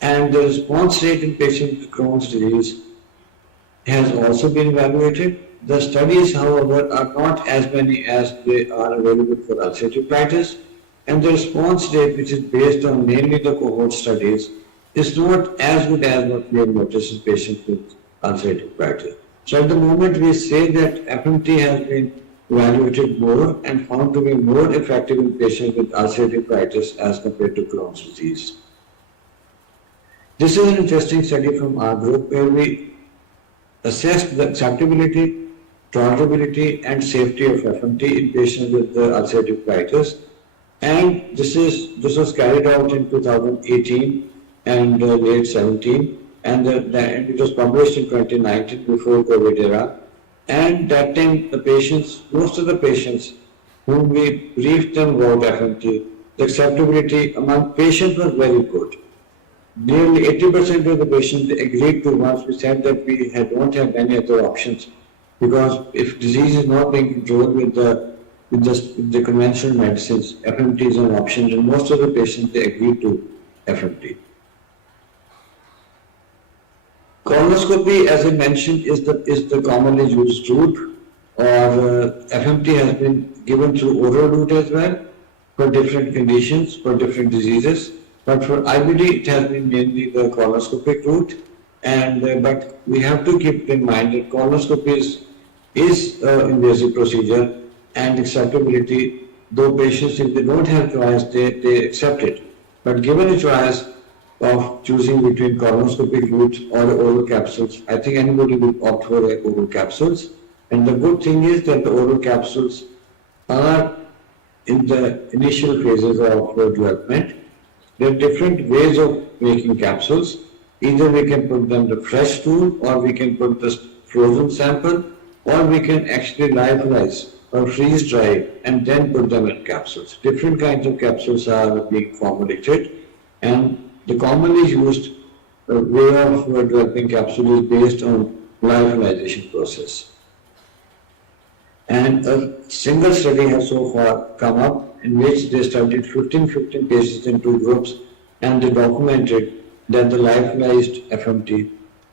and the response rate in patients with Crohn's disease has also been evaluated. The studies, however, are not as many as they are available for ulcerative colitis, and the response rate, which is based on mainly the cohort studies, is not as good as what we have noticed in patients with ulcerative colitis. So at the moment we say that FMT has been evaluated more and found to be more effective in patients with ulcerative colitis as compared to Crohn's disease. This is an interesting study from our group where we assessed the acceptability, tolerability and safety of FMT in patients with ulcerative colitis, and this was carried out in 2018 and late 17, and it was published in 2019 before COVID era. And that time most of the patients whom we briefed them about FMT, the acceptability among patients was very good. Nearly 80% of the patients agreed to once we said that we don't have any other options, because if disease is not being controlled with the conventional medicines, FMT is an option, and most of the patients they agreed to FMT. Colonoscopy, as I mentioned, is the commonly used route, or FMT has been given through oral route as well for different conditions, for different diseases. But for IBD, it has been mainly the colonoscopic route. And but we have to keep in mind that colonoscopy is an invasive procedure, and acceptability, though patients, if they don't have choice, they accept it. But given a choice of choosing between colonoscopic route or oral capsules, I think anybody will opt for oral capsules. And the good thing is that the oral capsules are in the initial phases of development. There are different ways of making capsules. Either we can put them the fresh stool, or we can put the frozen sample, or we can actually lyophilize or freeze dry and then put them in capsules. Different kinds of capsules are being formulated, and the commonly used way of developing capsule is based on lyophilization process. And a single study has so far come up in which they studied 15 patients in two groups, and they documented that the lyophilized FMT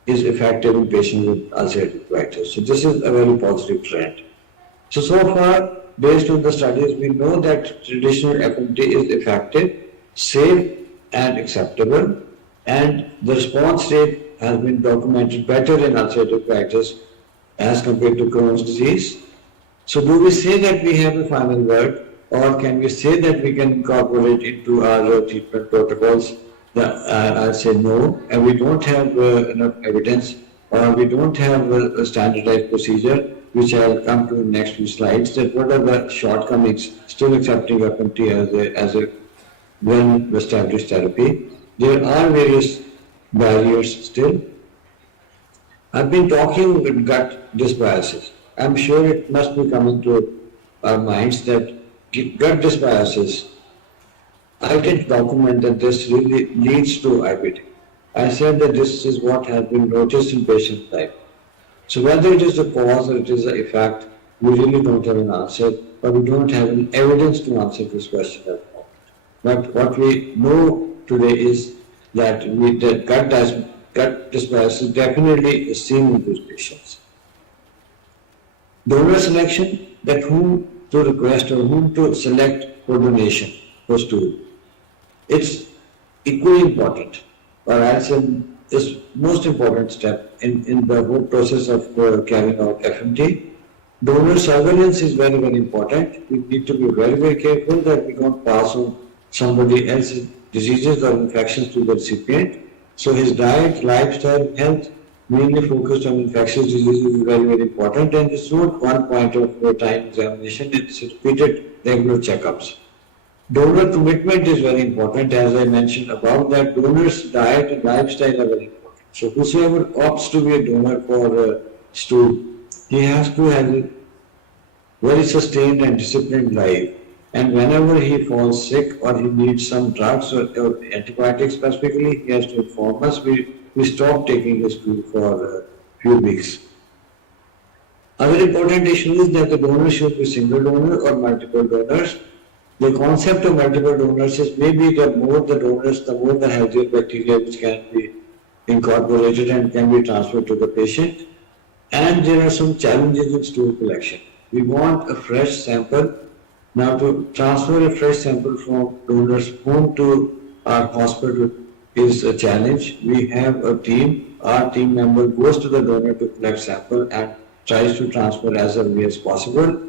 is effective in patients with ulcerative colitis. So this is a very positive trend. So far, based on the studies, we know that traditional FMT is effective, safe and acceptable, and the response rate has been documented better in ulcerative colitis as compared to Crohn's disease. So do we say that we have a final word, or can we say that we can incorporate into our treatment protocols? I'll say no, and we don't have enough evidence, or we don't have a standardized procedure, which I'll come to in the next few slides, that what are the shortcomings still accepting FMT as a well-established therapy. There are various barriers still. I've been talking with gut dysbiosis. I'm sure it must be coming to our minds that gut dysbiosis, I can document that this really leads to IBD. I said that this is what has been noticed in patient life. So whether it is the cause or it is the effect, we really don't have an answer, but we don't have any evidence to answer this question at all. But what we know today is that gut dysbiosis definitely is seen in these patients. Donor selection, that whom to request or whom to select for donation for stool. It's equally important, or I'll say is most important step in the whole process of carrying out FMT. Donor surveillance is very, very important. We need to be very, very careful that we don't pass on somebody else's diseases or infections to the recipient. So his diet, lifestyle, health, mainly focused on infectious diseases is very, very important, and it's not one point of time examination, it's repeated regular checkups. Donor commitment is very important, as I mentioned above, that donor's diet and lifestyle are very important. So whosoever opts to be a donor for stool, he has to have a very sustained and disciplined life. And whenever he falls sick or he needs some drugs or antibiotics specifically, he has to inform us. We stop taking his stool for a few weeks. Other important issue is that the donor should be single donor or multiple donors. The concept of multiple donors is maybe the more the donors, the more the healthier bacteria which can be incorporated and can be transferred to the patient. And there are some challenges in stool collection. We want a fresh sample. Now to transfer a fresh sample from donors home to our hospital is a challenge. We have a team. Our team member goes to the donor to collect sample and tries to transfer as early as possible.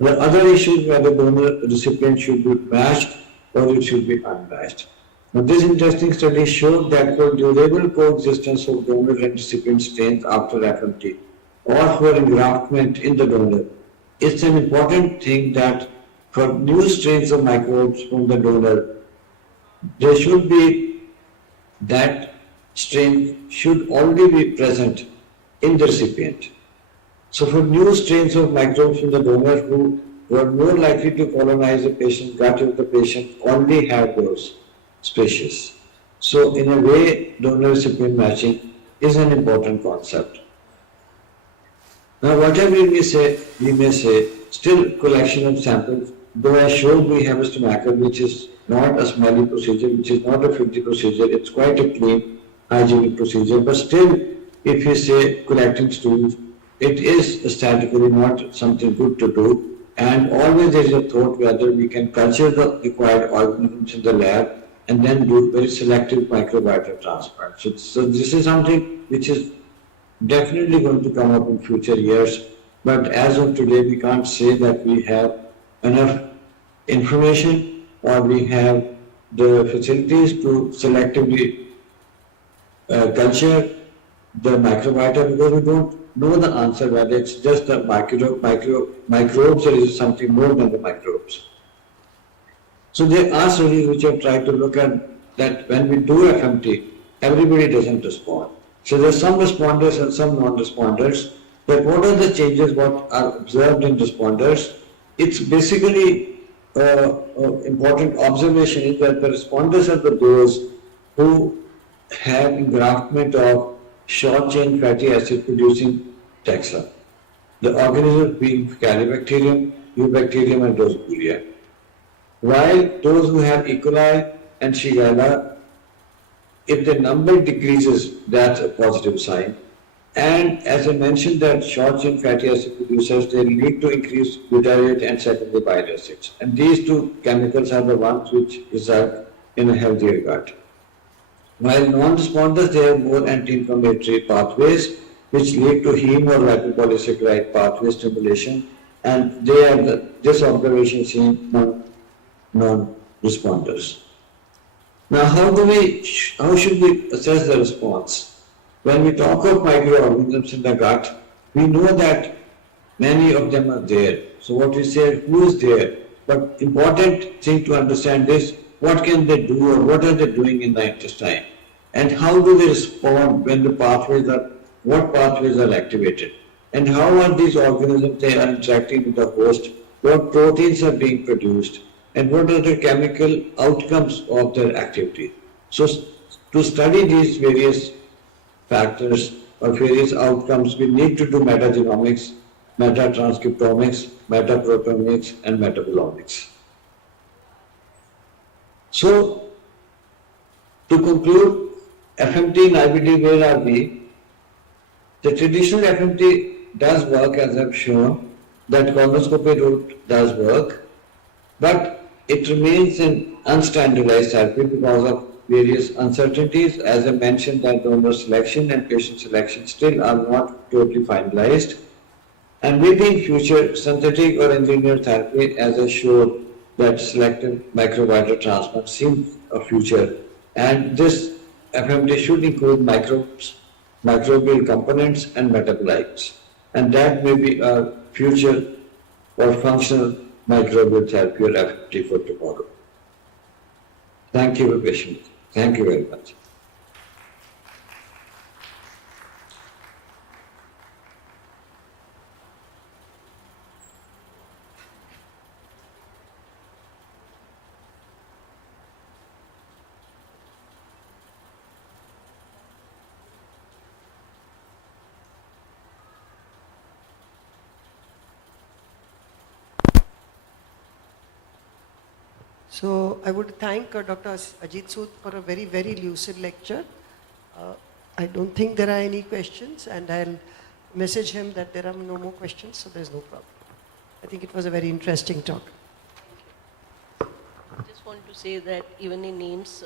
The other issue is whether donor recipient should be matched or it should be unmatched. Now this interesting study showed that for durable coexistence of donor and recipient strains after FMT or for engraftment in the donor, it's an important thing that for new strains of microbes from the donor, there should be that strain should already be present in the recipient. So for new strains of microbes from the donor who were more likely to colonize the patient gut if the patient already had those species. So in a way, donor-recipient matching is an important concept. Now whatever we may say, still collection of samples, though I showed we have a stomacher which is not a smelly procedure, which is not a filthy procedure, it's quite a clean, hygienic procedure, but still if you say collecting stools, it is statistically not something good to do. And always there is a thought whether we can culture the required organisms in the lab and then do very selective microbiota transplant. So this is something which is definitely going to come up in future years. But as of today, we can't say that we have enough information or we have the facilities to selectively culture the microbiota, because we don't know the answer whether it's just the microbes or is it something more than the microbes. So there are studies which have tried to look at that when we do FMT, everybody doesn't respond. So there are some responders and some non-responders. But what are the changes what are observed in responders? It's basically important observation is that the responders are those who have engraftment of short-chain fatty acid producing taxa. The organisms being Calibacterium, Eubacterium and Rosacea. While those who have E. coli and Shigella, if the number decreases, that's a positive sign. And as I mentioned that short-chain fatty acid producers, they lead to increased butyrate and secondary bile acids. And these two chemicals are the ones which result in a healthier gut. While non-responders, they have more anti-inflammatory pathways which lead to heme or lipopolysaccharide pathway stimulation, and they are this observation seen among non-responders. Now, how should we assess the response? When we talk of microorganisms in the gut, we know that many of them are there. So what we say, who is there? But important thing to understand is what can they do or what are they doing in the intestine? And how do they respond when what pathways are activated? And how are these organisms, they are interacting with the host? What proteins are being produced? And what are the chemical outcomes of their activity? So to study these various factors or various outcomes, we need to do metagenomics, metatranscriptomics, metaproteomics, and metabolomics. So, to conclude, FMT and IBD, where are we? The traditional FMT does work, as I've shown, that colonoscopy route does work, but it remains an unstandardized therapy because of various uncertainties. As I mentioned, that donor selection and patient selection still are not totally finalized. And maybe in future, synthetic or engineered therapy, as I showed, that selective microbiota transplant seems a future. And this FMT should include microbes, microbial components and metabolites. And that may be a future for functional microbial therapy or FMT for tomorrow. Thank you for patience. Thank you very much. So I would thank Dr. Ajit Sood for a very, very lucid lecture. I don't think there are any questions, and I'll message him that there are no more questions, so there's no problem. I think it was a very interesting talk. I just want to say that even in NIMS,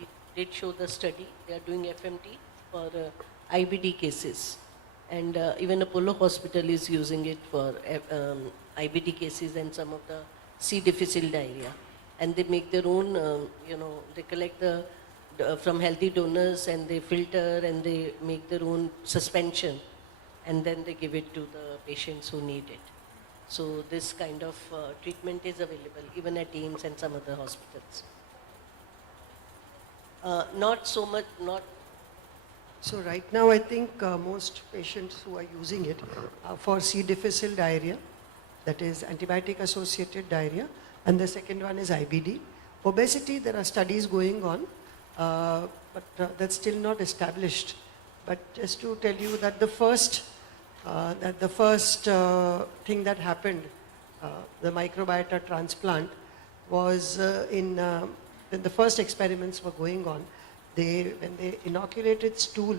it did show the study. They are doing FMT for IBD cases. And even Apollo Hospital is using it for IBD cases and some of the C. difficile diarrhea. And they make their own, they collect from healthy donors and they filter and they make their own suspension and then they give it to the patients who need it. So this kind of treatment is available even at NIMS and some other hospitals. Not so much, So right now I think most patients who are using it for C. difficile diarrhea, that is antibiotic associated diarrhea, and the second one is IBD. Obesity, there are studies going on, but that's still not established. But just to tell you that the first thing that happened, the microbiota transplant, was when the first experiments were going on. When they inoculated stool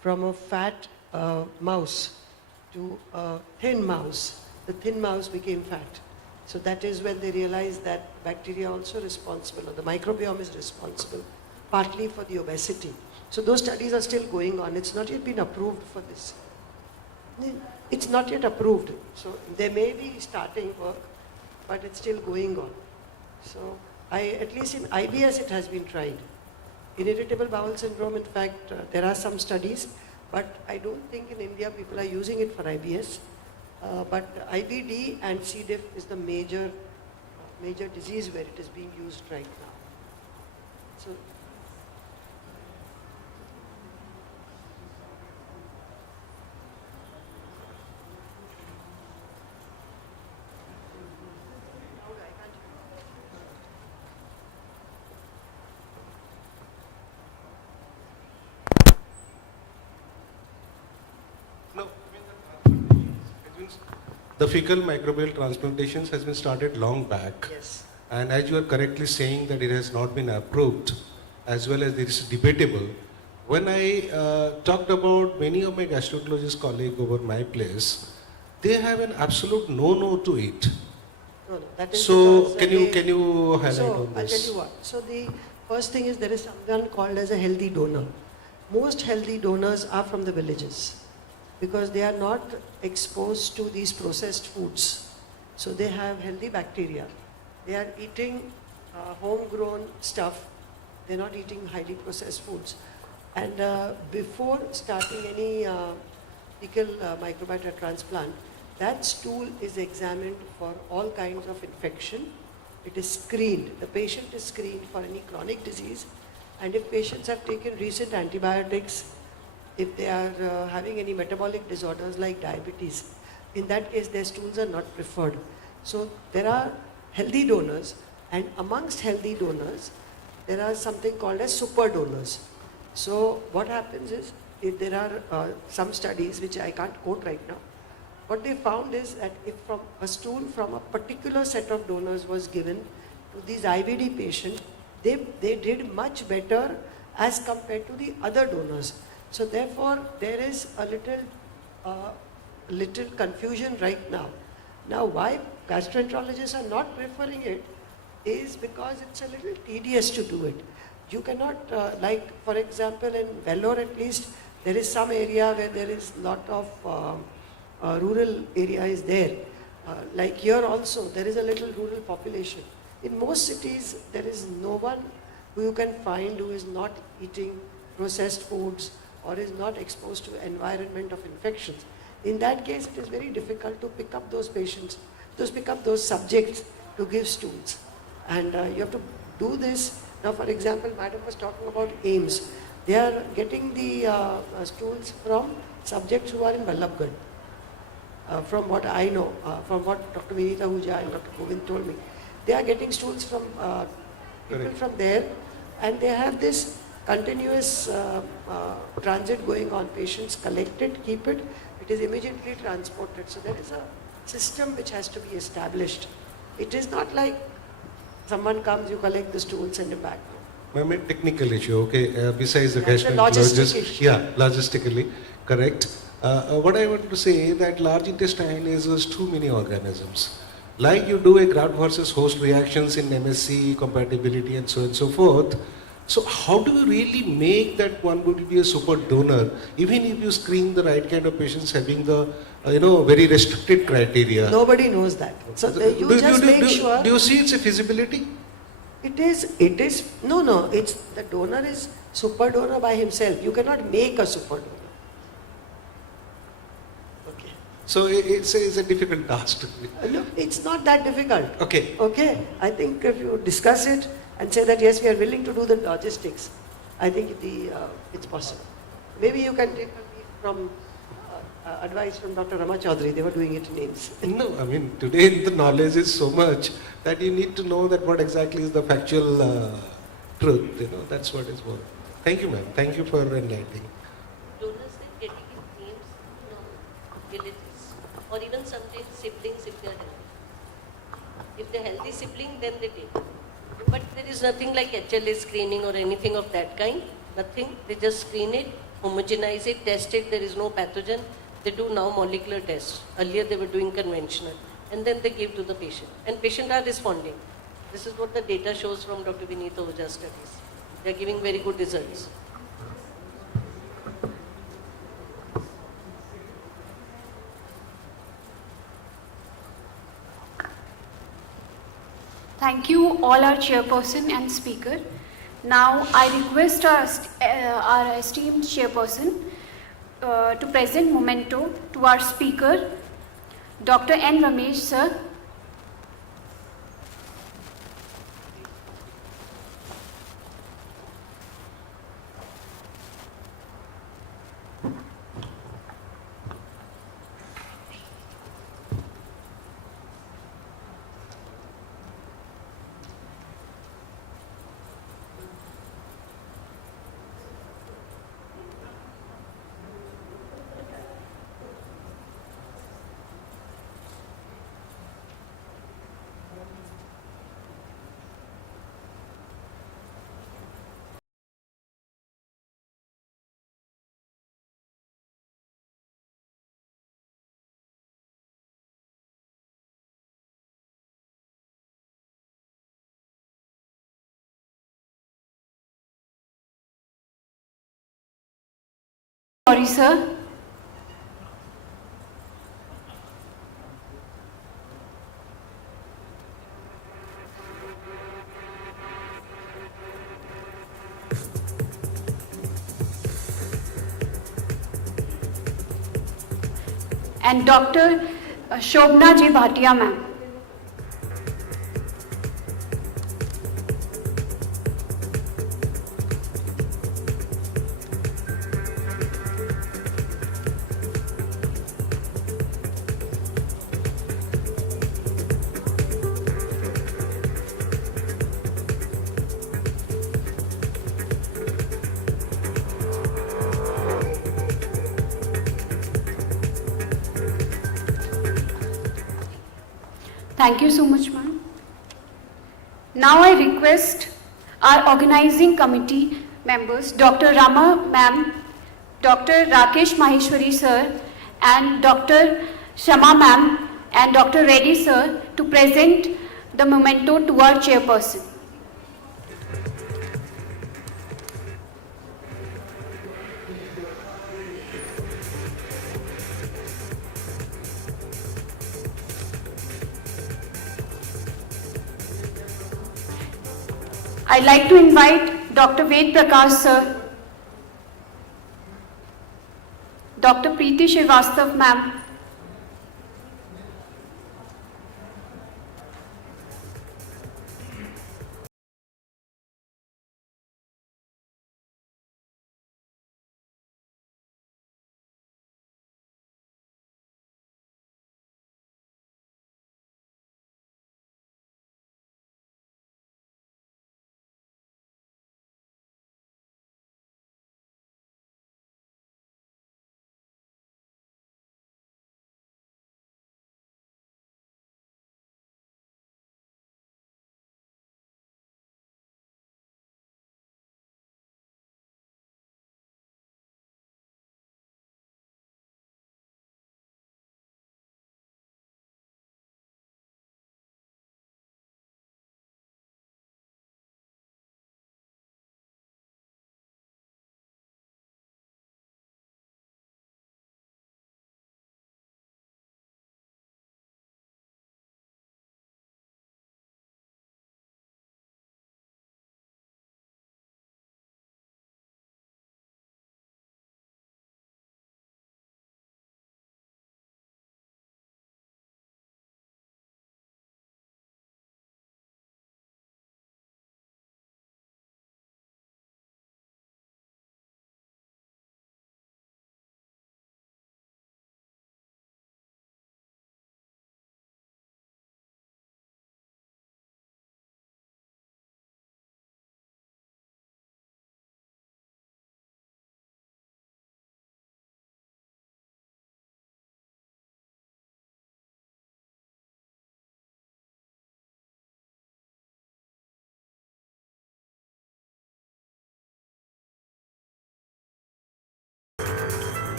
from a fat mouse to a thin mouse. The thin mouse became fat. So that is when they realized that bacteria are also responsible, or the microbiome is responsible, partly for the obesity. So those studies are still going on. It's not yet been approved for this. It's not yet approved. So they may be starting work, but it's still going on. So at least in IBS it has been tried. In irritable bowel syndrome, in fact, there are some studies, but I don't think in India people are using it for IBS. But IBD and C. diff is the major disease where it is being used right now. So, the fecal microbial transplantations has been started long back. Yes. And as you are correctly saying that it has not been approved, as well as it is debatable. When I talked about many of my gastroenterologist colleagues over my place, they have an absolute no to it. no, that is So because, can you highlight so on I'll this? tell you what. So the first thing is there is someone called as a healthy donor. Most healthy donors are from the villages because they are not exposed to these processed foods. So they have healthy bacteria. They are eating homegrown stuff. They're not eating highly processed foods. And before starting any fecal microbiota transplant, that stool is examined for all kinds of infection. It is screened. The patient is screened for any chronic disease. And if patients have taken recent antibiotics, if they are having any metabolic disorders like diabetes, in that case their stools are not preferred. So there are healthy donors, and amongst healthy donors, there are something called as super donors. So what happens is, if there are some studies which I can't quote right now, what they found is that if from a stool from a particular set of donors was given to these IBD patients, they did much better as compared to the other donors. So therefore, there is a little confusion right now. Now, why gastroenterologists are not preferring it is because it's a little tedious to do it. You cannot, like for example in Vellore at least, there is some area where there is lot of rural area is there. Like here also, there is a little rural population. In most cities, there is no one who you can find who is not eating processed foods or is not exposed to environment of infections. In that case, it is very difficult to pick up those patients, pick up those subjects to give stools. And you have to do this. Now, for example, Madam was talking about AIMS. They are getting the stools from subjects who are in Vallabhgarh. From what I know, from what Dr. Vinita Huja and Dr. Govind told me, they are getting stools from people from there, and they have this continuous transit going on. Patients collect it, keep it, it is immediately transported. So there is a system which has to be established. It is not like someone comes, you collect the stool, send it back. I mean, technical issue, okay, besides the It's a logistic gastroenterologist. issue. Yeah, logistically, correct. What I want to say that large intestine is too many organisms. Like you do a graft versus host reactions in MSC, compatibility and so forth. So how do you really make that one would be a super donor, even if you screen the right kind of patients having the, very restricted criteria? Nobody knows that. So you just make sure. Do you see it's a feasibility? It is, no, it's, the donor is super donor by himself. You cannot make a super donor. Okay. So it's a difficult task. Look, it's not that difficult. Okay. Okay. I think if you discuss it and say that yes, we are willing to do the logistics, I think it's possible. Maybe you can take from advice from Dr. Rama Chaudhary. They were doing it in NIMS. No, I mean, today the knowledge is so much that you need to know that what exactly is the factual truth. That's what is more. Thank you, ma'am. Thank you for enlightening. Donors then getting in names, villages, or even sometimes siblings if they are healthy. If they're healthy sibling, then they take. But there is nothing like HLA screening or anything of that kind. Nothing. They just screen it homogenize it, test it, there is no pathogen. They do now molecular tests. Earlier they were doing conventional. And then they give to the patient. And patients are responding. This is what the data shows from Dr. Vineeta Oja's studies. They are giving very good results. Thank you all our chairperson and speaker. Now I request our esteemed chairperson to present memento to our speaker, Dr. N. Ramesh sir. Sorry, sir. And Dr. Shobna J. Bhatia, ma'am. Thank you so much, ma'am. Now I request our organizing committee members, Dr. Rama ma'am, Dr. Rakesh Maheshwari sir, and Dr. Shama ma'am, and Dr. Reddy sir to present the memento to our chairperson. I'd like to invite Dr. Ved Prakash sir, Dr. Preeti Srivastav ma'am,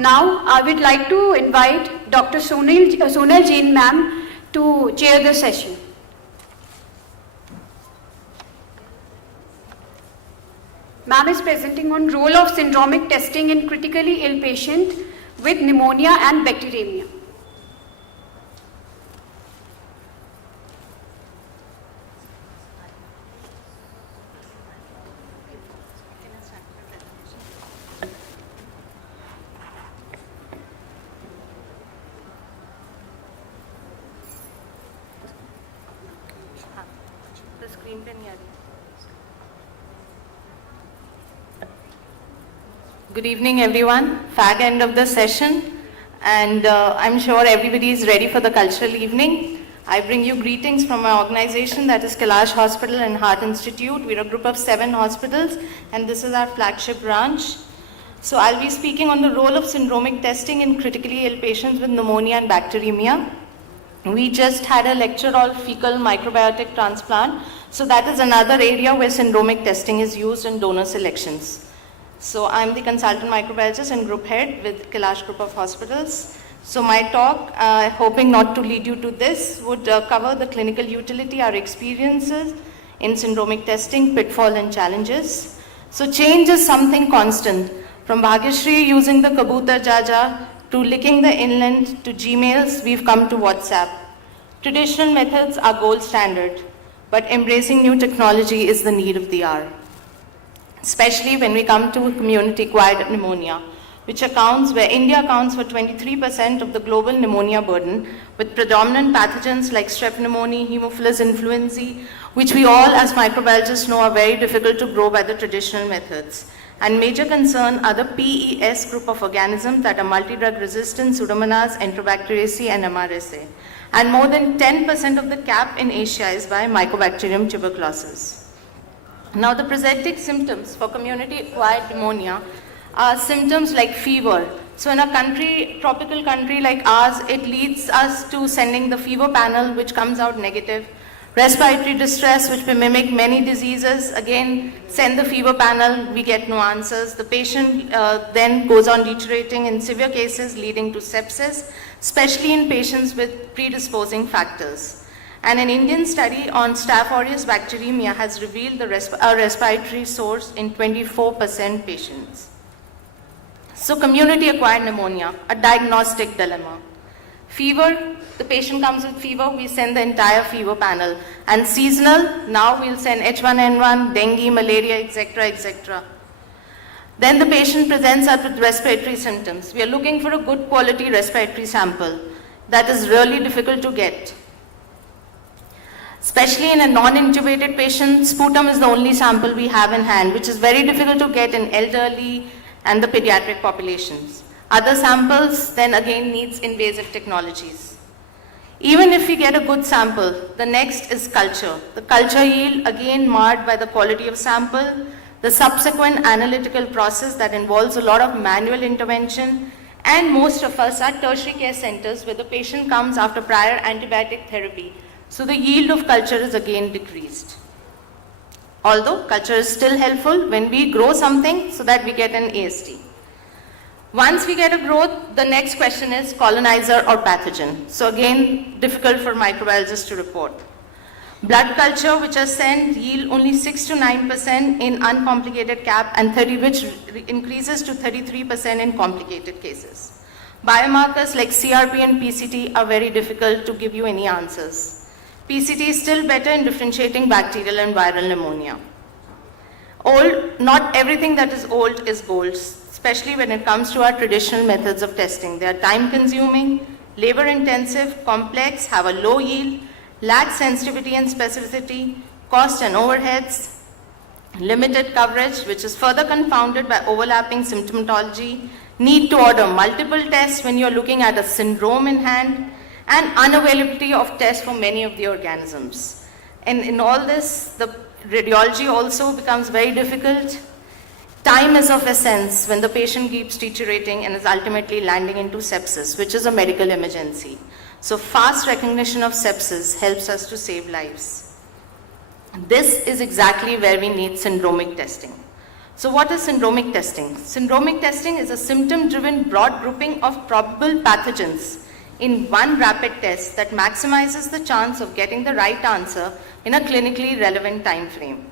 Now, I would like to invite Dr. Sonal Jain ma'am to chair the session. Ma'am is presenting on role of syndromic testing in critically ill patient with pneumonia and bacteremia. Good evening everyone, fag end of the session, and I'm sure everybody is ready for the cultural evening. I bring you greetings from my organization, that is Kailash Hospital and Heart Institute. We're a group of 7 hospitals and this is our flagship branch. So I'll be speaking on the role of syndromic testing in critically ill patients with pneumonia and bacteremia. We just had a lecture on fecal microbiotic transplant, so that is another area where syndromic testing is used in donor selections. So I'm the consultant microbiologist and group head with Kailash Group of Hospitals. So my talk, hoping not to lead you to this, would cover the clinical utility, our experiences in syndromic testing, pitfall and challenges. So change is something constant. From Bhagyashree using the Kabutar Jaja to licking the inland to Gmails, we've come to WhatsApp. Traditional methods are gold standard, but embracing new technology is the need of the hour. Especially when we come to community-acquired pneumonia, which accounts where India accounts for 23% of the global pneumonia burden, with predominant pathogens like strep pneumoniae, Haemophilus influenzae, which we all as microbiologists know are very difficult to grow by the traditional methods. And major concern are the PES group of organisms that are multi-drug resistant, Pseudomonas, Enterobacteriaceae and MRSA. And more than 10% of the cap in Asia is by Mycobacterium tuberculosis. Now the presenting symptoms for community-acquired pneumonia are symptoms like fever. So in a country, tropical country like ours, it leads us to sending the fever panel, which comes out negative. Respiratory distress, which may mimic many diseases, again send the fever panel, we get no answers. The patient then goes on deteriorating in severe cases leading to sepsis, especially in patients with predisposing factors. And an Indian study on Staph aureus bacteremia has revealed a respiratory source in 24% patients. So community-acquired pneumonia, a diagnostic dilemma. Fever, the patient comes with fever, we send the entire fever panel. And seasonal, now we'll send H1N1, dengue, malaria, etc., etc. Then the patient presents us with respiratory symptoms. We are looking for a good quality respiratory sample. That is really difficult to get. Especially in a non-intubated patient, sputum is the only sample we have in hand, which is very difficult to get in elderly and the pediatric populations. Other samples then again needs invasive technologies. Even if we get a good sample, the next is culture. The culture yield again marred by the quality of sample, the subsequent analytical process that involves a lot of manual intervention, and most of us are tertiary care centers where the patient comes after prior antibiotic therapy. So the yield of culture is again decreased. Although culture is still helpful when we grow something so that we get an AST. Once we get a growth, the next question is colonizer or pathogen. So again, difficult for microbiologists to report. Blood culture, which are sent, yield only 6 to 9% in uncomplicated CAP and which increases to 33% in complicated cases. Biomarkers like CRP and PCT are very difficult to give you any answers. PCT is still better in differentiating bacterial and viral pneumonia. Not everything that is old is gold, especially when it comes to our traditional methods of testing. They are time-consuming, labor-intensive, complex, have a low yield, lack sensitivity and specificity, cost and overheads, limited coverage, which is further confounded by overlapping symptomatology, need to order multiple tests when you're looking at a syndrome in hand, and unavailability of tests for many of the organisms. And in all this, the radiology also becomes very difficult. Time is of essence when the patient keeps deteriorating and is ultimately landing into sepsis, which is a medical emergency. So fast recognition of sepsis helps us to save lives. This is exactly where we need syndromic testing. So what is syndromic testing? Syndromic testing is a symptom-driven broad grouping of probable pathogens in one rapid test that maximizes the chance of getting the right answer in a clinically relevant time frame.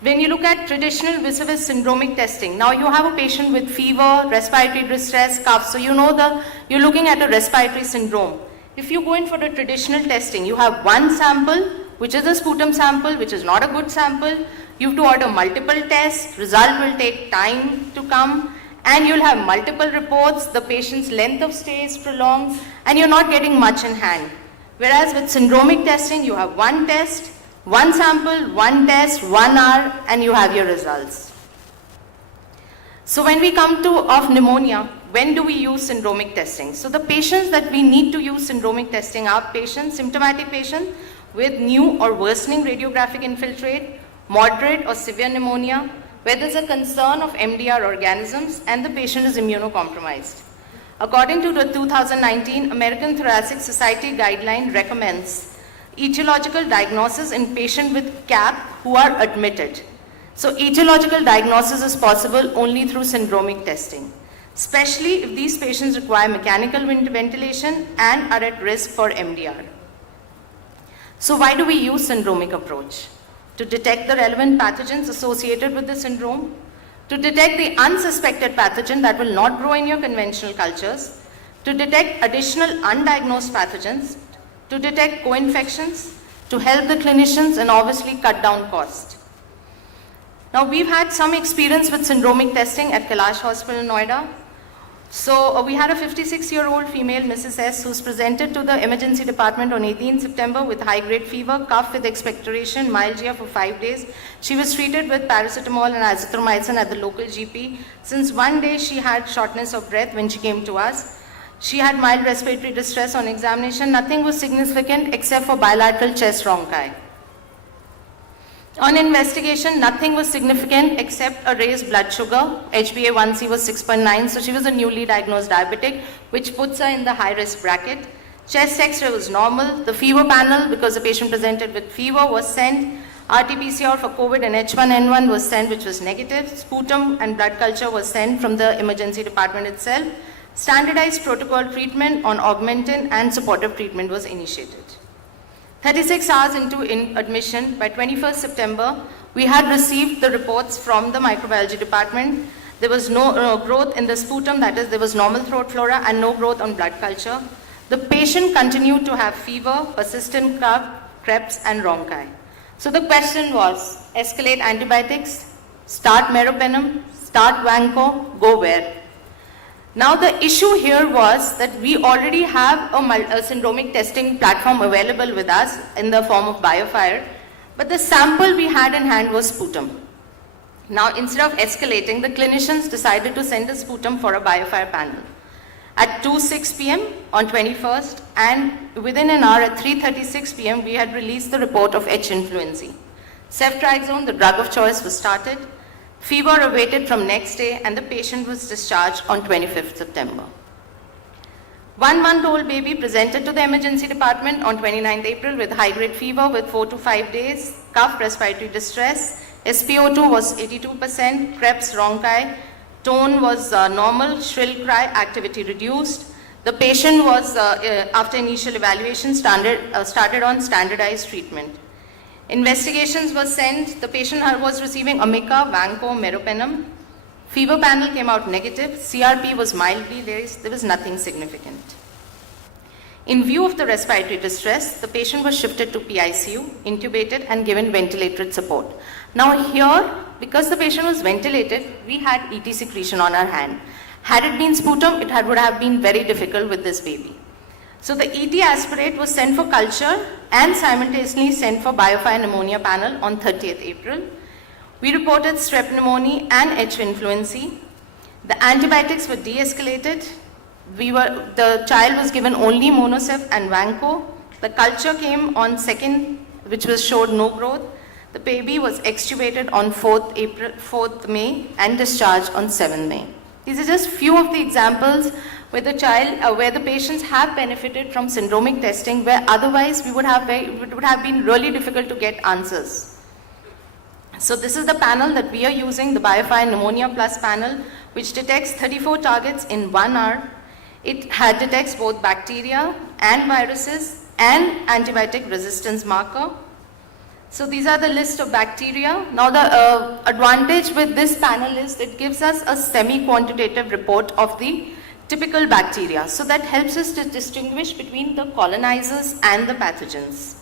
When you look at traditional vis-a-vis syndromic testing, now you have a patient with fever, respiratory distress, cough, so you know you're looking at a respiratory syndrome. If you go in for the traditional testing, you have one sample, which is a sputum sample, which is not a good sample. You have to order multiple tests, result will take time to come, and you'll have multiple reports, the patient's length of stay is prolonged, and you're not getting much in hand. Whereas with syndromic testing, you have one test, one sample, one test, 1 hour, and you have your results. So when we come of pneumonia, when do we use syndromic testing? So the patients that we need to use syndromic testing are patients, symptomatic patients with new or worsening radiographic infiltrate, moderate or severe pneumonia, where there's a concern of MDR organisms and the patient is immunocompromised. According to the 2019 American Thoracic Society guideline recommends etiological diagnosis in patients with CAP who are admitted. So etiological diagnosis is possible only through syndromic testing, especially if these patients require mechanical ventilation and are at risk for MDR. So why do we use syndromic approach? To detect the relevant pathogens associated with the syndrome, to detect the unsuspected pathogen that will not grow in your conventional cultures, to detect additional undiagnosed pathogens, to detect co-infections, to help the clinicians and obviously cut down cost. Now we've had some experience with syndromic testing at Kailash Hospital in Noida. So we had a 56-year-old female, Mrs. S, who's presented to the emergency department on 18 September with high-grade fever, cough with expectoration, myalgia for 5 days. She was treated with paracetamol and azithromycin at the local GP. Since one day she had shortness of breath when she came to us. She had mild respiratory distress on examination. Nothing was significant except for bilateral chest rhonchi. On investigation, nothing was significant except a raised blood sugar. HbA1c was 6.9, so she was a newly diagnosed diabetic, which puts her in the high-risk bracket. Chest X-ray was normal. The fever panel, because the patient presented with fever, was sent. RT-PCR for COVID and H1N1 was sent, which was negative. Sputum and blood culture was sent from the emergency department itself. Standardized protocol treatment on augmentin and supportive treatment was initiated. 36 hours into admission, by 21st September, we had received the reports from the microbiology department. There was no growth in the sputum, that is, there was normal throat flora and no growth on blood culture. The patient continued to have fever, persistent cough, crepes and rhonchi. So the question was, escalate antibiotics, start meropenem, start vanco, go where? Now the issue here was that we already have a syndromic testing platform available with us in the form of BioFire, but the sample we had in hand was sputum. Now instead of escalating, the clinicians decided to send a sputum for a BioFire panel. At 2:06 p.m. on 21st, and within an hour at 3:36 p.m. we had released the report of H. influenzae. Ceftriaxone, the drug of choice, was started. Fever awaited from next day and the patient was discharged on 25th September. 1-month-old baby presented to the emergency department on 29th April with high-grade fever with 4 to 5 days, cough, respiratory distress, SpO2 was 82%, crepes, rhonchi, tone was normal, shrill cry, activity reduced. The patient was, after initial evaluation, started on standardized treatment. Investigations were sent. The patient was receiving amica, vanco, meropenem. Fever panel came out negative. CRP was mildly raised. There was nothing significant. In view of the respiratory distress, the patient was shifted to PICU, intubated and given ventilated support. Now here, because the patient was ventilated, we had ET secretion on our hand. Had it been sputum, it would have been very difficult with this baby. So the ET aspirate was sent for culture and simultaneously sent for BioFire pneumonia panel on 30th April. We reported strep pneumonia and H. influenzae. The antibiotics were de-escalated. The child was given only monosef and vanco. The culture came on 2nd, which showed no growth. The baby was extubated on 4th May and discharged on 7th May. These are just few of the examples where the patients have benefited from syndromic testing, where otherwise it would have been really difficult to get answers. So this is the panel that we are using, the BioFire Pneumonia Plus panel, which detects 34 targets in 1 hour. It detects both bacteria and viruses and antibiotic resistance marker. So these are the list of bacteria. Now the advantage with this panel is it gives us a semi-quantitative report of the typical bacteria. So that helps us to distinguish between the colonizers and the pathogens.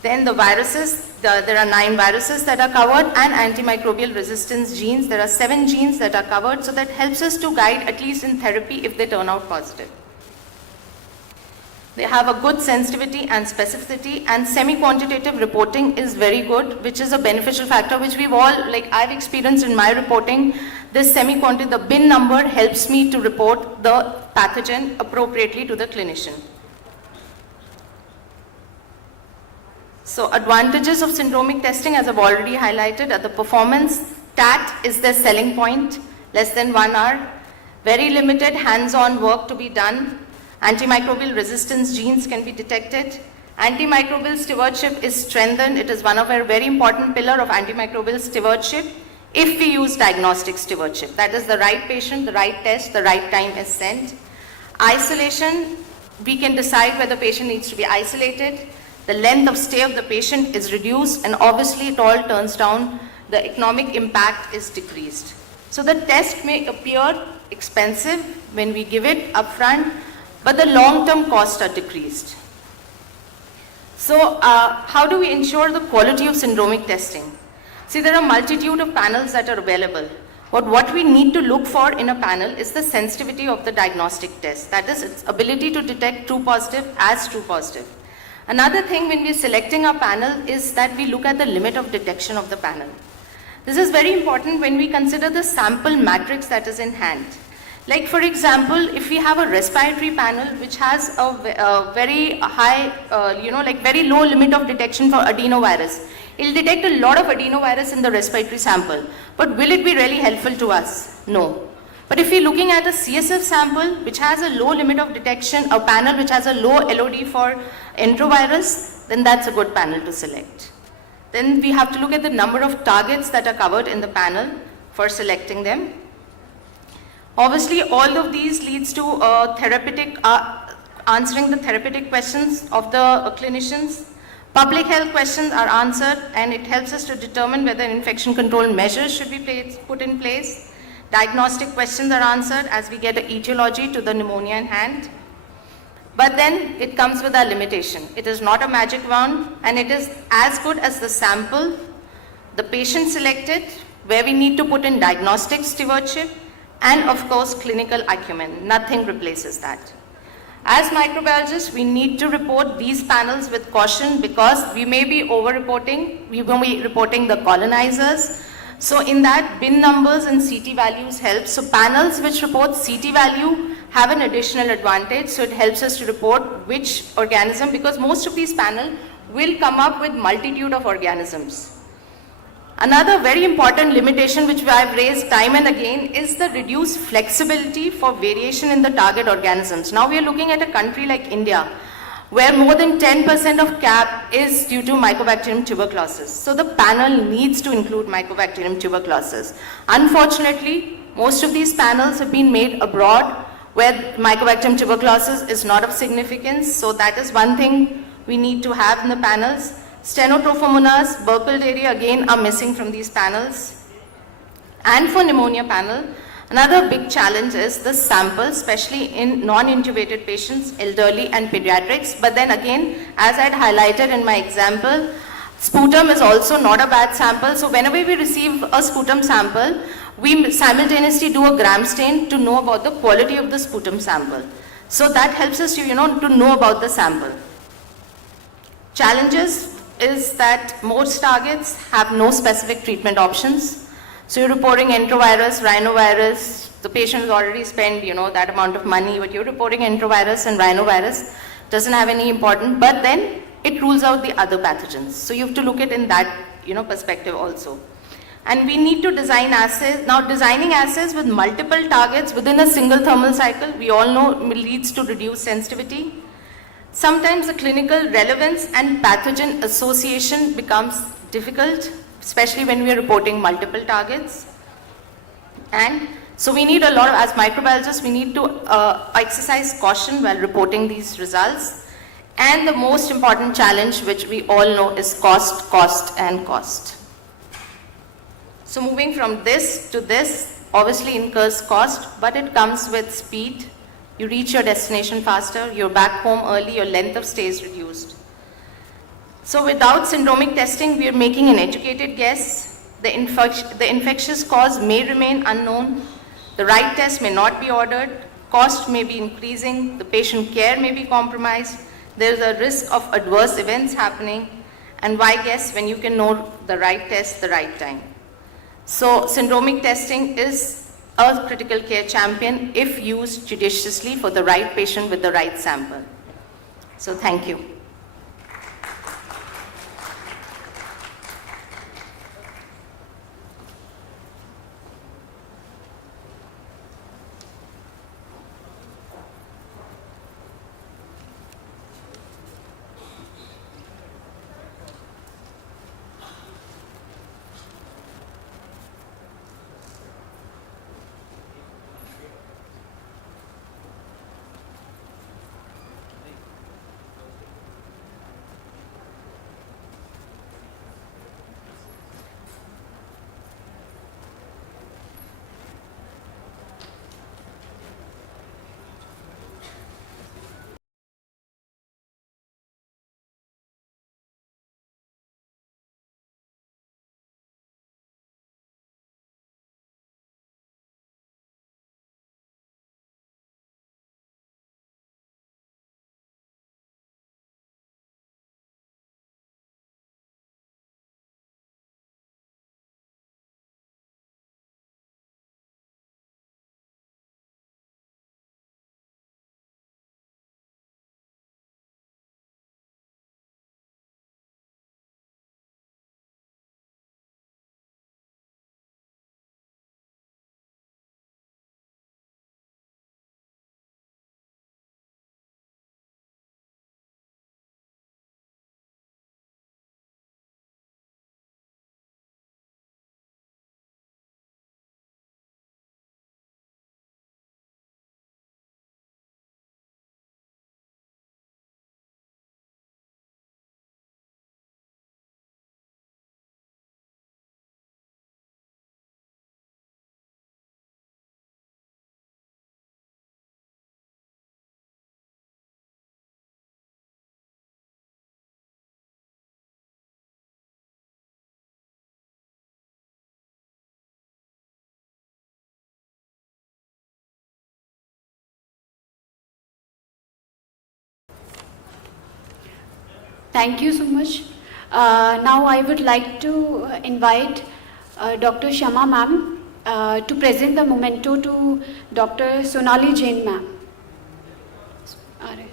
Then the viruses, there are 9 viruses that are covered, and antimicrobial resistance genes. There are 7 genes that are covered, so that helps us to guide at least in therapy if they turn out positive. They have a good sensitivity and specificity, and semi-quantitative reporting is very good, which is a beneficial factor which we've all, like I've experienced in my reporting. This semi-quantitative, the bin number helps me to report the pathogen appropriately to the clinician. So advantages of syndromic testing, as I've already highlighted, are the performance. TAT is their selling point, less than 1 hour. Very limited hands-on work to be done. Antimicrobial resistance genes can be detected. Antimicrobial stewardship is strengthened. It is one of our very important pillar of antimicrobial stewardship if we use diagnostic stewardship. That is the right patient, the right test, the right time is sent. Isolation, we can decide whether the patient needs to be isolated. The length of stay of the patient is reduced, and obviously it all turns down, the economic impact is decreased. So the test may appear expensive when we give it upfront, but the long-term costs are decreased. So how do we ensure the quality of syndromic testing? See, there are a multitude of panels that are available. But what we need to look for in a panel is the sensitivity of the diagnostic test. That is, its ability to detect true positive as true positive. Another thing when we are selecting our panel is that we look at the limit of detection of the panel. This is very important when we consider the sample matrix that is in hand. Like for example, if we have a respiratory panel which has a very high, like very low limit of detection for adenovirus, it will detect a lot of adenovirus in the respiratory sample. But will it be really helpful to us? No. But if we're looking at a CSF sample which has a low limit of detection, a panel which has a low LOD for enterovirus, then that's a good panel to select. Then we have to look at the number of targets that are covered in the panel for selecting them. Obviously, all of these leads to answering the therapeutic questions of the clinicians. Public health questions are answered, and it helps us to determine whether infection control measures should be put in place. Diagnostic questions are answered as we get an etiology to the pneumonia in hand. But then it comes with a limitation. It is not a magic wand, and it is as good as the sample, the patient selected, where we need to put in diagnostic stewardship, and of course clinical acumen. Nothing replaces that. As microbiologists, we need to report these panels with caution because we may be over-reporting. We will be reporting the colonizers. So in that, bin numbers and CT values help. So panels which report CT value have an additional advantage. So it helps us to report which organism, because most of these panels will come up with multitude of organisms. Another very important limitation which I've raised time and again is the reduced flexibility for variation in the target organisms. Now we are looking at a country like India, where more than 10% of CAP is due to Mycobacterium tuberculosis. So the panel needs to include Mycobacterium tuberculosis. Unfortunately, most of these panels have been made abroad, where Mycobacterium tuberculosis is not of significance. So that is one thing we need to have in the panels. Stenotrophomonas, Burkholderia again are missing from these panels. And for pneumonia panel, another big challenge is the sample, especially in non-intubated patients, elderly and pediatrics. But then again, as I had highlighted in my example, sputum is also not a bad sample. So whenever we receive a sputum sample, we simultaneously do a gram stain to know about the quality of the sputum sample. So that helps us to know about the sample. Challenges is that most targets have no specific treatment options. So you're reporting enterovirus, rhinovirus, the patient has already spent that amount of money, but you're reporting enterovirus and rhinovirus, doesn't have any importance, but then it rules out the other pathogens. So you have to look at it in that perspective also. And we need to design assays. Now designing assays with multiple targets within a single thermal cycle, we all know leads to reduced sensitivity. Sometimes the clinical relevance and pathogen association becomes difficult. especially when we are reporting multiple targets. And so we need a lot of, as microbiologists, we need to exercise caution while reporting these results. And the most important challenge, which we all know, is cost, cost, and cost. So moving from this to this obviously incurs cost, but it comes with speed. You reach your destination faster, you're back home early, your length of stay is reduced. So without syndromic testing, we are making an educated guess. The infectious cause may remain unknown. The right test may not be ordered. Cost may be increasing. The patient care may be compromised. There is a risk of adverse events happening. And why guess when you can know the right test the right time? So syndromic testing is a critical care champion if used judiciously for the right patient with the right sample. So thank you. Thank you so much. Now I would like to invite Dr. Shama ma'am to present the memento to Dr. Sonali Jain ma'am. All right.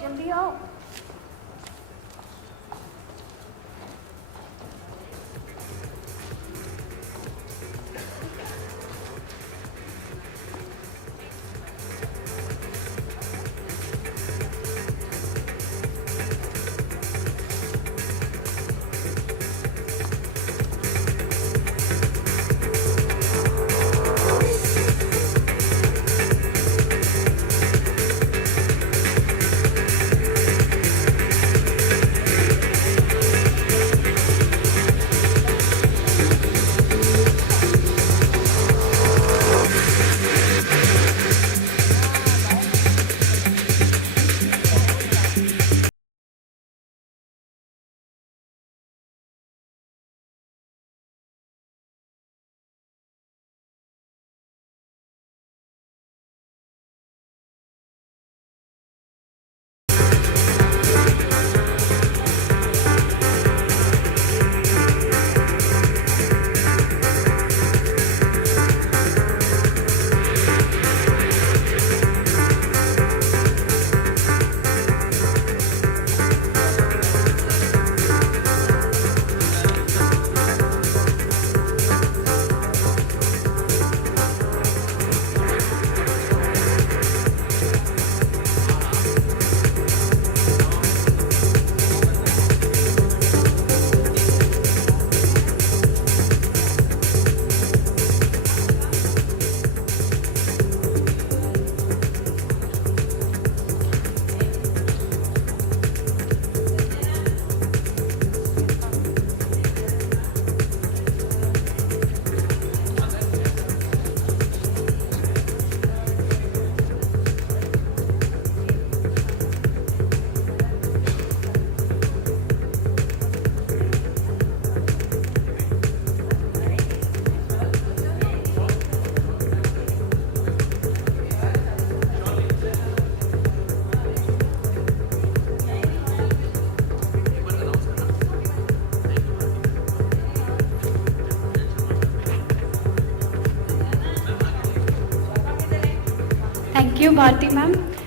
जल्दी आओ। Thank you, Bharti ma'am.